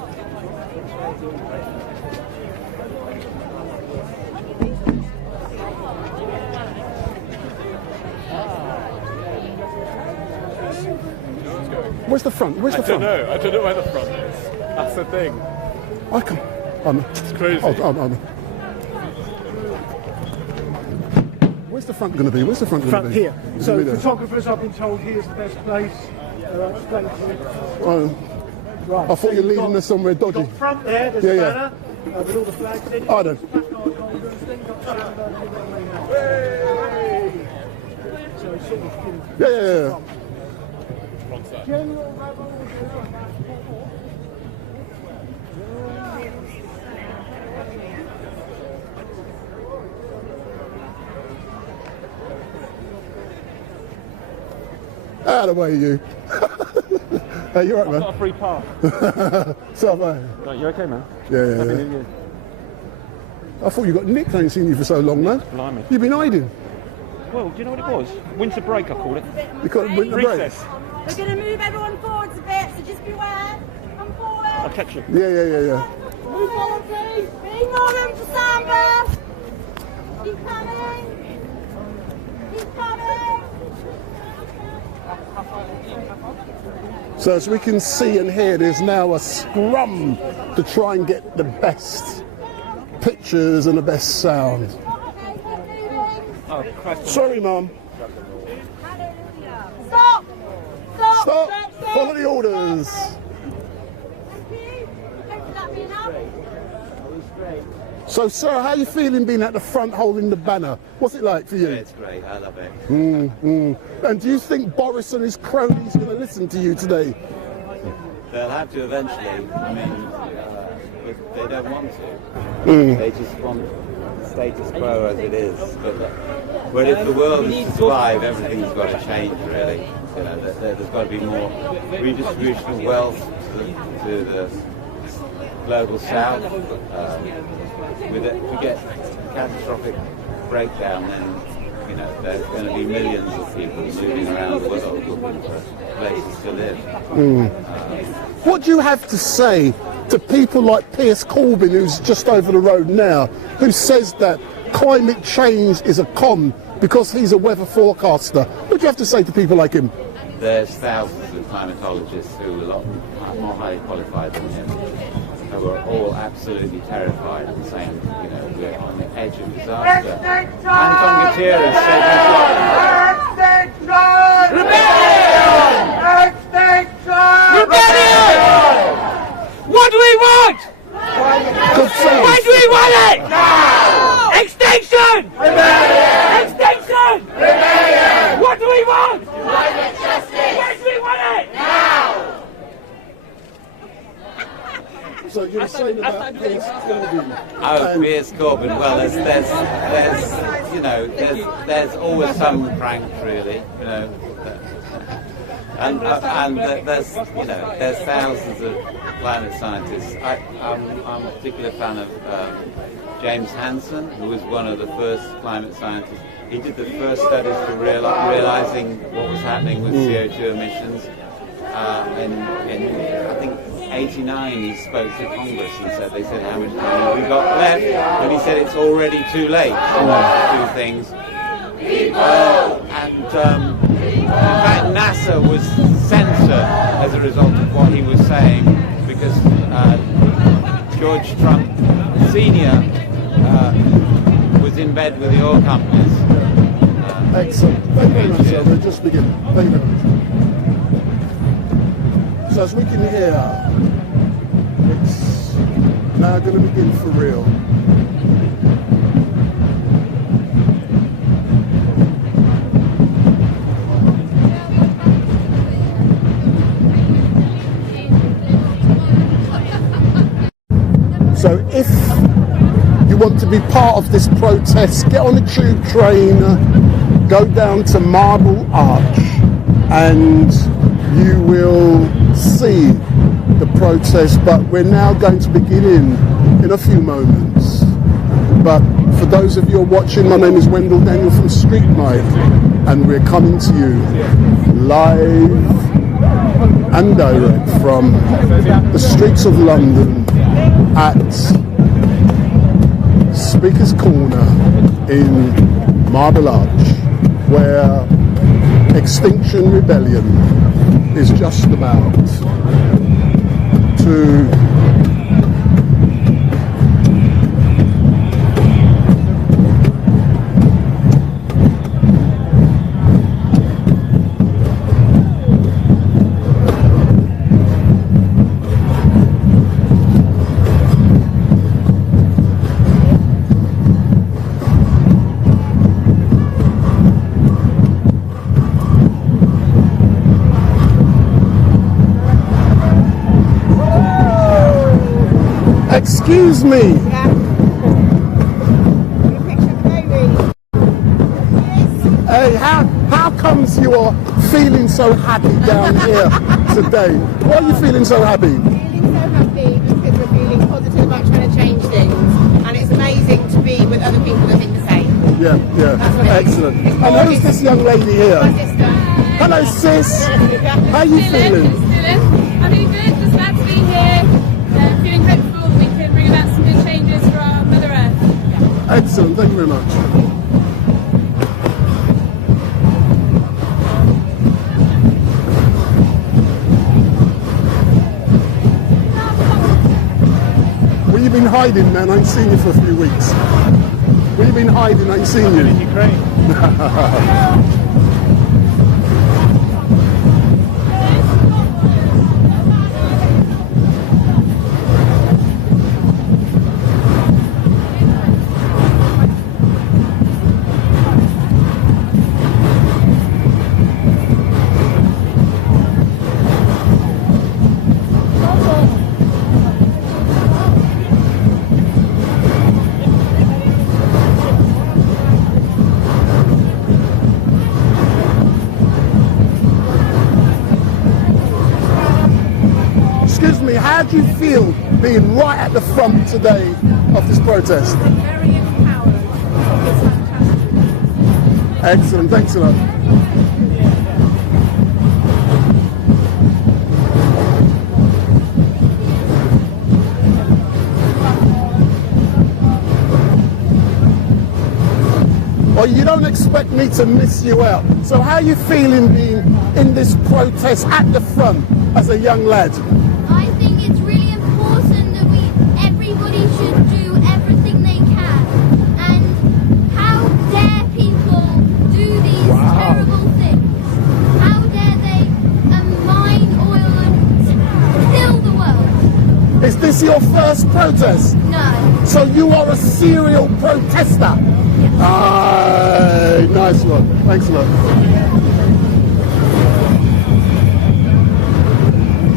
Where's the front? Where's the front? I don't know where the front is. That's the thing. I can. It's crazy. Where's the front going to be? Where's the front going to be? Here. It's So gonna be there. photographers, I've been told, here's the best place. Explain to you. I thought you were leading us somewhere dodgy. Front there, there's a banner with all the flags in. I don't. Yeah. Out of the way, you. Hey, you're right, man. I've got a free pass. So, mate. No, you okay, man? Yeah. Happy New Year. I thought you got nicked. I ain't seen you for so long, man. Blimey. You've been hiding. Well, do you know what it was? Winter break, I called it. You called it winter break? Recess. We're going to move everyone forwards a bit, so just beware. Come forward. I'll catch you. Yeah. Move forward, please. Leave more room for Samba. Keep coming. Keep coming. So as we can see and hear, there's now a scrum to try and get the best pictures and the best sound. Oh, Christ. Sorry, Mum. Stop. Stop. Follow the orders. So, sir, how are you feeling being at the front holding the banner? What's it like for you? Yeah, it's great. I love it. And do you think Boris and his cronies are going to listen to you today? They'll have to eventually. I mean, if they don't want to. They just want status quo as it is. But if the world is to survive, everything's got to change, really. You know, there's got to be more redistribution of wealth to the global south. If we get catastrophic breakdown, then there's going to be millions of people moving around the world looking for places to live. What do you have to say to people like Piers Corbyn, who's just over the road now, who says that climate change is a con because he's a weather forecaster? What do you have to say to people like him? There's thousands of climatologists who are a lot more highly qualified than him, who are all absolutely terrified and saying, we're on the edge of disaster. Anton Gutierrez said Extinction Rebellion! What do we want? When do we want it? Now! Extinction Rebellion! Extinction Rebellion! What do we want? Climate justice! When do we want it? Now! So you're saying about Piers Corbyn? Oh, Piers Corbyn. Well, there's always some prank, really. And there's thousands of climate scientists. I'm a particular fan of James Hansen, who was one of the first climate scientists. He did the first studies for realizing what was happening with CO2 emissions. In I think '89, he spoke to Congress and they said how much time have we got left? And he said it's already too late to do things. In fact, NASA was censored as a result of what he was saying because George Trump Sr. Was in bed with the oil companies. Excellent. Thank you very much, sir. We're just beginning. Thank you very much. So as we can hear, it's now going to begin for real. So if you want to be part of this protest, get on a tube train, go down to Marble Arch, and you will see the protest. But we're now going to begin in a few moments. But for those of you who are watching, my name is Wendell Daniel from StreetMic, and we're coming to you live and direct from the streets of London at Speaker's Corner in Marble Arch, where Extinction Rebellion is just about to Excuse me. Hey, how comes you are feeling so happy down here today? Why are you feeling so happy? Feeling so happy because we're feeling positive about trying to change things, and it's amazing to be with other people that think the same. Yeah, excellent. And who's this young lady here? My sister. Hello, sis. How are you feeling? I'm feeling good, just glad to be here. Feeling hopeful we can bring about some good changes for our Mother Earth. Excellent, thank you very much. Where you been hiding, man? I ain't seen you for a few weeks. Where you been hiding? I ain't seen you. in Ukraine. Excuse me, how do you feel being right at the front today of this protest? Very empowered. It's fantastic. Excellent, thanks a lot. Well, you don't expect me to miss you out. So how are you feeling being in this protest at the front as a young lad? I think it's really important that everybody should do everything they can. And how dare people do these terrible things? How dare they mine oil and kill the world? Is this your first protest? No. So you are a serial protester? Yes. Aye, nice one. Thanks a lot.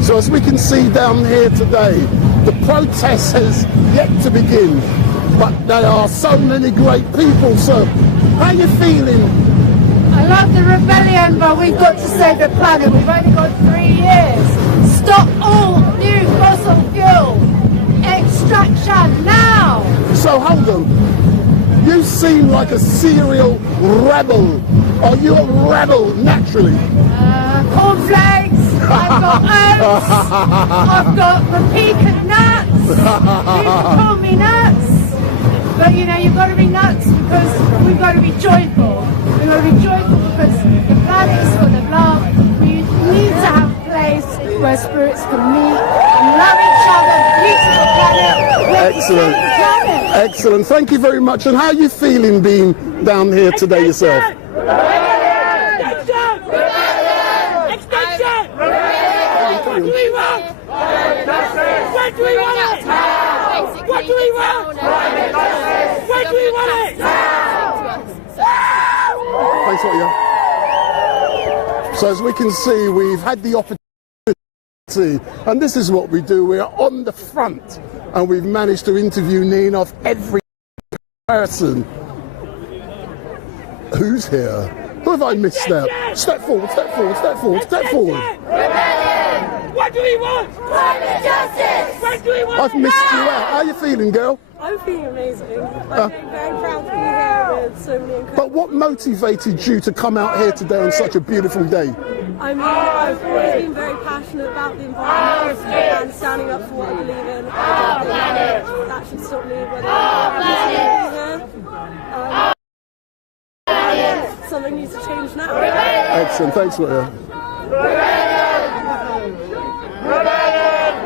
So as we can see down here today, the protest has yet to begin, but there are so many great people. So how are you feeling? I love the rebellion, but we've got to save the planet. We've only got 3 years. Stop all new fossil fuel extraction now! So hold on. You seem like a serial rebel. Are you a rebel naturally? Cornflakes, I've got oats, I've got the pecan nuts. People call me nuts. But you know, you've got to be nuts because we've got to be joyful. We've got to be joyful because the planet is full of love. We need to have a place where spirits can meet and love each other. Beautiful planet. Excellent. Excellent. Thank you very much. And how are you feeling being down here today yourself? What do we want? When do we want it? What do we want? When do we want it? Thanks a lot, yeah. So as we can see, we've had the opportunity, and this is what we do. We're on the front, and we've managed to interview Nina of every person. Who's here? Who have I missed out? Step forward, step forward, step forward, step forward. Rebellion! What do we want? Climate justice! When do we want I've missed you out. How are you feeling, girl? I'm feeling amazing. I'm very proud to be here with so many incredible. But what motivated you to come out here today on such a beautiful day? I mean, I've always been very passionate about the environment and standing up for what I believe in. I don't think that should stop me whether I'm here. Something needs to change now. Excellent, thanks for that.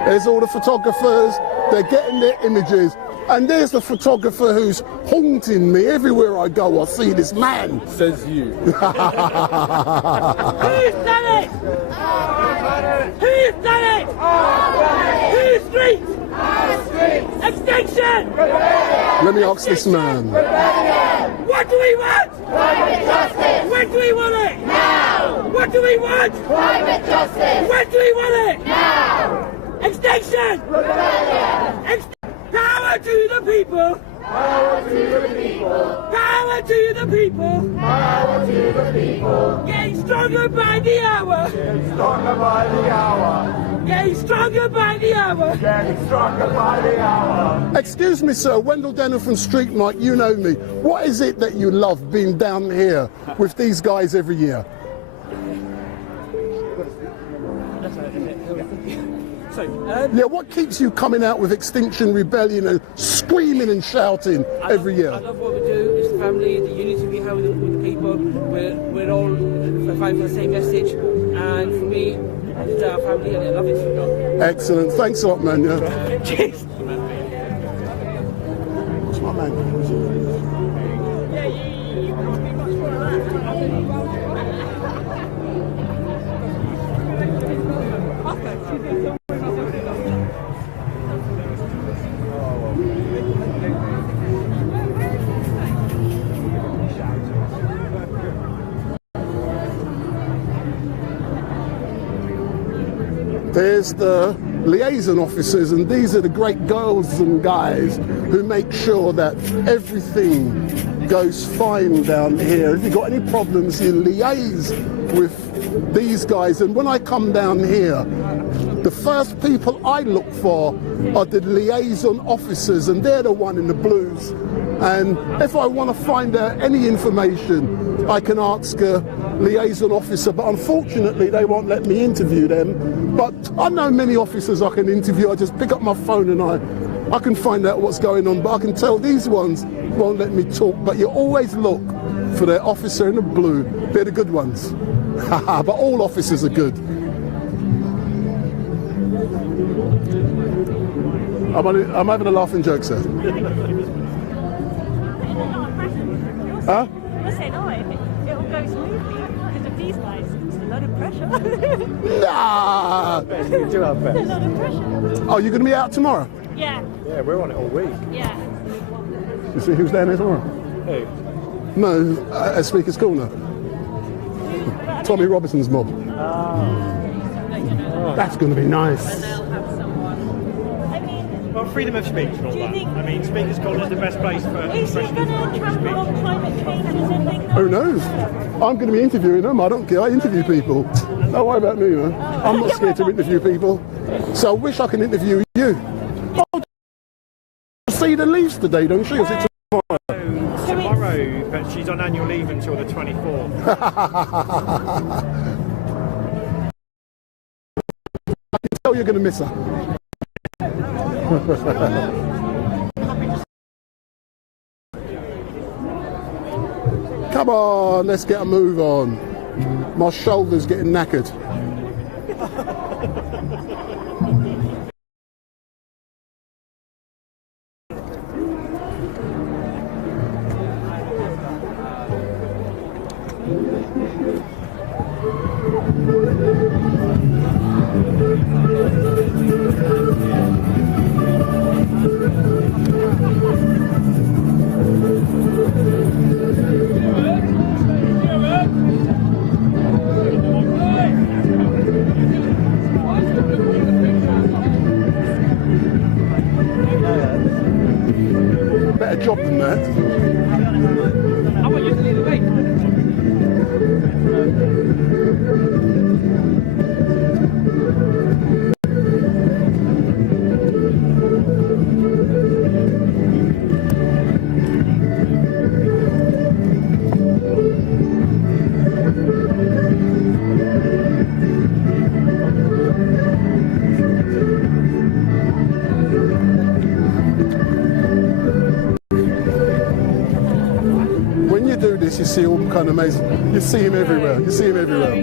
There's all the photographers, they're getting their images. And there's the photographer who's haunting me. Everywhere I go, I see this man. Says you. Who's done it? Who's done it? Who's street? Extinction! Let me ask this man. What do we want? Climate justice! When do we want it? Now! What do we want? Climate justice! When do we want it? Now! Extinction! Rebellion! Power to the people! Power to the people! Power to the people! Power to the people! Getting stronger by the hour! Getting stronger by the hour! Getting stronger by the hour! Getting stronger by the hour! Excuse me, sir, Wendell Denham from StreetMic, you know me. What is it that you love being down here with these guys every year? Yeah, what keeps you coming out with Extinction Rebellion and screaming and shouting every year? I love what we do. It's the family, the unity we have with the people. We're all fighting for the same message. And for me, it's our family and I love it. Excellent. Thanks a lot, man. Yeah. Cheers. Oh, man. There's the liaison officers, and these are the great girls and guys who make sure that everything goes fine down here. If you've got any problems, you liaise with these guys. And when I come down here, the first people I look for are the liaison officers, and they're the one in the blues. And if I want to find out any information, I can ask a liaison officer, but unfortunately they won't let me interview them. But I know many officers I can interview. I just pick up my phone and I can find out what's going on, but I can tell these ones won't let me talk. But you always look for their officer in the blue. They're the good ones. But all officers are good. I'm having a laughing joke, sir. Huh? Listen, it'll go smoothly because of these guys. It's a lot of pressure. Nah! You do our best. It's a lot of pressure. Oh, you're going to be out tomorrow? Yeah. Yeah, we're on it all week. Yeah. You see who's down there tomorrow? Who? No, at Speaker's Corner. Tommy Robinson's mob. That's going to be nice. Well, freedom of speech and all that. I mean, Speaker's Corner is the best place for expression. Is he going to trample on climate change as a thing? Who knows? I'm going to be interviewing them. I don't care. I interview people. Don't worry about me, man. I'm not scared to interview people. So I wish I could interview you. Oh, see the Leafs today, don't you? Is it tomorrow? Tomorrow, but she's on annual leave until the 24th. I can tell you're going to miss her. Come on, let's get a move on. My shoulder's getting knackered. Better job than that. I want you to lead the way. You see all kind of amazing. You see him everywhere. You see him everywhere.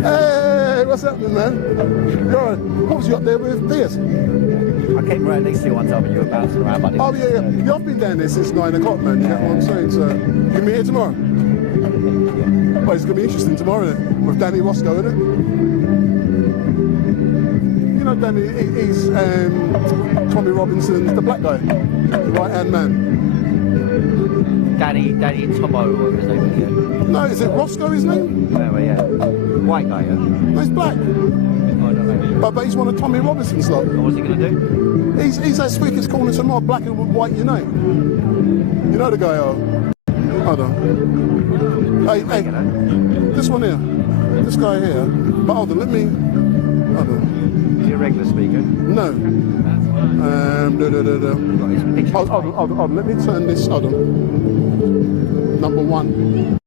Hey, what's happening, man? You're right. What was you up there with Piers? I came right next to you one time and you were bouncing around. But oh, yeah. I've been down there since 9 o'clock, man. You know what I'm saying? So, you can be here tomorrow? Well, it's going to be interesting tomorrow, isn't it? With Danny Roscoe, isn't it? You know, Danny, he's 20 Tommy Robinson's the black guy, the right-hand man. Danny Tomo, whatever his name is. Yeah. No, is it Roscoe, his name? Yeah. White guy, yeah? No, he's black. I don't know. But he's one of Tommy Robinson's lot. What's he going to do? He's that squeakiest corner to more black and white, you know. You know the guy, hold on. Hey, this one here. This guy here. But hold on, hold on. Is he a regular speaker? No. Hold on, let me turn this, hold on. Number 1.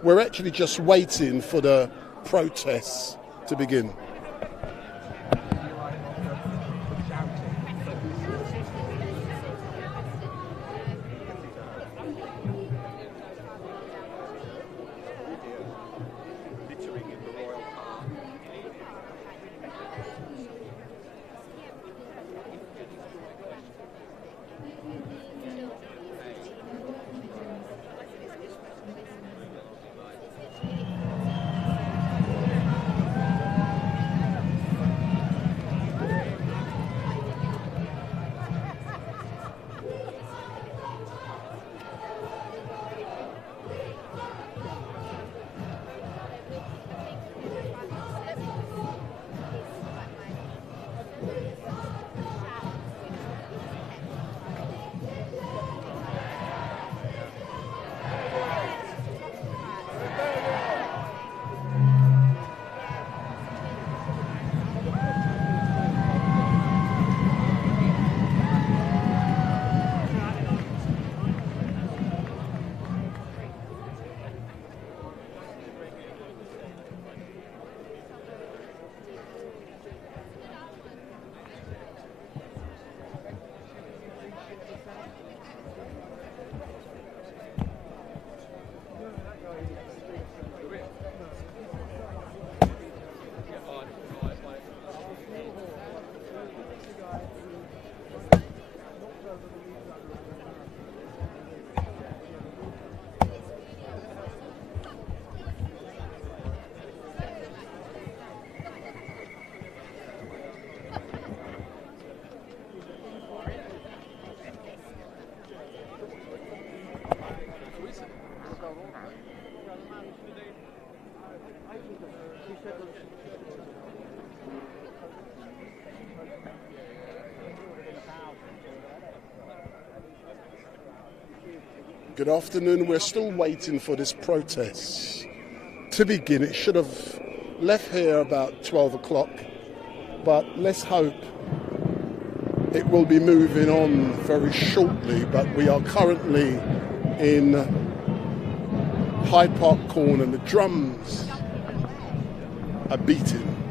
We're actually just waiting for the protests to begin. Good afternoon. We're still waiting for this protest to begin. It should have left here about 12 o'clock, but let's hope it will be moving on very shortly. But we are currently in Hyde Park Corner and the drums are beating.